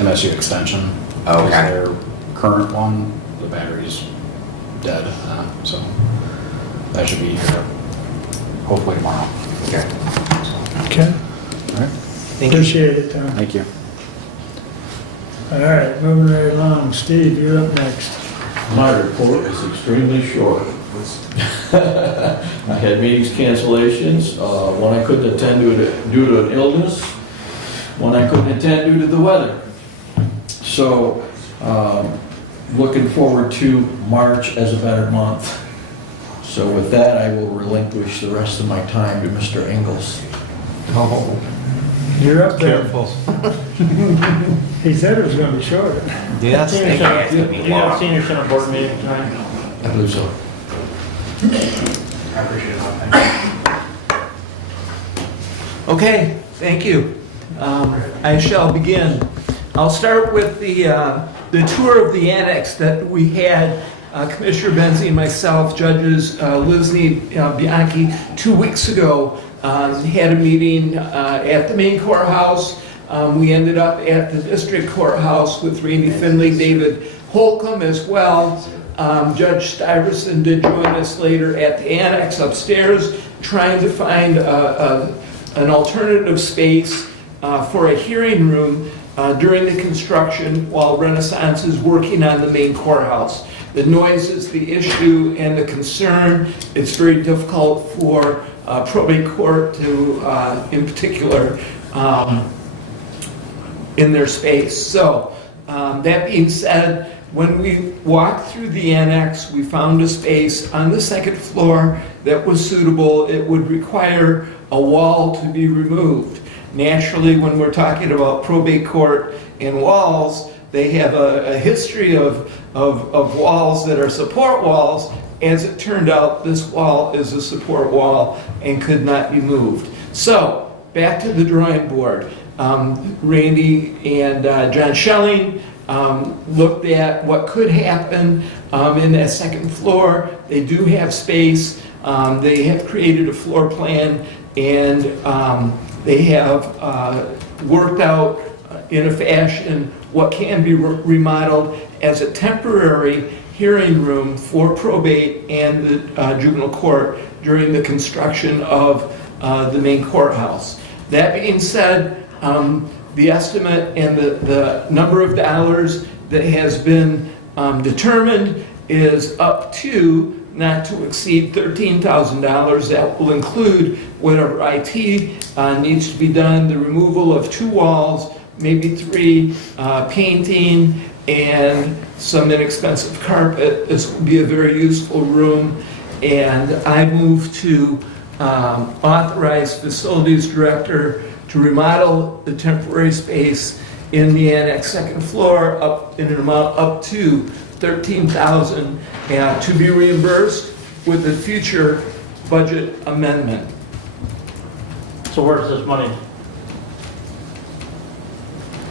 MSU extension. Okay. Their current one, the battery's dead, so that should be here hopefully tomorrow. Okay. Okay. All right. Appreciate it, Tom. Thank you. All right, moving right along. Steve, you're up next. My report is extremely short. I had meetings cancellations, one I couldn't attend due to an illness, one I couldn't attend due to the weather. So, looking forward to March as a better month. So with that, I will relinquish the rest of my time to Mr. Ingalls. Oh, you're up there. Careful. He said it was going to be short. Yes. You have a senior center board meeting tonight? I believe so. I appreciate it. Thank you. Okay, thank you. I shall begin. I'll start with the tour of the annex that we had, Commissioner Benzie and myself, Judges Lisney, Bianchi, 2 weeks ago, had a meeting at the main courthouse. We ended up at the district courthouse with Randy Finley, David Holcomb as well. Judge Stuyvesant did join us later at the annex upstairs, trying to find an alternative space for a hearing room during the construction while Renaissance is working on the main courthouse. The noise is the issue and the concern. It's very difficult for probate court to, in particular, in their space. So, that being said, when we walked through the annex, we found a space on the second floor that was suitable. It would require a wall to be removed. Naturally, when we're talking about probate court and walls, they have a history of walls that are support walls. As it turned out, this wall is a support wall and could not be moved. So, back to the drawing board. Randy and John Schelling looked at what could happen in that second floor. They do have space. They have created a floor plan, and they have worked out in a fashion what can be remodeled as a temporary hearing room for probate and the juvenile court during the construction of the main courthouse. That being said, the estimate and the number of dollars that has been determined is up to, not to exceed $13,000. That will include whatever IT needs to be done, the removal of 2 walls, maybe 3, painting, and some inexpensive carpet. This will be a very useful room, and I move to authorize facilities director to remodel the temporary space in the annex second floor up in an amount up to $13,000 to be reimbursed with a future budget amendment. So where's this money?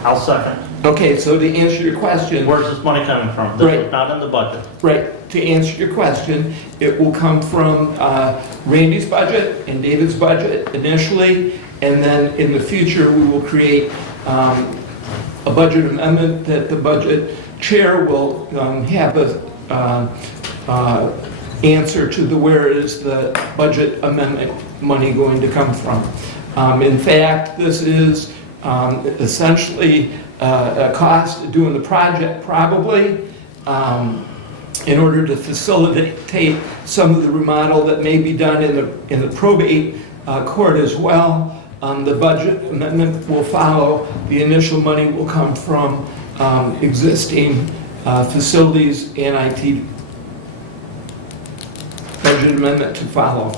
I'll second. Okay, so to answer your question, Where's this money coming from? This Right. is not in the budget. right, to answer your question, it will come from Randy's budget and David's budget initially, and then in the future, we will create a budget amendment that the budget chair will have a answer to where is the budget amendment money going to come from. In fact, this is essentially a cost of doing the project probably in order to facilitate some of the remodel that may be done in the probate court as well. The budget amendment will follow. The initial money will come from existing facilities and IT. Budget amendment to follow.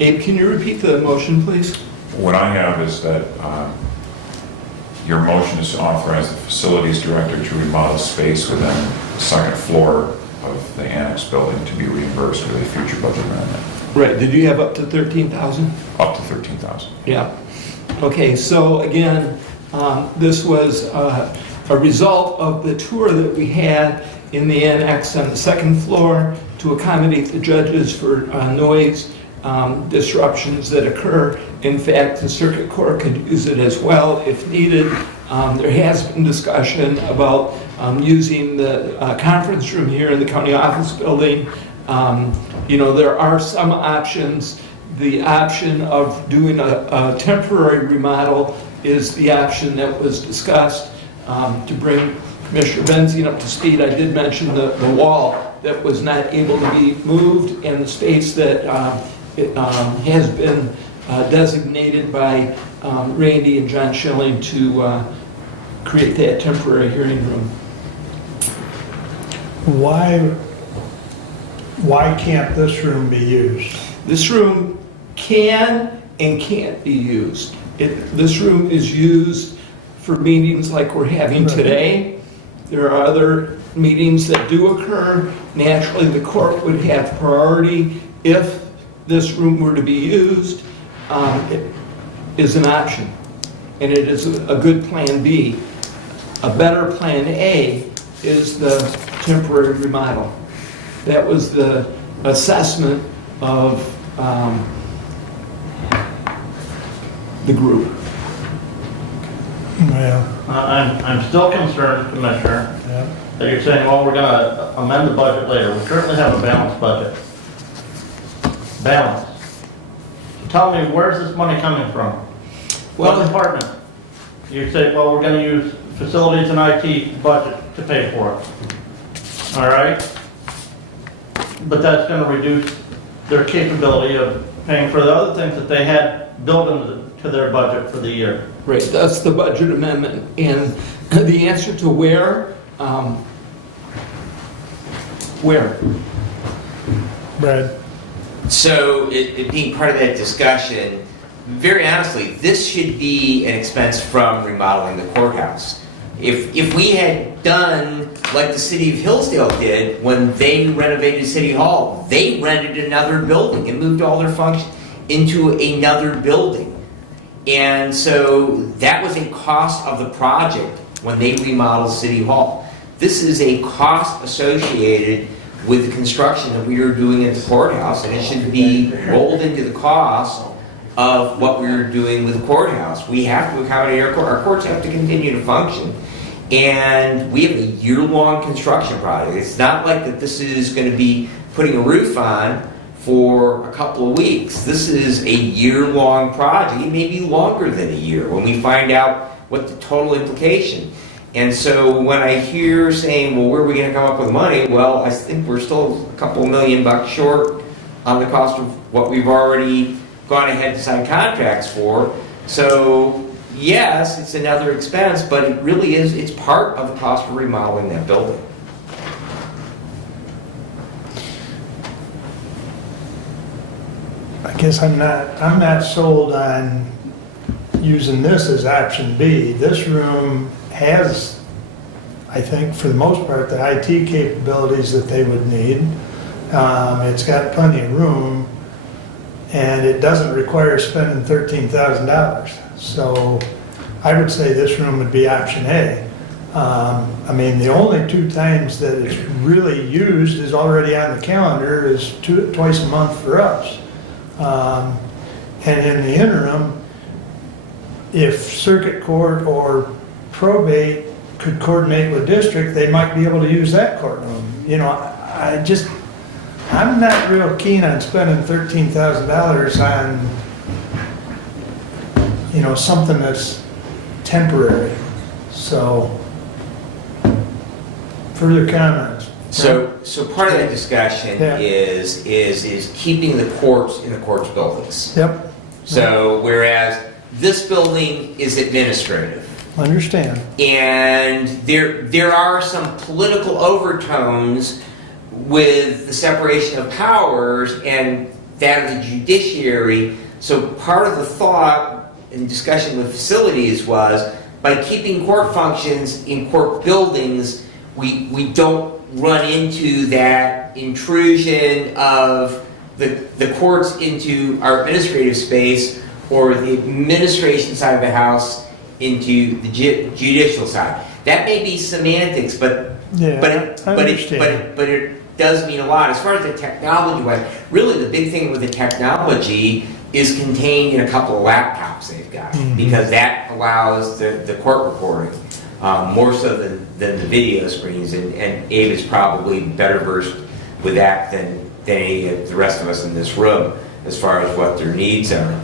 Abe, can you repeat the motion, please? What I have is that your motion is to authorize the facilities director to remodel space within the second floor of the annex building to be reimbursed with a future budget amendment. Right, did you have up to 13,000? Up to 13,000. Yeah. Okay, so again, this was a result of the tour that we had in the annex on the second floor to accommodate the judges for noise disruptions that occur. In fact, the circuit court could use it as well if needed. There has been discussion about using the conference room here in the county office building. There are some options. The option of doing a temporary remodel is the option that was discussed. To bring Commissioner Benzine up to speed, I did mention the wall that was not able to be moved and the space that has been designated by Randy and John Schilling to create that temporary hearing room. Why can't this room be used? This room can and can't be used. This room is used for meetings like we're having today. There are other meetings that do occur. Naturally, the court would have priority if this room were to be used. It is an option, and it is a good plan B. A better plan A is the temporary remodel. That was the assessment of the group. Well, I'm still concerned, Commissioner, that you're saying, well, we're going to amend the budget later. We currently have a balanced budget. Balance. Tell me, where's this money coming from? What department? You say, well, we're going to use facilities and IT budget to pay for it. All right? But that's gonna reduce their capability of paying for the other things that they had built into their budget for the year. Right, that's the budget amendment. And the answer to where? Brad? So it being part of that discussion, very honestly, this should be an expense from remodeling the courthouse. If we had done like the city of Hillsdale did when they renovated City Hall, they rented another building and moved all their functions into another building. And so that was a cost of the project when they remodeled City Hall. This is a cost associated with the construction that we are doing at the courthouse, and it should be rolled into the cost of what we are doing with the courthouse. We have to accommodate our courts have to continue to function. And we have a year-long construction project. It's not like that this is going to be putting a roof on for a couple of weeks. This is a year-long project. It may be longer than a year when we find out what the total implication. And so when I hear saying, well, where are we going to come up with money? Well, I think we're still a couple $1 million short on the cost of what we've already gone ahead and signed contracts for. So yes, it's another expense, but it really is, it's part of the cost of remodeling that building. I guess I'm not sold on using this as option B. This room has, I think, for the most part, the IT capabilities that they would need. It's got plenty of room, and it doesn't require spending $13,000. So I would say this room would be option A. I mean, the only 2 times that it's really used is already on the calendar is twice a month for us. And in the interim, if circuit court or probate could coordinate with district, they might be able to use that courtroom. You know, I'm not real keen on spending $13,000 on, you know, something that's temporary. So, further comments? So part of that discussion Yeah. is keeping the courts in the courts buildings. Yep. So whereas this building is administrative. Understand. And there are some political overtones with the separation of powers and that of the judiciary. So part of the thought in discussion with facilities was by keeping court functions in court buildings, we don't run into that intrusion of the courts into our administrative space or the administration side of the house into the judicial side. That may be semantics, but it does mean a lot. As far as the technology wise, really the big thing with the technology is contained in a couple of laptops they've got, because that allows the court recording more so than the video screens, and Abe is probably better versed with that than any of the rest of us in this room as far as what their needs are.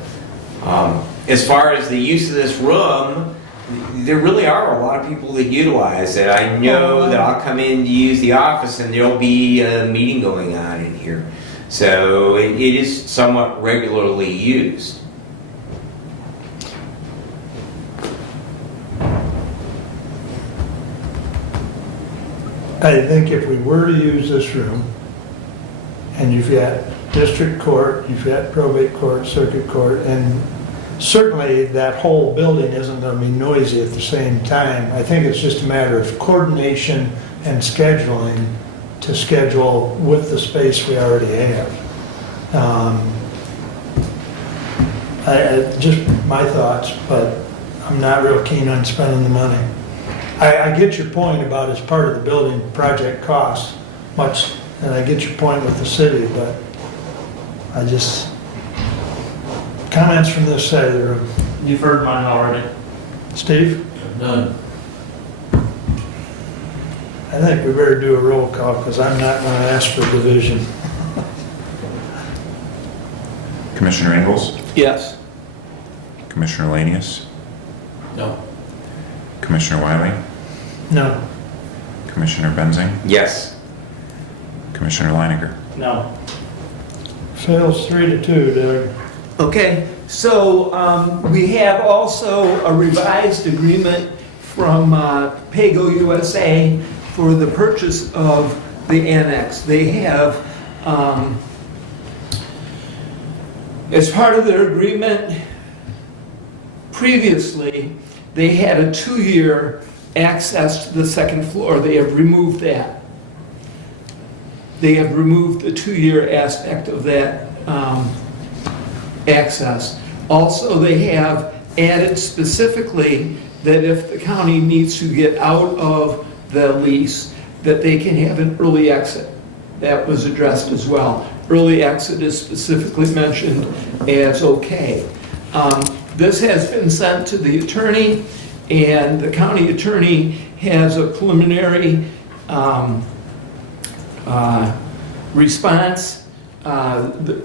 As far as the use of this room, there really are a lot of people that utilize it. I know that I'll come in to use the office and there'll be a meeting going on in here. So it is somewhat regularly used. I think if we were to use this room, and you've got district court, you've got probate court, circuit court, and certainly that whole building isn't going to be noisy at the same time. I think it's just a matter of coordination and scheduling to schedule with the space we already have. Just my thoughts, but I'm not real keen on spending the money. I get your point about as part of the building project costs, and I get your point with the city, but I just, comments from this side of the room. You've heard mine already. Steve? None. I think we better do a roll call because I'm not going to ask for division. Commissioner Ingalls? Yes. Commissioner Lanius? No. Commissioner Wiley? No. Commissioner Benzing? Yes. Commissioner Leininger? No. Fails 3-2, Doug. Okay, so we have also a revised agreement from Pago USA for the purchase of the annex. They have, as part of their agreement, previously, they had a 2-year access to the second floor. They have removed that. They have removed the 2-year aspect of that access. Also, they have added specifically that if the county needs to get out of the lease, that they can have an early exit. That was addressed as well. Early exit is specifically mentioned as okay. This has been sent to the attorney, and the county attorney has a preliminary response. The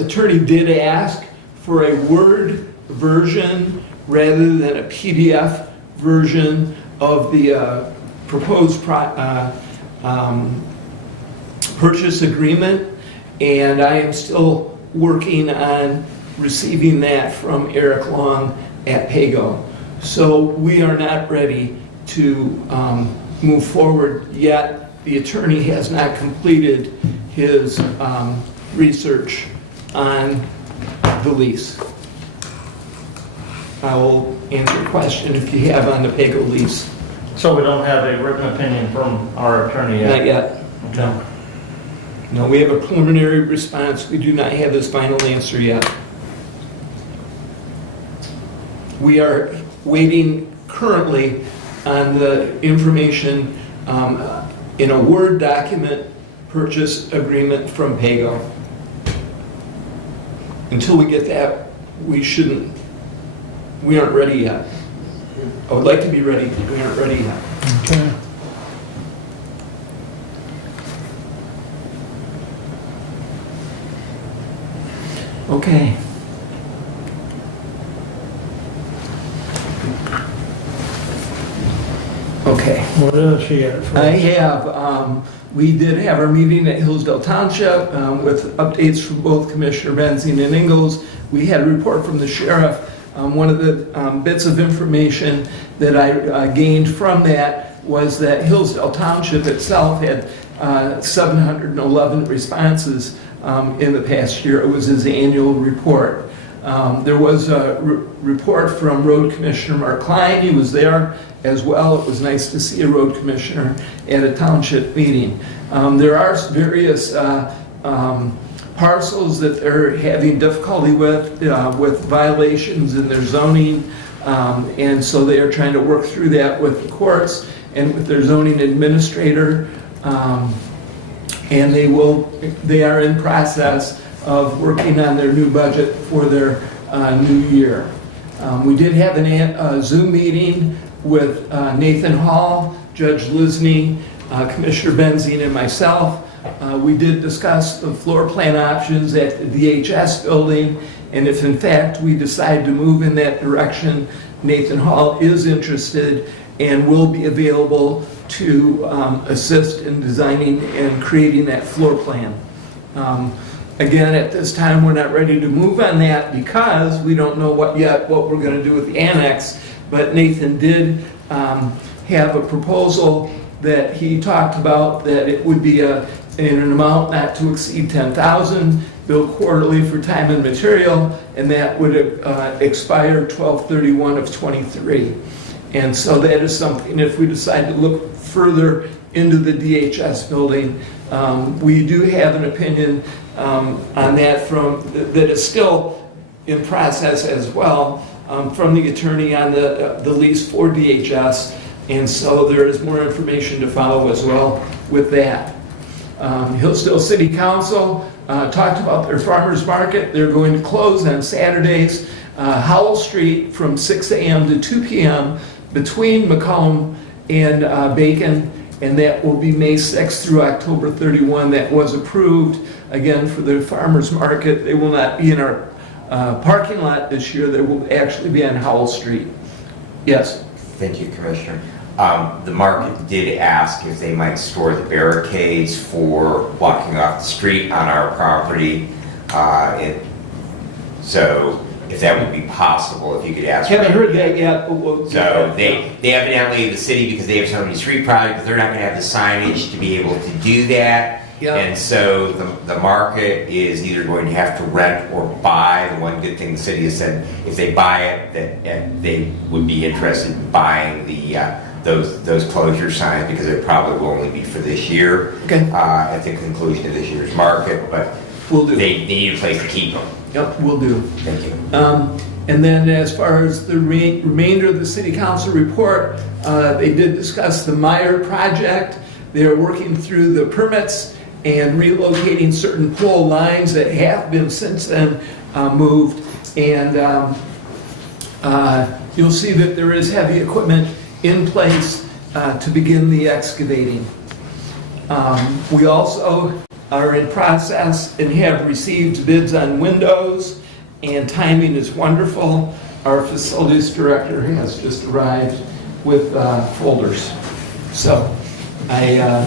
attorney did ask for a Word version rather than a PDF version of the proposed purchase agreement, and I am still working on receiving that from Eric Long at Pago. So we are not ready to move forward yet. The attorney has not completed his research on the lease. I will answer a question if you have on the Pago lease. So we don't have a written opinion from our attorney yet? Not yet. Okay. No, we have a preliminary response. We do not have his final answer yet. We are waiting currently on the information in a Word document purchase agreement from Pago. Until we get that, we aren't ready yet. I would like to be ready, but we aren't ready yet. Okay. Okay. Okay. What else you got for us? I have, we did have our meeting at Hillsdale Township with updates from both Commissioner Benzing and Ingalls. We had a report from the sheriff. One of the bits of information that I gained from that was that Hillsdale Township itself had 711 responses in the past year. It was his annual report. There was a report from Road Commissioner Mark Klein. He was there as well. It was nice to see a road commissioner at a township meeting. There are various parcels that they're having difficulty with violations in their zoning, and so they are trying to work through that with the courts and with their zoning administrator, and they are in process of working on their new budget for their new year. We did have a Zoom meeting with Nathan Hall, Judge Lisney, Commissioner Benzing, and myself. We did discuss the floor plan options at the DHS building, and if in fact we decide to move in that direction, Nathan Hall is interested and will be available to assist in designing and creating that floor plan. Again, at this time, we're not ready to move on that because we don't know what we're going to do with the annex, but Nathan did have a proposal that he talked about, that it would be in an amount not to exceed $10,000, billed quarterly for time and material, and that would expire 12/31 of '23. And so that is something, if we decide to look further into the DHS building, we do have an opinion on that that is still in process as well from the attorney on the lease for DHS, and so there is more information to follow as well with that. Hillsdale City Council talked about their farmers market. They're going to close on Saturdays, Howell Street from 6 a.m. to 2 p.m. between McComb and Bacon, and that will be May 6th through October 31. That was approved, again, for the farmers market. They will not be in our parking lot this year. They will actually be on Howell Street. Yes? Thank you, Commissioner. The market did ask if they might store the barricades for blocking off the street on our property. So if that would be possible, if you could ask. Haven't heard that yet, but we'll. So they evidently, the city, because they have so many street projects, they're not gonna have the signage to be able to do that. Yeah. And so the market is either going to have to rent or buy. The one good thing the city has said, if they buy it, that they would be interested in buying those closure signs, because it probably will only be for this year. Okay. At the conclusion of this year's market, but Will do. they need a place to keep them. Yep, will do. Thank you. And then as far as the remainder of the city council report, they did discuss the Meyer project. They're working through the permits and relocating certain pole lines that have been since then moved. And you'll see that there is heavy equipment in place to begin the excavating. We also are in process and have received bids on windows, and timing is wonderful. Our facilities director has just arrived with folders. So I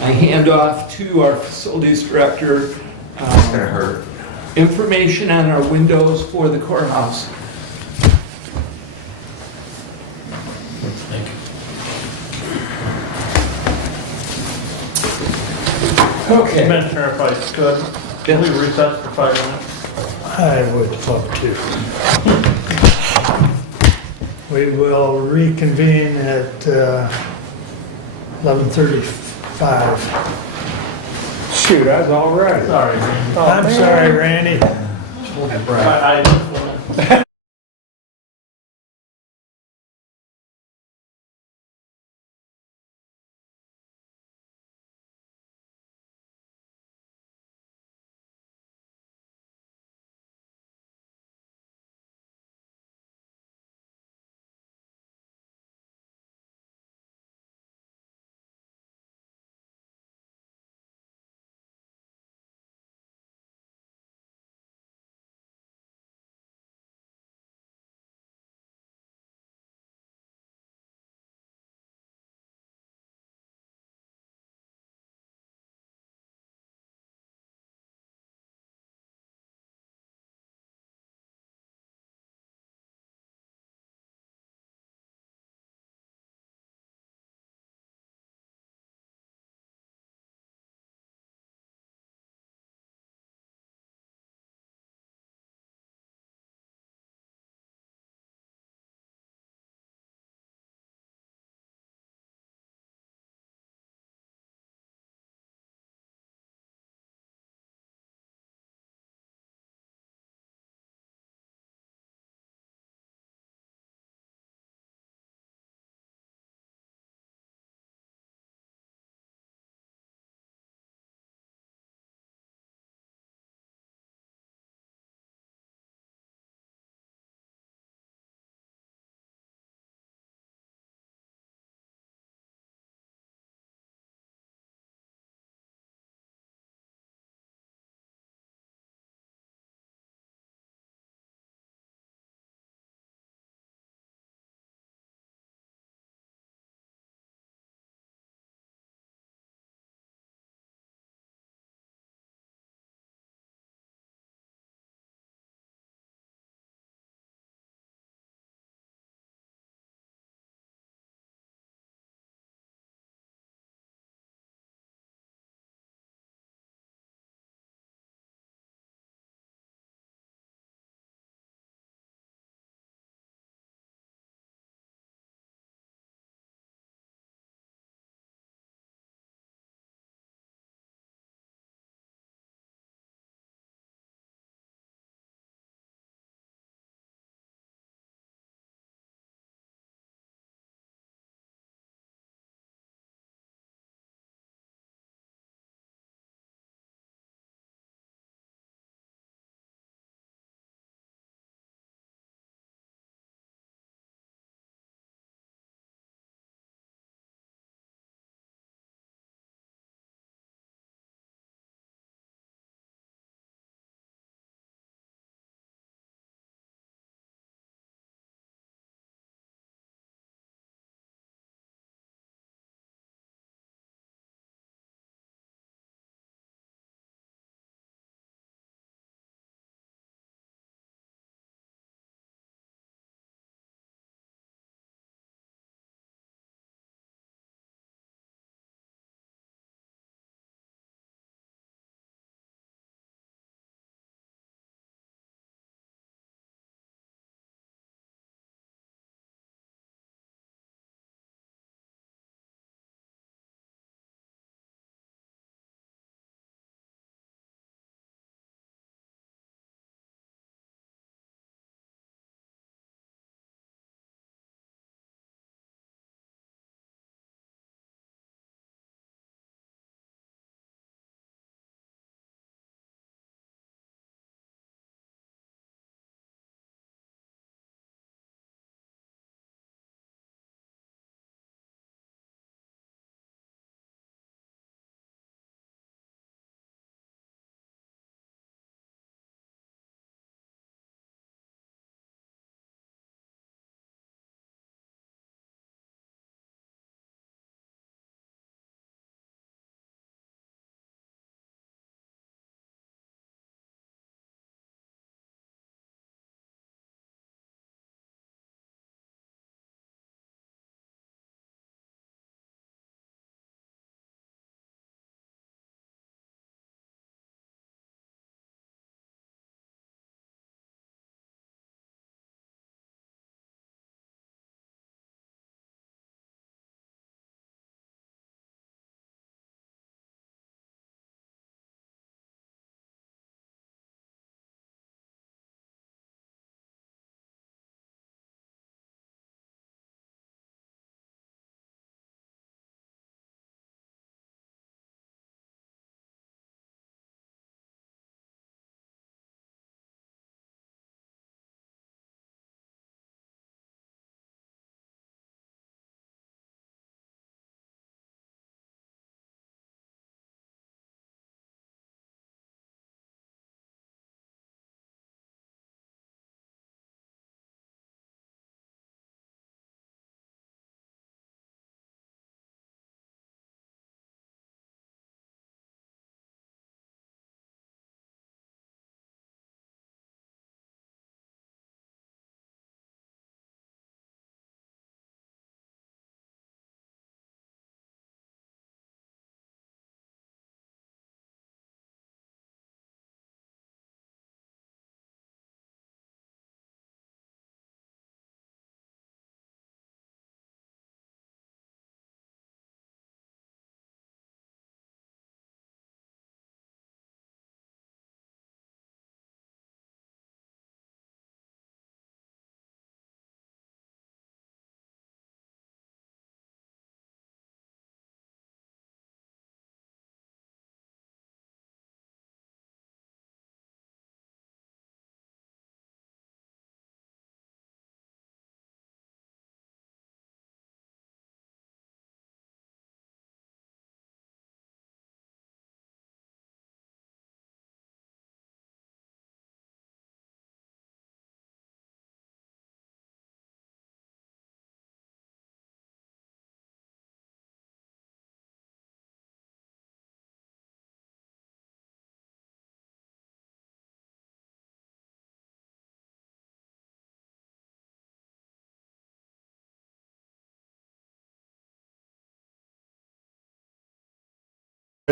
hand off to our facilities director It's gonna hurt. information on our windows for the courthouse. Okay. Commissioner, if I could, can we recess for 5 minutes? I would love to. We will reconvene at 11:35. Shoot, I was all right. Sorry. I'm sorry, Randy. I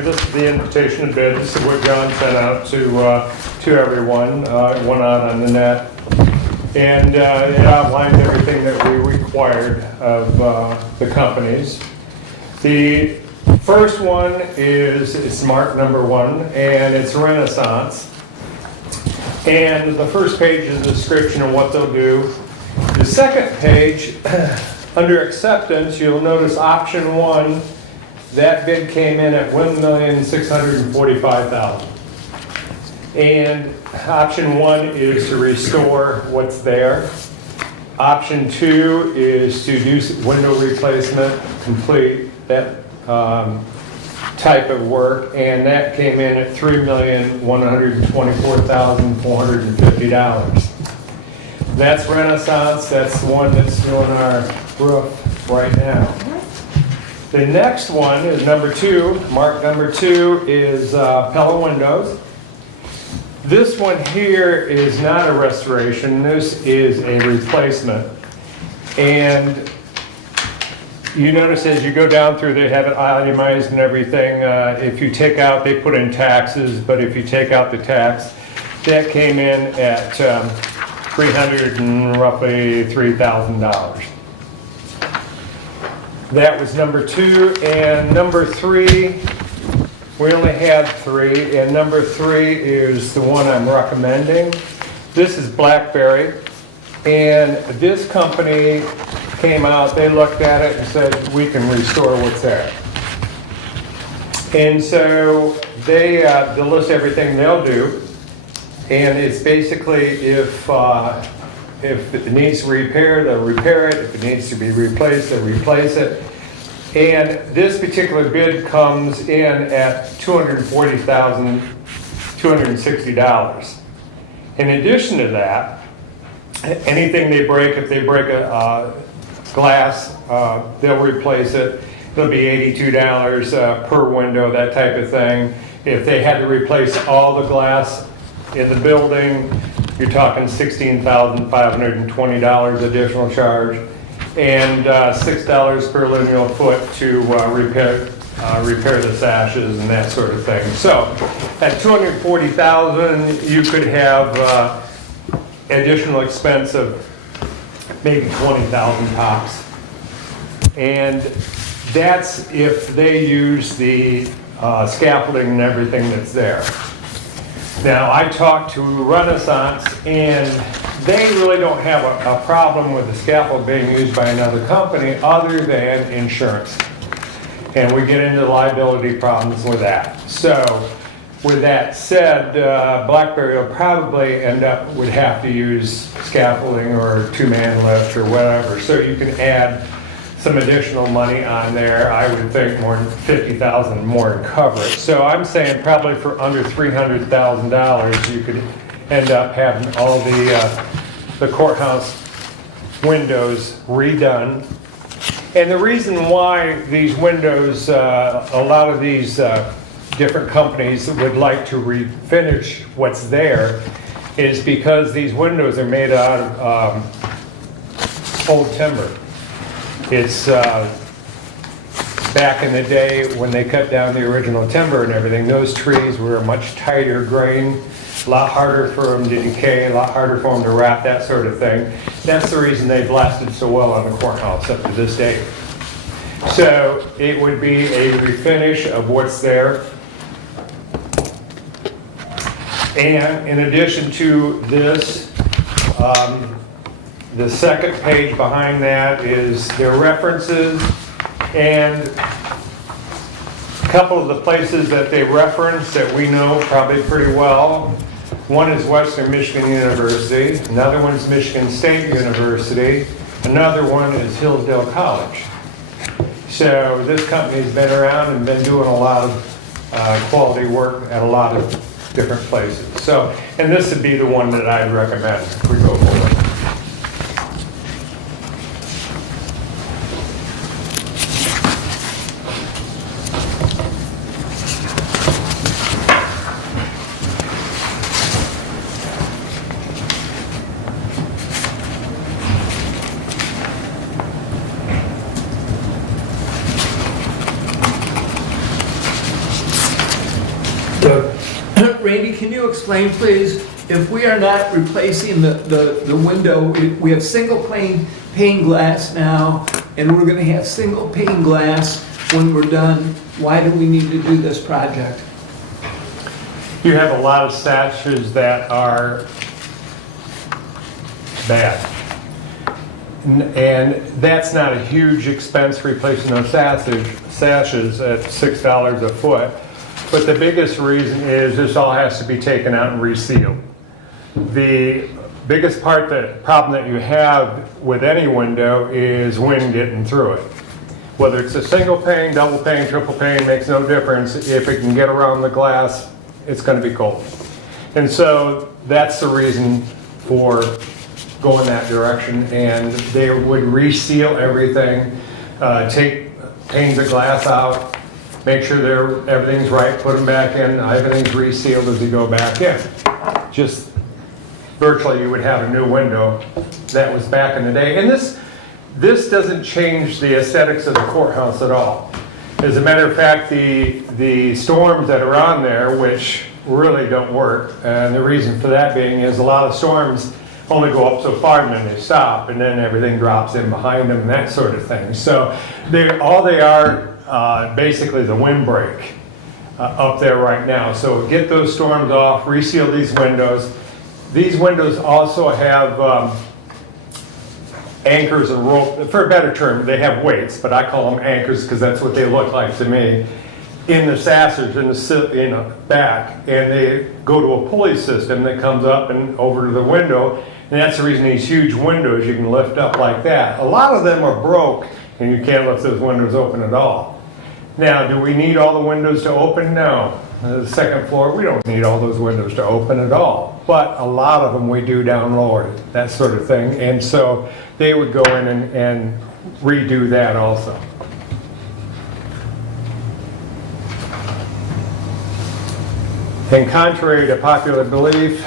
This is the invitation to bid. This is what John sent out to everyone. It went out on the net. And it outlines everything that we required of the companies. The first one it's marked number 1, and it's Renaissance. And the first page is a description of what they'll do. The second page, under acceptance, you'll notice option 1. That bid came in at $1,645,000. And option 1 is to restore what's there. Option 2 is to do window replacement, complete that type of work, and that came in at $3,124,450. That's Renaissance. That's the one that's doing our roof right now. The next one is number 2. Mark number 2 is Pella Windows. This one here is not a restoration. This is a replacement. And you notice as you go down through, they have it itemized and everything. If you take out, they put in taxes, but if you take out the tax, that came in at roughly $3,000. That was number 2, and number 3, we only had 3, and number 3 is the one I'm recommending. This is Blackberry, and this company came out, they looked at it and said, we can restore what's there. And so they'll list everything they'll do, and it's basically if it needs repair, they'll repair it. If it needs to be replaced, they'll replace it. And this particular bid comes in at $240,260. In addition to that, anything they break, if they break a glass, they'll replace it. It'll be $82 per window, that type of thing. If they had to replace all the glass in the building, you're talking $16,520 additional charge, and $6 per lineal foot to repair the sashes and that sort of thing. So at $240,000, you could have additional expense of maybe $20,000 tops, and that's if they use the scaffolding and everything that's there. Now, I talked to Renaissance, and they really don't have a problem with the scaffold being used by another company other than insurance. And we get into liability problems with that. So, with that said, Blackberry will probably would have to use scaffolding or two-man lift or whatever. So you can add some additional money on there. I would think more than $50,000 more and cover it. So I'm saying probably for under $300,000, you could end up having all the courthouse windows redone. And the reason why these windows, a lot of these different companies would like to refinish what's there is because these windows are made out of old timber. It's back in the day when they cut down the original timber and everything, those trees were a much tighter grain, a lot harder for them to decay, a lot harder for them to wrap, that sort of thing. That's the reason they've lasted so well on the courthouse up to this day. So it would be a refinish of what's there. And in addition to this, the second page behind that is their references, and a couple of the places that they reference that we know probably pretty well. One is Western Michigan University, another one is Michigan State University, another one is Hillsdale College. So this company's been around and been doing a lot of quality work at a lot of different places. So, and this would be the one that I'd recommend if we go forward. Randy, can you explain, please, if we are not replacing the window, we have single pane glass now, and we're gonna have single pane glass when we're done, why do we need to do this project? You have a lot of sashes that are bad. And that's not a huge expense replacing those sashes at $6 a foot. But the biggest reason is this all has to be taken out and resealed. The biggest problem that you have with any window is wind getting through it. Whether it's a single pane, double pane, triple pane, makes no difference. If it can get around the glass, it's going to be cold. And so that's the reason for going that direction. And they would reseal everything, take panes of glass out, make sure everything's right, put them back in, everything's resealed as you go back in. Just virtually you would have a new window that was back in the day. And this doesn't change the aesthetics of the courthouse at all. As a matter of fact, the storms that are on there, which really don't work, and the reason for that being is a lot of storms only go up so far and then they stop, and then everything drops in behind them and that sort of thing. So all they are basically the windbreak up there right now. So get those storms off, reseal these windows. These windows also have anchors and rope, for a better term, they have weights, but I call them anchors because that's what they look like to me, in the sashes in the back, and they go to a pulley system that comes up and over to the window, and that's the reason these huge windows you can lift up like that. A lot of them are broke, and you can't lift those windows open at all. Now, do we need all the windows to open? No. The second floor, we don't need all those windows to open at all. But a lot of them we do down lower, that sort of thing. And so they would go in and redo that also. And contrary to popular belief,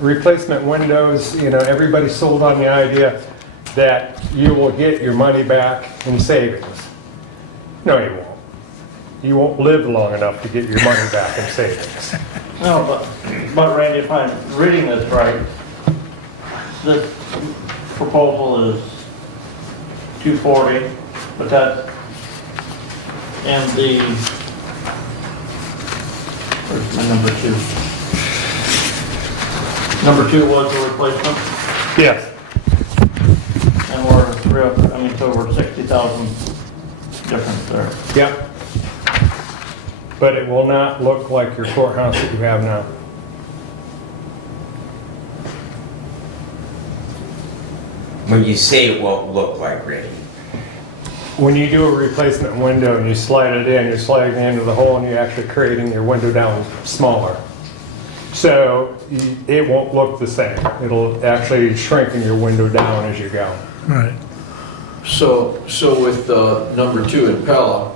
replacement windows, everybody's sold on the idea that you will get your money back in savings. No, you won't. You won't live long enough to get your money back in savings. No, but Randy, if I'm reading this right, this proposal is $240, but that, and where's my number 2? Number 2 was the replacement? Yes. And so we're 60,000 difference there. Yep. But it will not look like your courthouse that you have now. When you say it won't look like Randy, When you do a replacement window and you slide it in, you're sliding it into the hole and you're actually creating your window down smaller. So it won't look the same. It'll actually shrinking your window down as you go. Right. So with number 2 in Pella,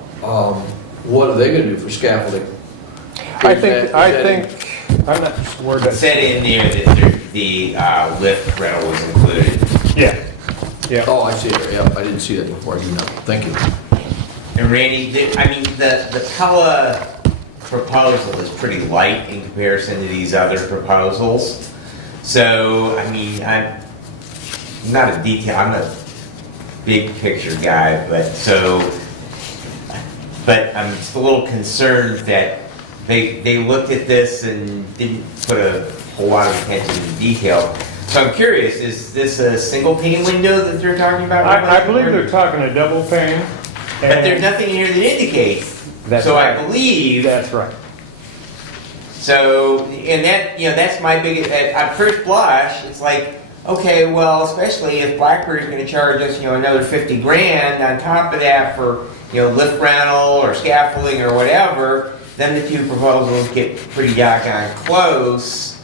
what are they gonna do for scaffolding? I'm not sure it said in there that the lift rental was included. Yeah. Yeah. Oh, I see it, yeah, I didn't see that before, I do now, thank you. And Randy, the Pella proposal is pretty light in comparison to these other proposals. So, I'm not I'm a big picture guy, but I'm just a little concerned that they looked at this and didn't put a whole lot of attention to detail. So I'm curious, is this a single pane window that they're talking about? I believe they're talking a double pane. But there's nothing here that indicates. So right. I believe. That's right. So, and that's my biggest, at first blush, it's like, okay, well, especially if Blackbird's gonna charge us, another 50 grand on top of that for, lift rental or scaffolding or whatever, then the 2 proposals get pretty doggone close.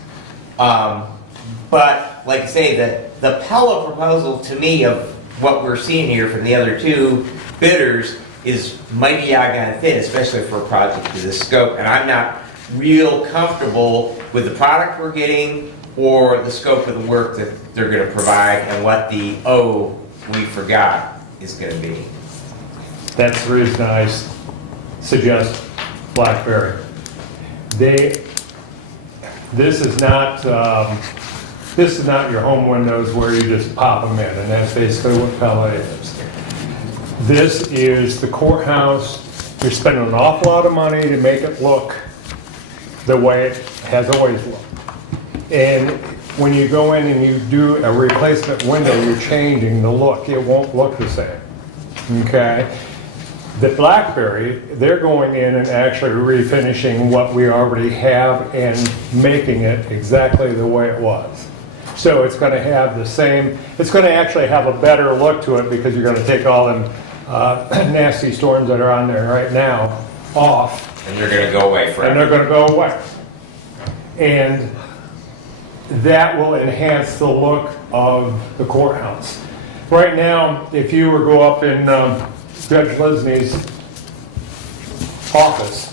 But, like I say, the Pella proposal to me of what we're seeing here from the other 2 bidders is mighty doggone thin, especially for a project of this scope, and I'm not real comfortable with the product we're getting or the scope of the work that they're going to provide and what the we forgot is going to be. That's the reason I suggest Blackberry. This is not your home windows where you just pop them in, and that's basically what Pella is. This is the courthouse. You're spending an awful lot of money to make it look the way it has always looked. And when you go in and you do a replacement window, you're changing the look. It won't look the same, okay? The Blackberry, they're going in and actually refinishing what we already have and making it exactly the way it was. So it's going to have the same, it's going to actually have a better look to it because you're going to take all them nasty storms that are on there right now off. And they're gonna go away forever. And they're gonna go away. And that will enhance the look of the courthouse. Right now, if you were to go up in Judge Lisney's office,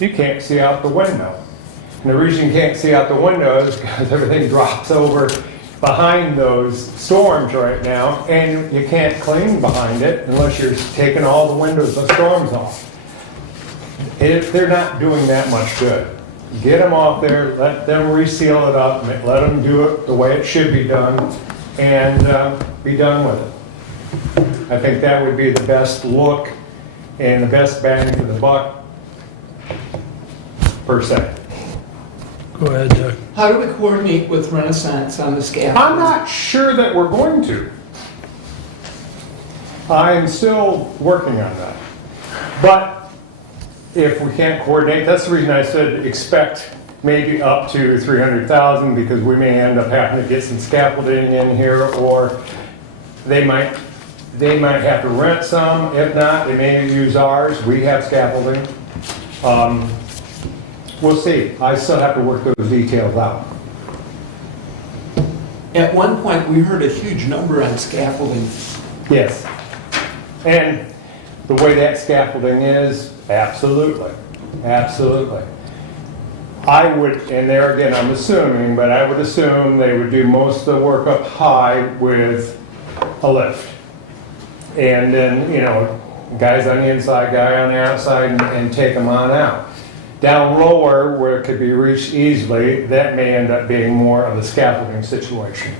you can't see out the window. And the reason you can't see out the window is because everything drops over behind those storms right now, and you can't clean behind it unless you're taking all the windows of storms off. They're not doing that much good. Get them off there, let them reseal it up, let them do it the way it should be done, and be done with it. I think that would be the best look and the best bang for the buck, per se. Go ahead, Doug. How do we coordinate with Renaissance on the scaffolding? I'm not sure that we're going to. I'm still working on that. But if we can't coordinate, that's the reason I said expect maybe up to 300,000 because we may end up having to get some scaffolding in here, or they might have to rent some. If not, they may use ours. We have scaffolding. We'll see. I still have to work those details out. At one point, we heard a huge number on scaffolding. Yes. And the way that scaffolding is, absolutely. Absolutely. I would, and there again, I'm assuming, but I would assume they would do most of the work up high with a lift. And then, you know, guys on the inside, guy on the outside, and take them on out. Down lower, where it could be reached easily, that may end up being more of a scaffolding situation.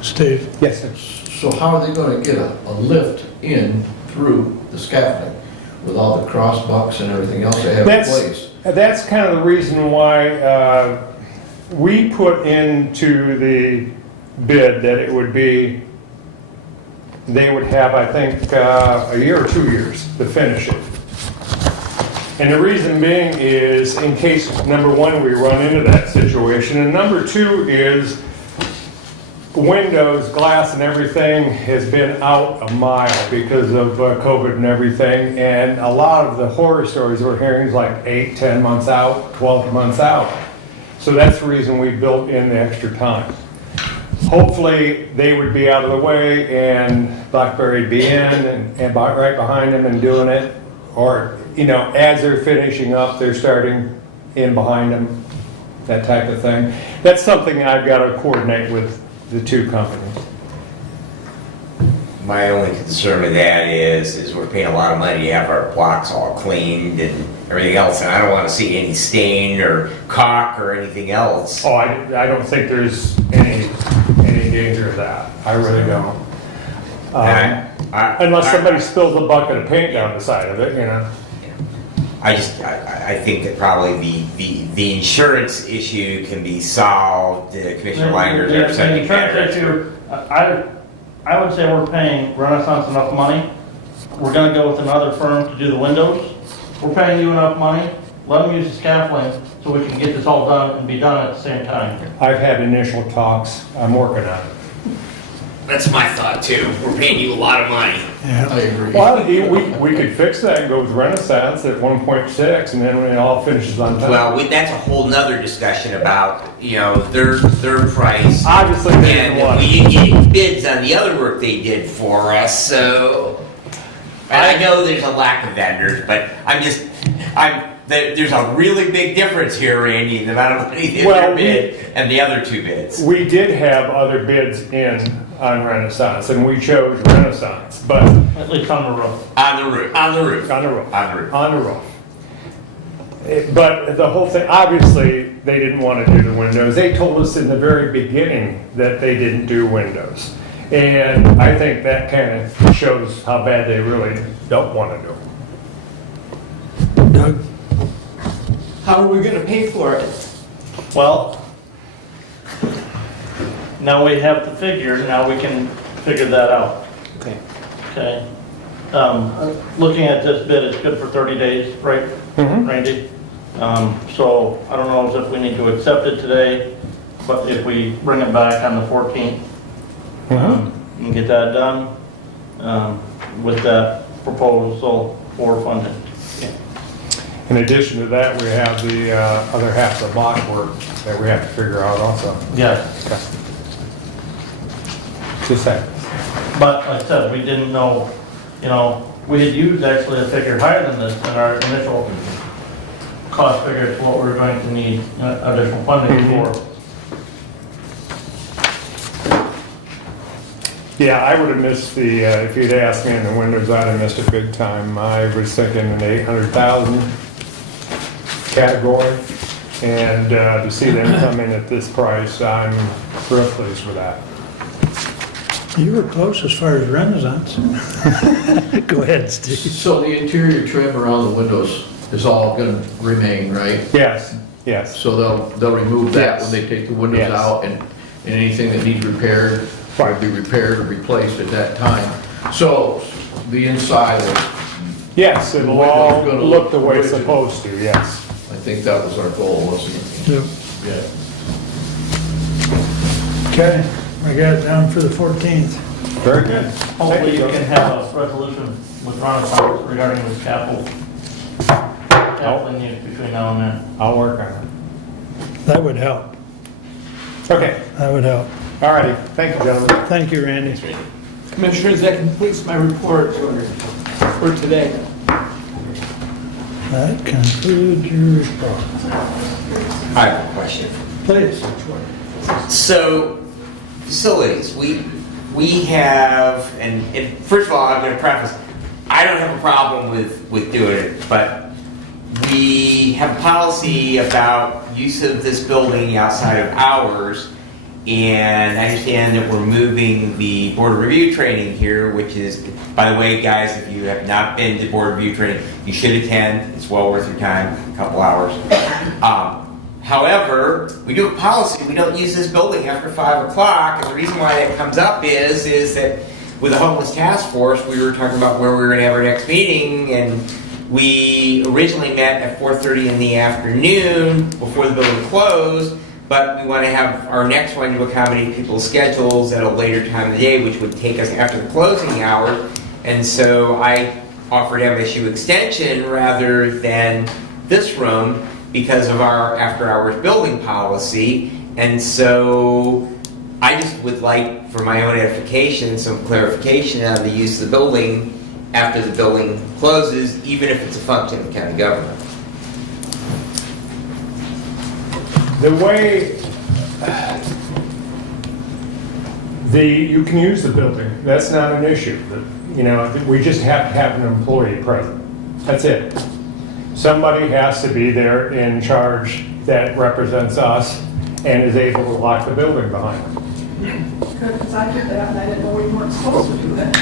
Steve? Yes, sir. So how are they gonna get a lift in through the scaffolding with all the cross bucks and everything else they have in place? That's kind of the reason why we put into the bid that it would be, they would have, I think, a year or 2 years to finish it. And the reason being is in case, number one, we run into that situation, and number two is windows, glass and everything has been out a mile because of COVID and everything, and a lot of the horror stories we're hearing is like 8, 10 months out, 12 months out. So that's the reason we built in the extra time. Hopefully they would be out of the way and Blackberry would be in and right behind them and doing it, or, you know, as they're finishing up, they're starting in behind them, that type of thing. That's something I've got to coordinate with the two companies. My only concern with that is we're paying a lot of money to have our blocks all cleaned and everything else, and I don't want to see any stain or caulk or anything else. Oh, I don't think there's any danger of that. I really don't. Unless somebody spills a bucket of paint down the side of it, you know. I think that probably the insurance issue can be solved. Commissioner Langer's our The subject matter insurance expert. issue, I would say we're paying Renaissance enough money. We're gonna go with another firm to do the windows. We're paying you enough money, let them use the scaffolding so we can get this all done and be done at the same time. I've had initial talks. I'm working on it. That's my thought too. We're paying you a lot of money. I agree. Well, we could fix that and go with Renaissance at 1.6, and then when it all finishes on time. Well, that's a whole nother discussion about, you know, their price. Obviously, they didn't And want we it. didn't get bids on the other work they did for us, so. And I know there's a lack of vendors, but there's a really big difference here, Randy, in the amount of money they bid and the other two bids. We did have other bids in on Renaissance, and we chose Renaissance, but At least on the roof. On the roof. on the roof. On the roof. On the roof. But the whole thing, obviously, they didn't want to do the windows. They told us in the very beginning that they didn't do windows. And I think that kind of shows how bad they really don't want to do it. Doug? How are we gonna pay for it? Well, now we have the figure, now we can figure that out. Okay. Okay. Looking at this bid, it's good for 30 days, right, Randy? So I don't know if we need to accept it today, but if we bring it back on the 14th, and get that done with that proposal for funding. In addition to that, we have the other half of the block work that we have to figure out also. Yes. Okay. Just that. But like I said, we didn't know, we had used actually a figure higher than this in our initial cost figure to what we were going to need additional funding for. Yeah, I would have missed the, if you'd asked me in the windows, I'd have missed a big time. I was thinking an 800,000 category. And to see them come in at this price, I'm real pleased with that. You were close as far as Renaissance. Go ahead, Steve. So the interior trim around the windows is all gonna remain, right? Yes, yes. So they'll remove that Yes. when they take the windows Yes. out, and anything that needs repaired will be repaired or replaced at that time. So the inside, Yes, it'll window's all gonna look the way look it's supposed to, yes. I think that was our goal, wasn't it? Yep. Yeah. Okay, I got it down for the 14th. Very good. Hopefully you can have a resolution with Renaissance regarding this capital needs between now and then. I'll work on it. That would help. Okay, That would help. all righty. Thank you, gentlemen. Thank you, Randy. Commissioners, that completes my report for today. That concludes your report. I have a question. Please. So, facilities, we have, and first of all, I'm going to preface, I don't have a problem with doing it, but we have a policy about use of this building outside of hours, and I understand that we're moving the board review training here, which is, by the way, guys, if you have not been to board review training, you should attend. It's well worth your time, a couple hours. However, we do a policy, we don't use this building after 5 o'clock, and the reason why that comes up is that with the homeless task force, we were talking about where we were gonna have our next meeting, and we originally met at 4:30 in the afternoon before the building closed, but we wanna have our next one to accommodate people's schedules at a later time of the day, which would take us after the closing hours, and so I offered MSU extension rather than this room, because of our after-hours building policy, and so I just would like, for my own edification, some clarification on the use of the building after the building closes, even if it's a function of county government. The way you can use the building, that's not an issue. We just have to have an employee present. That's it. Somebody has to be there in charge that represents us and is able to lock the building behind them. Good, because I did that and I didn't know we weren't supposed to do that.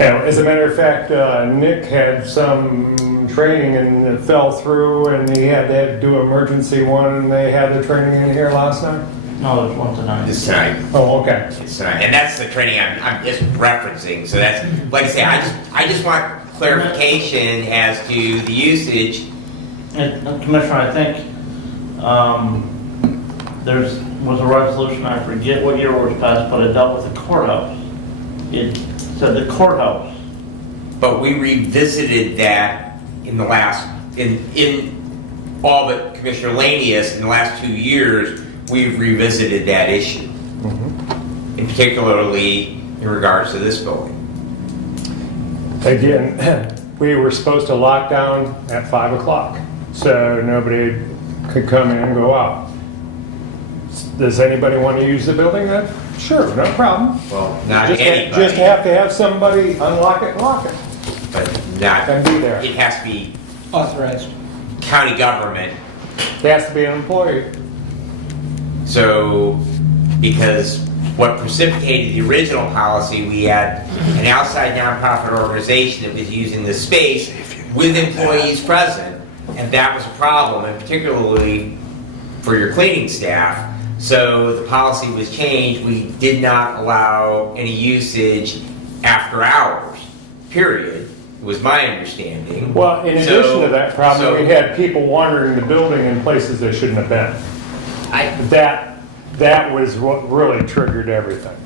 As a matter of fact, Nick had some training and it fell through and he had to do an emergency one, and they had the training in here last night? No, there's one tonight. This tonight. Oh, okay. It's tonight. And that's the training I'm just referencing, so that's, like I say, I just want clarification as to the usage. And Commissioner, I think there was a resolution, I forget what year it was passed, but it dealt with the courthouse. It said the courthouse. But we revisited that in the last, in all but Commissioner Lanius, in the last 2 years, we've revisited that issue. In particularly in regards to this building. Again, we were supposed to lock down at 5 o'clock, so nobody could come in and go out. Does anybody want to use the building then? Sure, no problem. Well, not Just anybody. have to have somebody unlock it and lock it. But not, And be there. it has to be Authorized. county government. It has to be an employee. So, because what precipitated the original policy, we had an outside nonprofit organization that was using the space with employees present, and that was a problem, and particularly for your cleaning staff. So the policy was changed. We did not allow any usage after hours, period, was my understanding. Well, in addition to that problem, so- we had people wandering the building in places they shouldn't have been. That was what really triggered everything.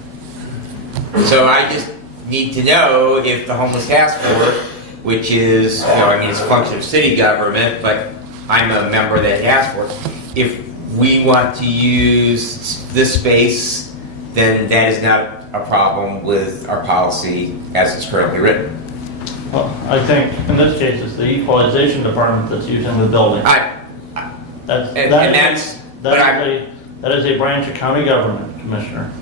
So I just need to know if the homeless task force, which is, I mean, it's a function of city government, but I'm a member of that task force. If we want to use this space, then that is not a problem with our policy as it's currently written. Well, I think in this case, it's the equalization department that's using the building. That is a branch of county government, Commissioner.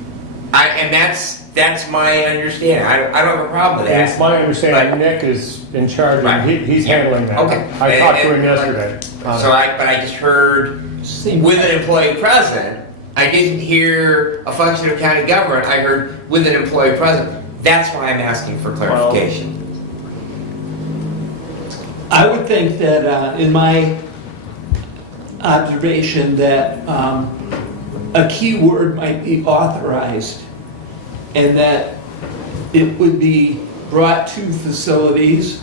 And that's my understanding. I don't have a problem with And that. it's my understanding Nick is in charge, and he's handling that. Okay. I talked to him yesterday. But I just heard with an employee present. I didn't hear a function of county government. I heard with an employee present. That's why I'm asking for clarification. I would think that, in my observation, that a key word might be authorized, and that it would be brought to facilities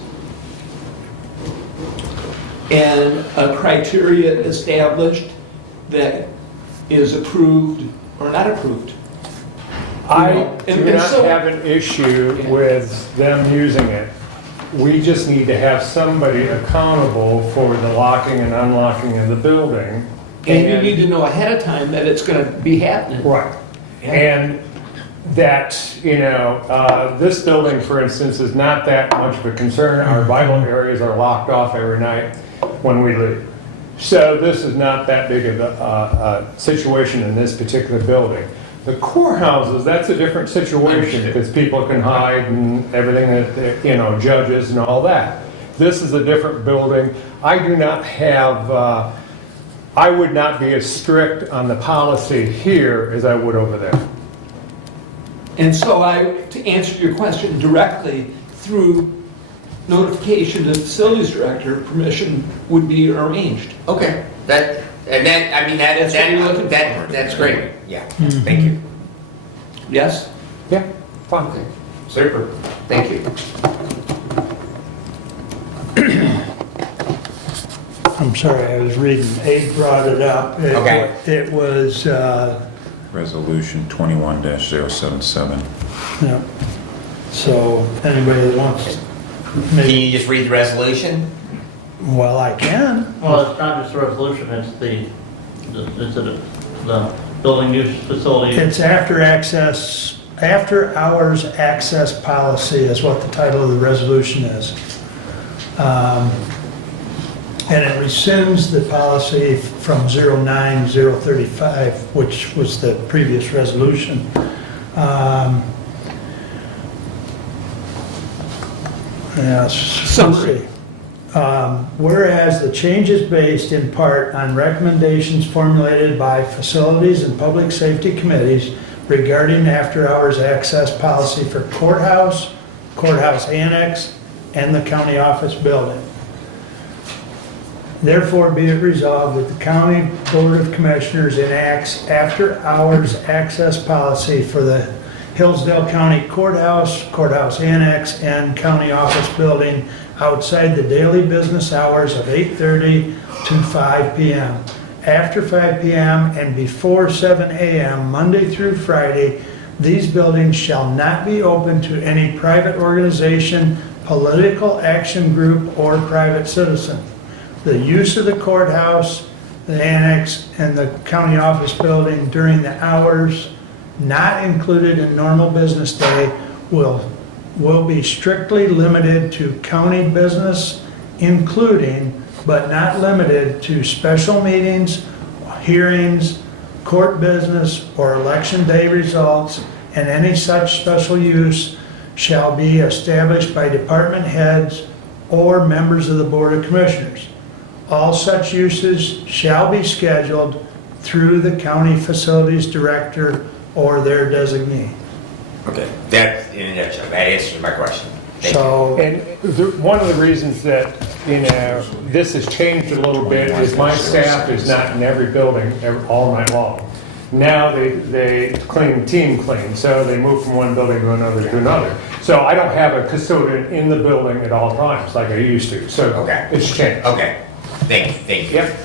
and a criteria established that is approved or not approved. I do not have an issue with them using it. We just need to have somebody accountable for the locking and unlocking of the building. And you need to know ahead of time that it's going to be happening. Right. And that, this building, for instance, is not that much of a concern. Our vital areas are locked off every night when we leave. So this is not that big of a situation in this particular building. The courthouses, that's a different situation because people can hide and everything that, judges and all that. This is a different building. I do not have, I would not be as strict on the policy here as I would over there. And so to answer your question directly, through notification to the facilities director, permission would be arranged. Okay. That's great. Yeah. Thank you. Yes? Yeah, fine. Okay. Super. Thank you. I'm sorry, I was reading, Abe brought it up. Okay. It was, Resolution 21-077. yeah. So anybody that wants, Can maybe, you just read the resolution? well, I can. Well, it's not just a resolution, it's the building use facility. It's after hours access policy is what the title of the resolution is. And it rescinds the policy from 09035, which was the previous resolution. Yes. Summary. Whereas the change is based in part on recommendations formulated by facilities and public safety committees regarding after-hours access policy for courthouse, courthouse annex, and the county office building. Therefore, be it resolved that the County Board of Commissioners enacts after-hours access policy for the Hillsdale County Courthouse, Courthouse Annex, and County Office Building outside the daily business hours of 8:30 to 5 p.m. After 5 p.m. and before 7 a.m., Monday through Friday, these buildings shall not be open to any private organization, political action group, or private citizen. The use of the courthouse, the annex, and the county office building during the hours not included in normal business day will be strictly limited to county business, including but not limited to special meetings, hearings, court business, or election day results, and any such special use shall be established by department heads or members of the Board of Commissioners. all such uses shall be scheduled through the county facilities director or their designee. Okay, that, in a nutshell, that answers my question. Thank you. So, And one of the reasons that, this has changed a little bit is my staff is not in every building all night long. Now they team clean, so they move from one building to another. So I don't have a custodian in the building at all times like I used to, so Okay. it's changed. Okay, thank you. Yep.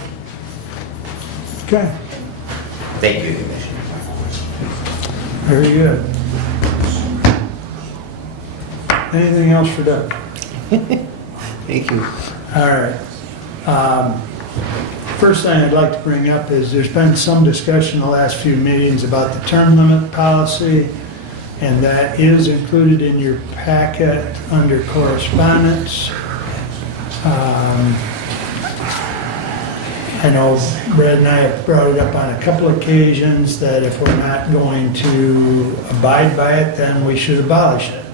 okay, Thank you, Commissioner. very good. Anything else for Doug? Thank you. All right. First thing I'd like to bring up is there's been some discussion in the last few meetings about the term limit policy, and that is included in your packet under correspondence. I know Brad and I have brought it up on a couple occasions that if we're not going to abide by it, then we should abolish it.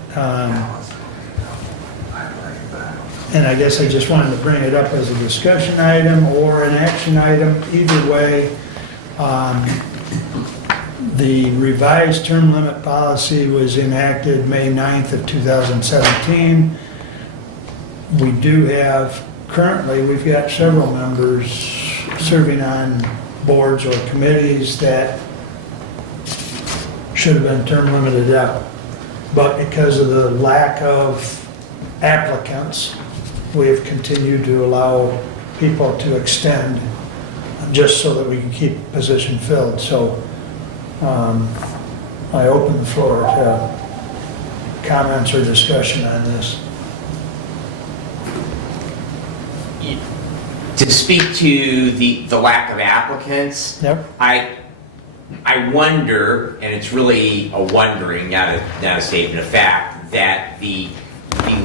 And I guess I just wanted to bring it up as a discussion item or an action item. Either way, the revised term limit policy was enacted May 9th of 2017. We do have, currently, we've got several members serving on boards or committees that should have been term limited out. But because of the lack of applicants, we have continued to allow people to extend just so that we can keep the position filled. So I open the floor to comments or discussion on this. To speak to the lack of applicants, Yep. I wonder, and it's really a wondering, not a statement of fact, that the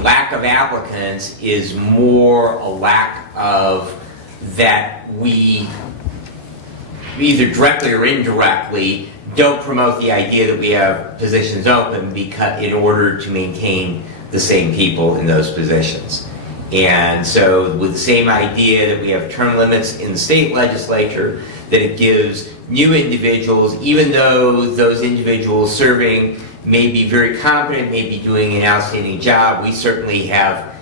lack of applicants is more a lack of that we either directly or indirectly don't promote the idea that we have positions open because in order to maintain the same people in those positions. And so with the same idea that we have term limits in the state legislature, that it gives new individuals, even though those individuals serving may be very competent, may be doing an outstanding job, we certainly have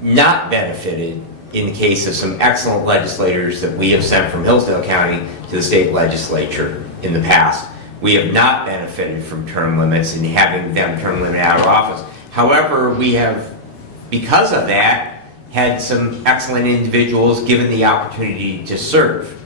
not benefited in the case of some excellent legislators that we have sent from Hillsdale County to the state legislature in the past. We have not benefited from term limits and having them term limit out of office. However, we have, because of that, had some excellent individuals given the opportunity to serve.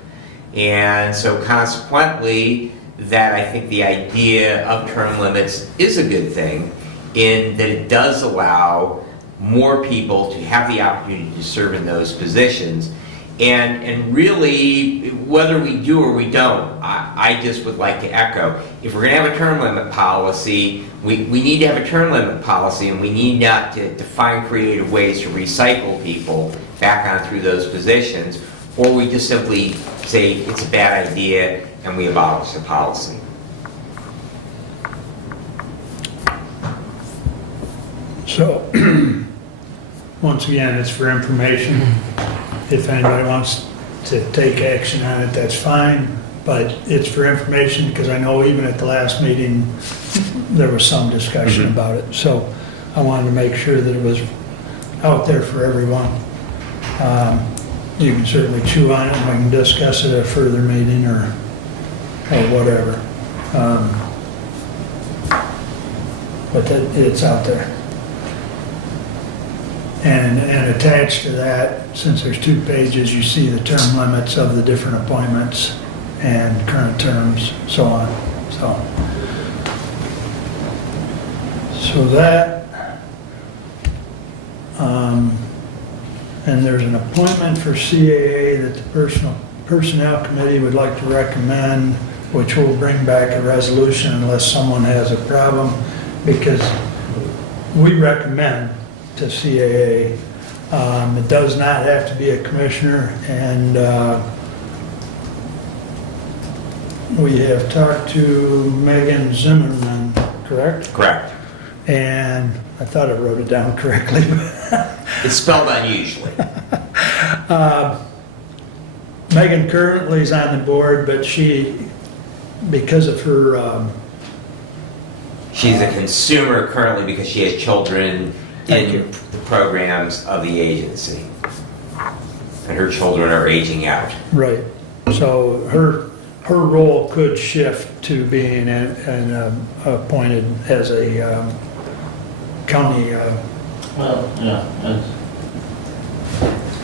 And so consequently, that I think the idea of term limits is a good thing in that it does allow more people to have the opportunity to serve in those positions. And really, whether we do or we don't, I just would like to echo, if we're gonna have a term limit policy, we need to have a term limit policy, and we need not to find creative ways to recycle people back on through those positions, or we just simply say it's a bad idea and we abolish the policy. So, once again, it's for information. If anybody wants to take action on it, that's fine, but it's for information because I know even at the last meeting, there was some discussion about it. So I wanted to make sure that it was out there for everyone. You can certainly chew on it and we can discuss it at a further meeting or whatever. But it's out there. And attached to that, since there's 2 pages, you see the term limits of the different appointments and current terms, so on. So that, and there's an appointment for CAA that the Personnel Committee would like to recommend, which will bring back a resolution unless someone has a problem, because we recommend to CAA. It does not have to be a commissioner, and we have talked to Megan Zimmerman, correct? Correct. And I thought I wrote it down correctly. It's spelled unusually. Megan currently is on the board, but she, because of her, She's a consumer currently because she has children Thank you. in the programs of the agency. And her children are aging out. right, so her role could shift to being appointed as a county, Well,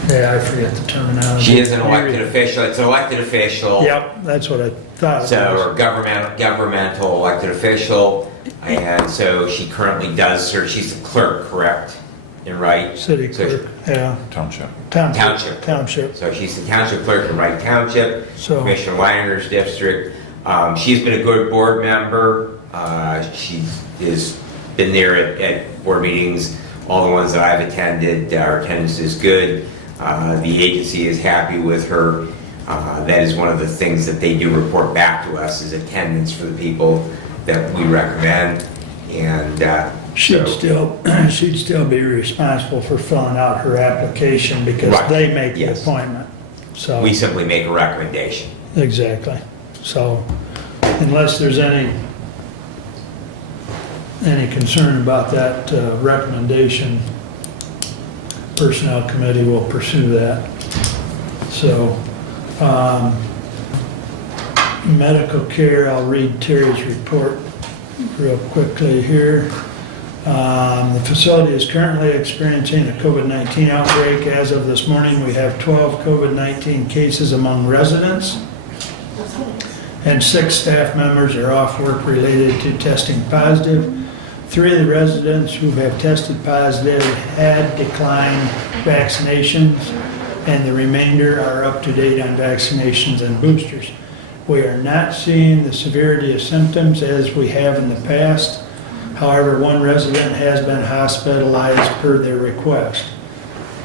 yeah, I forget the terminology. She is an elected official, it's an elected official. Yep, that's what I thought. it So, was. or governmental elected official, and so she currently does serve, she's the clerk, correct? In Wright? City So she- clerk, yeah. Township. Township. So she's the township clerk in Wright Township, So- Commissioner Weiner's district. She's been a good board member. She has been there at board meetings, all the ones that I've attended. Our attendance is good. The agency is happy with her. That is one of the things that they do report back to us, is attendance for the people that we recommend. And She'd so- still be responsible for filling out her application because Right, they make the yes. appointment. So, we simply make a recommendation. exactly. So unless there's any concern about that recommendation, Personnel Committee will pursue that. So, medical care, I'll read Terry's report real quickly here. The facility is currently experiencing a COVID-19 outbreak. As of this morning, we have 12 COVID-19 cases among residents, and 6 staff members are off work related to testing positive. 3 of the residents who have tested positive had declined vaccinations, and the remainder are up to date on vaccinations and boosters. We are not seeing the severity of symptoms as we have in the past. However, 1 resident has been hospitalized per their request.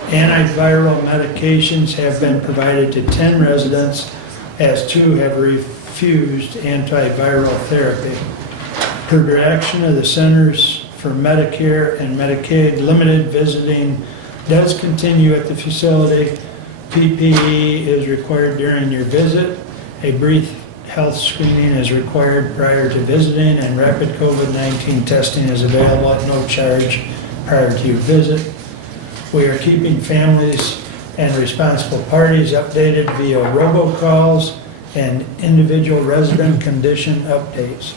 Antiviral medications have been provided to 10 residents, as 2 have refused antiviral therapy. Per direction of the Centers for Medicare and Medicaid, limited visiting does continue at the facility. PPE is required during your visit. A brief health screening is required prior to visiting, and rapid COVID-19 testing is available at no charge prior to your visit. We are keeping families and responsible parties updated via robocalls and individual resident condition updates.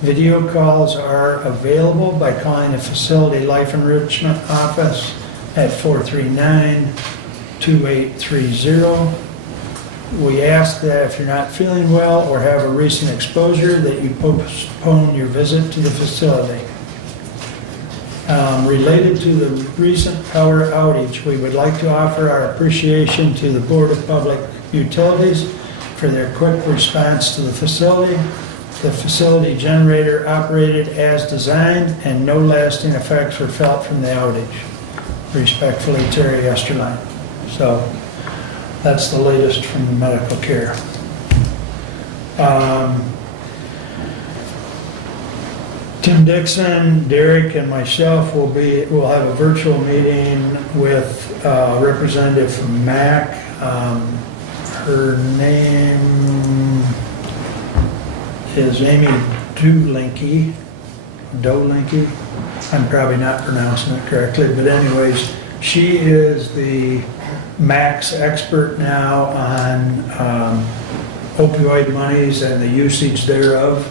Video calls are available by calling the facility life enrichment office at 439-2830. We ask that if you're not feeling well or have a recent exposure, that you postpone your visit to the facility. Related to the recent power outage, we would like to offer our appreciation to the Board of Public Utilities for their quick response to the facility. The facility generator operated as designed, and no lasting effects were felt from the outage. Respectfully, Terry Esterline. So that's the latest from the medical care. Tim Dixon, Derek, and myself will have a virtual meeting with a representative from MAC. Her name is Amy Dolinky. I'm probably not pronouncing it correctly, but anyways, she is the MAC's expert now on opioid monies and the usage thereof.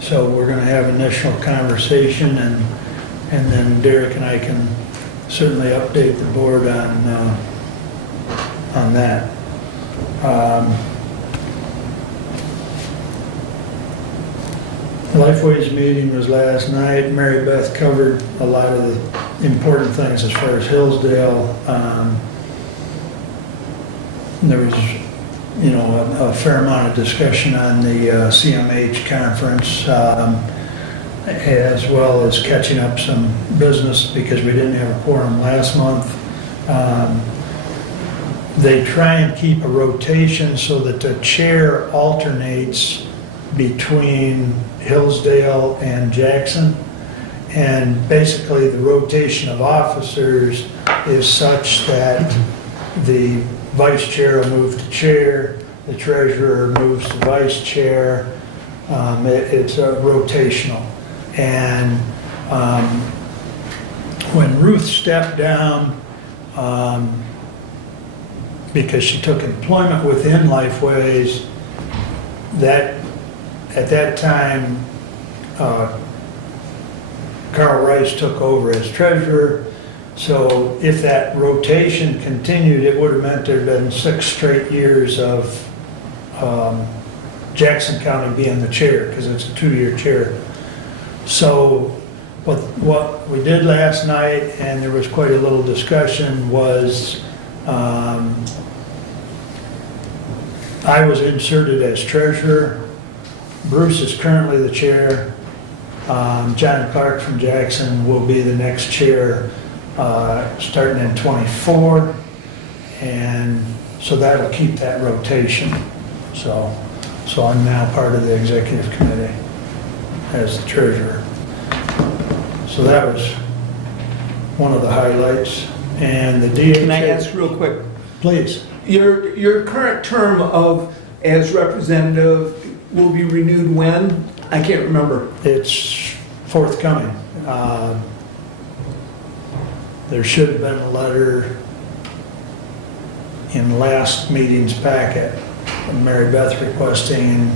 So we're going to have initial conversation, and then Derek and I can certainly update the board on that. Lifeways meeting was last night. Mary Beth covered a lot of the important things as far as Hillsdale. There was, a fair amount of discussion on the CMH conference, as well as catching up some business because we didn't have a quorum last month. They try and keep a rotation so that the chair alternates between Hillsdale and Jackson. And basically the rotation of officers is such that the vice chair will move to chair, the treasurer moves to vice chair. It's rotational. And when Ruth stepped down, because she took employment within Lifeways, that at that time, Carl Rice took over as treasurer. So if that rotation continued, it would have meant there'd been 6 straight years of Jackson County being the chair, because it's a 2-year chair. So what we did last night, and there was quite a little discussion, was I was inserted as treasurer. Bruce is currently the chair. John Clark from Jackson will be the next chair starting in '24. And so that'll keep that rotation. So I'm now part of the executive committee as the treasurer. So that was one of the highlights. And the DHA... Can I ask real quick? Please. Your current term as representative will be renewed when? I can't remember. It's forthcoming. There should have been a letter in last meeting's packet from Mary Beth requesting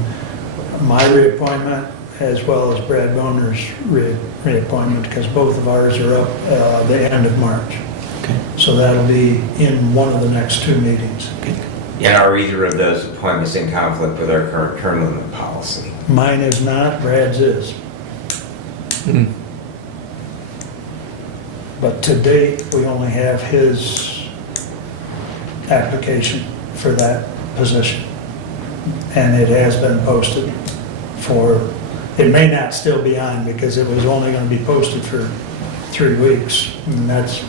my reappointment as well as Brad Boner's reappointment, because both of ours are up the end of March. Okay. So that'll be in one of the next 2 meetings. And are either of those appointments in conflict with our current term limit policy? Mine is not, Brad's is. But to date, we only have his application for that position. And it has been posted for, it may not still be on because it was only going to be posted for 3 weeks. And that's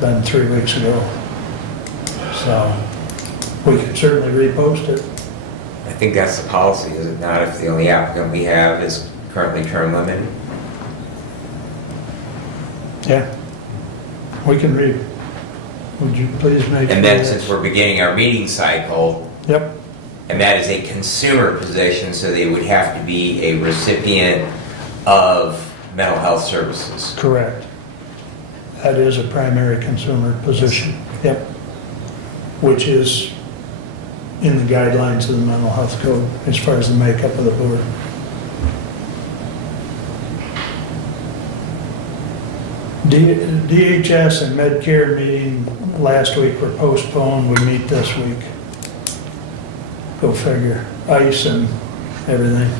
been 3 weeks ago. So we can certainly repost it. I think that's the policy, is it not, if the only applicant we have is currently term limited? Yeah. We can would you please make... And then since we're beginning our meeting cycle, Yep. and that is a consumer position, so they would have to be a recipient of mental health services. Correct. That is a primary consumer position. Yep. Which is in the guidelines of the mental health code as far as the makeup of the board. DHS and Medcare meeting last week were postponed. We meet this week. Go figure. ICE and everything.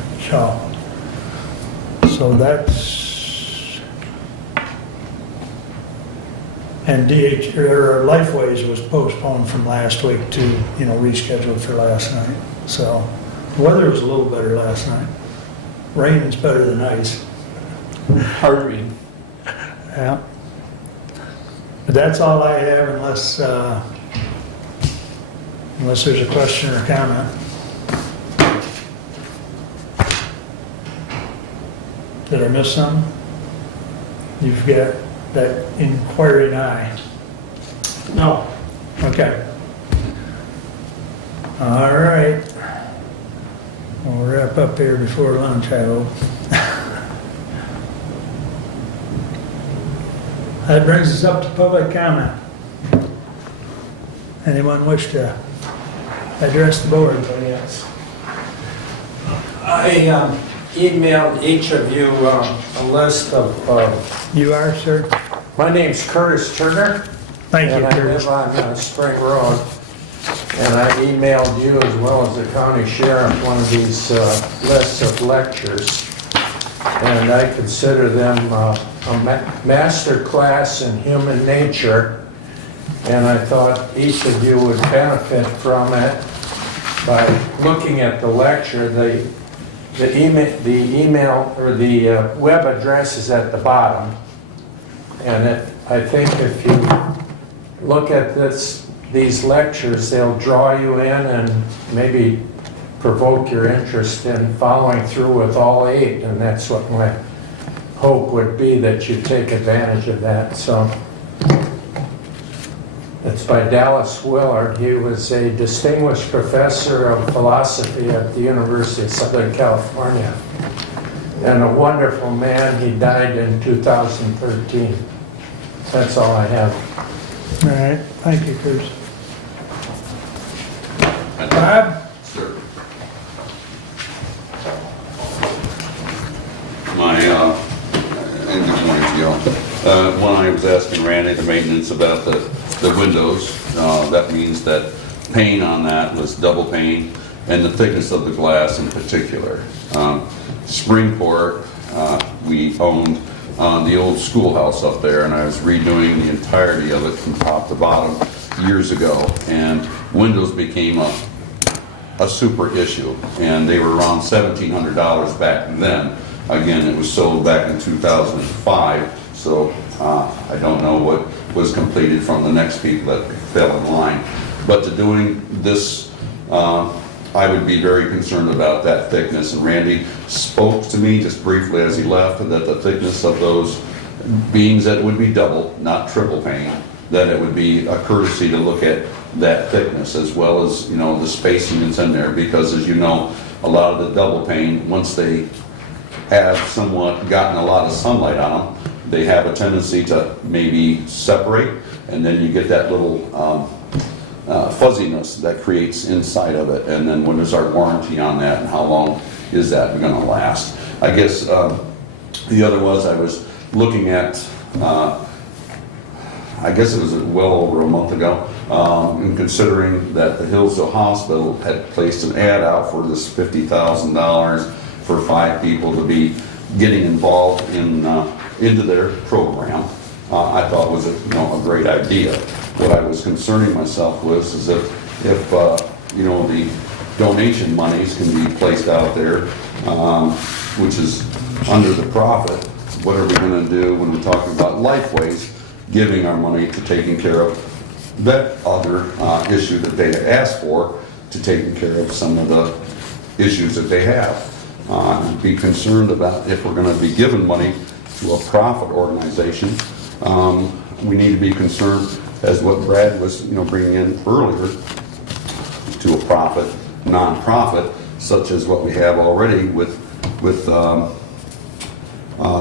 So that's... And Lifeways was postponed from last week to, rescheduled for last night. So the weather was a little better last night. Rain is better than ice. Hard reading. Yeah. But that's all I have unless there's a question or comment. Did I miss something? You've got that inquiring eye. No. Okay. All right. We'll wrap up here before lunch, I hope. That brings us up to public comment. Anyone wish to address the board? Yes. I emailed each of you a list of... You are, sir? My name's Curtis Turner. Thank you, and Curtis. I live on Spring Road. And I emailed you, as well as the county sheriff, one of these lists of lectures. And I consider them a master class in human nature. And I thought each of you would benefit from it by looking at the lecture. The email or the web address is at the bottom. And I think if you look at these lectures, they'll draw you in and maybe provoke your interest in following through with all 8. And that's what my hope would be, that you take advantage of that. So It's by Dallas Willard. He was a distinguished professor of philosophy at the University of Southern California. And a wonderful man. He died in 2013. That's all I have. All right, thank you, Bruce. Bob? Sir. And good morning to you all. When I was asking Randy, the maintenance about the windows, that means that pane on that was double pane, and the thickness of the glass in particular. Springport, we owned the old schoolhouse up there, and I was redoing the entirety of it from top to bottom years ago, and windows became a super issue, and they were around $1,700 back then. Again, it was sold back in 2005, so I don't know what was completed from the next people that fell in line. But to doing this, I would be very concerned about that thickness. And Randy spoke to me just briefly as he left that the thickness of those beams, that would be double, not triple pane, that it would be a courtesy to look at that thickness as well as, you know, the spacing that's in there, because as you know, a lot of the double pane, once they have somewhat gotten a lot of sunlight on them, they have a tendency to maybe separate, and then you get that little fuzziness that creates inside of it. And then when is our warranty on that, and how long is that going to last? I guess the other was, I was looking at, I guess it was well over a month ago, and considering that the Hillsdale Hospital had placed an ad out for this $50,000 for 5 people to be getting involved in into their program, I thought was a great idea. What I was concerning myself with is if the donation monies can be placed out there, which is under the profit, what are we going to do when we're talking about Lifeways giving our money to taking care of that other issue that they asked for, to taking care of some of the issues that they have. Be concerned about if we're going to be giving money to a profit organization. We need to be concerned, as what Brad was bringing in earlier, to a profit, non-profit, such as what we have already with the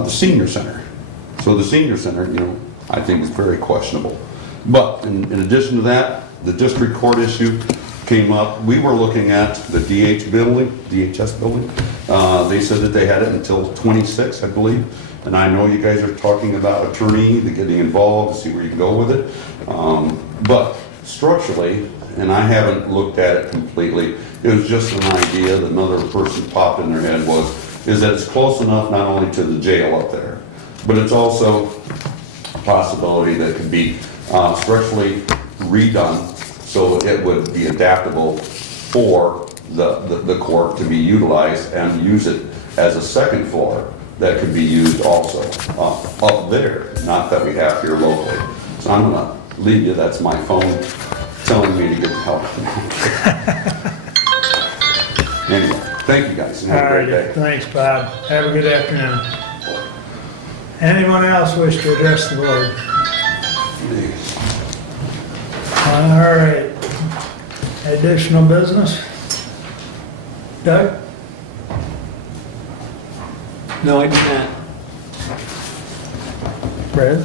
senior center. So the senior center, I think is very questionable. But in addition to that, the district court issue came up. We were looking at the DHS building. They said that they had it until 26, I believe. And I know you guys are talking about attorney, getting involved to see where you can go with it. But structurally, and I haven't looked at it completely, it was just an idea that another person popped in their head is that it's close enough not only to the jail up there, but it's also a possibility that it could be structurally redone so it would be adaptable for the court to be utilized and use it as a second floor that could be used also up there, not that we have here locally. So I'm going to leave you, that's my phone telling me to get help. Anyway, thank you guys, and have a great day. Thanks, Bob. Have a good afternoon. Anyone else wish to address the board? All right. Additional business? Doug? No, I did not. Brad?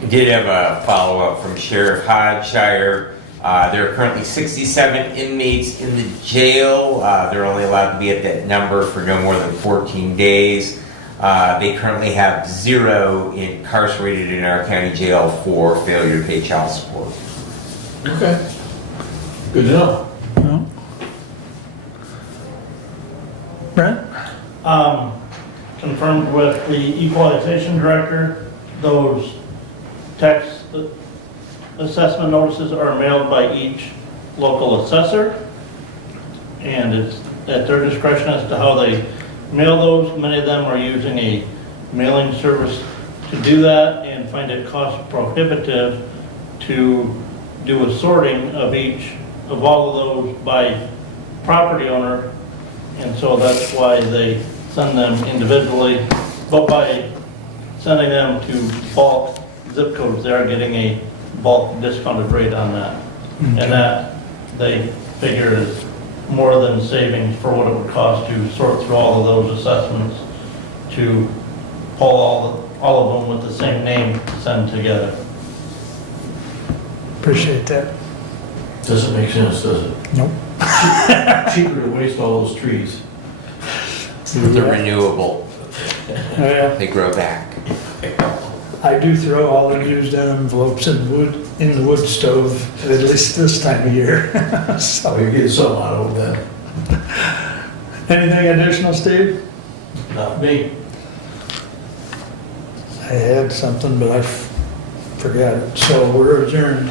We did have a follow-up from Sheriff Hodshire. There are currently 67 inmates in the jail. They're only allowed to be at that number for no more than 14 days. They currently have 0 incarcerated in our county jail for failure to pay child support. Okay. Good to know. No. Brent? Confirmed with the equalization director, those tax assessment notices are mailed by each local assessor, and it's at their discretion as to how they mail those. Many of them are using a mailing service to do that and find it cost prohibitive to do a sorting of all of those by property owner, and so that's why they send them individually. But by sending them to bulk zip codes, they are getting a bulk discounted rate on that. And that, they figure is more than savings for what it would cost to sort through all of those assessments to pull all of them with the same name to send together. Appreciate that. Doesn't make sense, does it? Nope. Cheaper to waste all those trees. They're renewable. Oh, yeah. They grow back. I do throw all the used envelopes in the wood stove, at least this time of year. So you get some out of that. Anything additional, Steve? Not me. I had something, but I forgot it, so we're adjourned.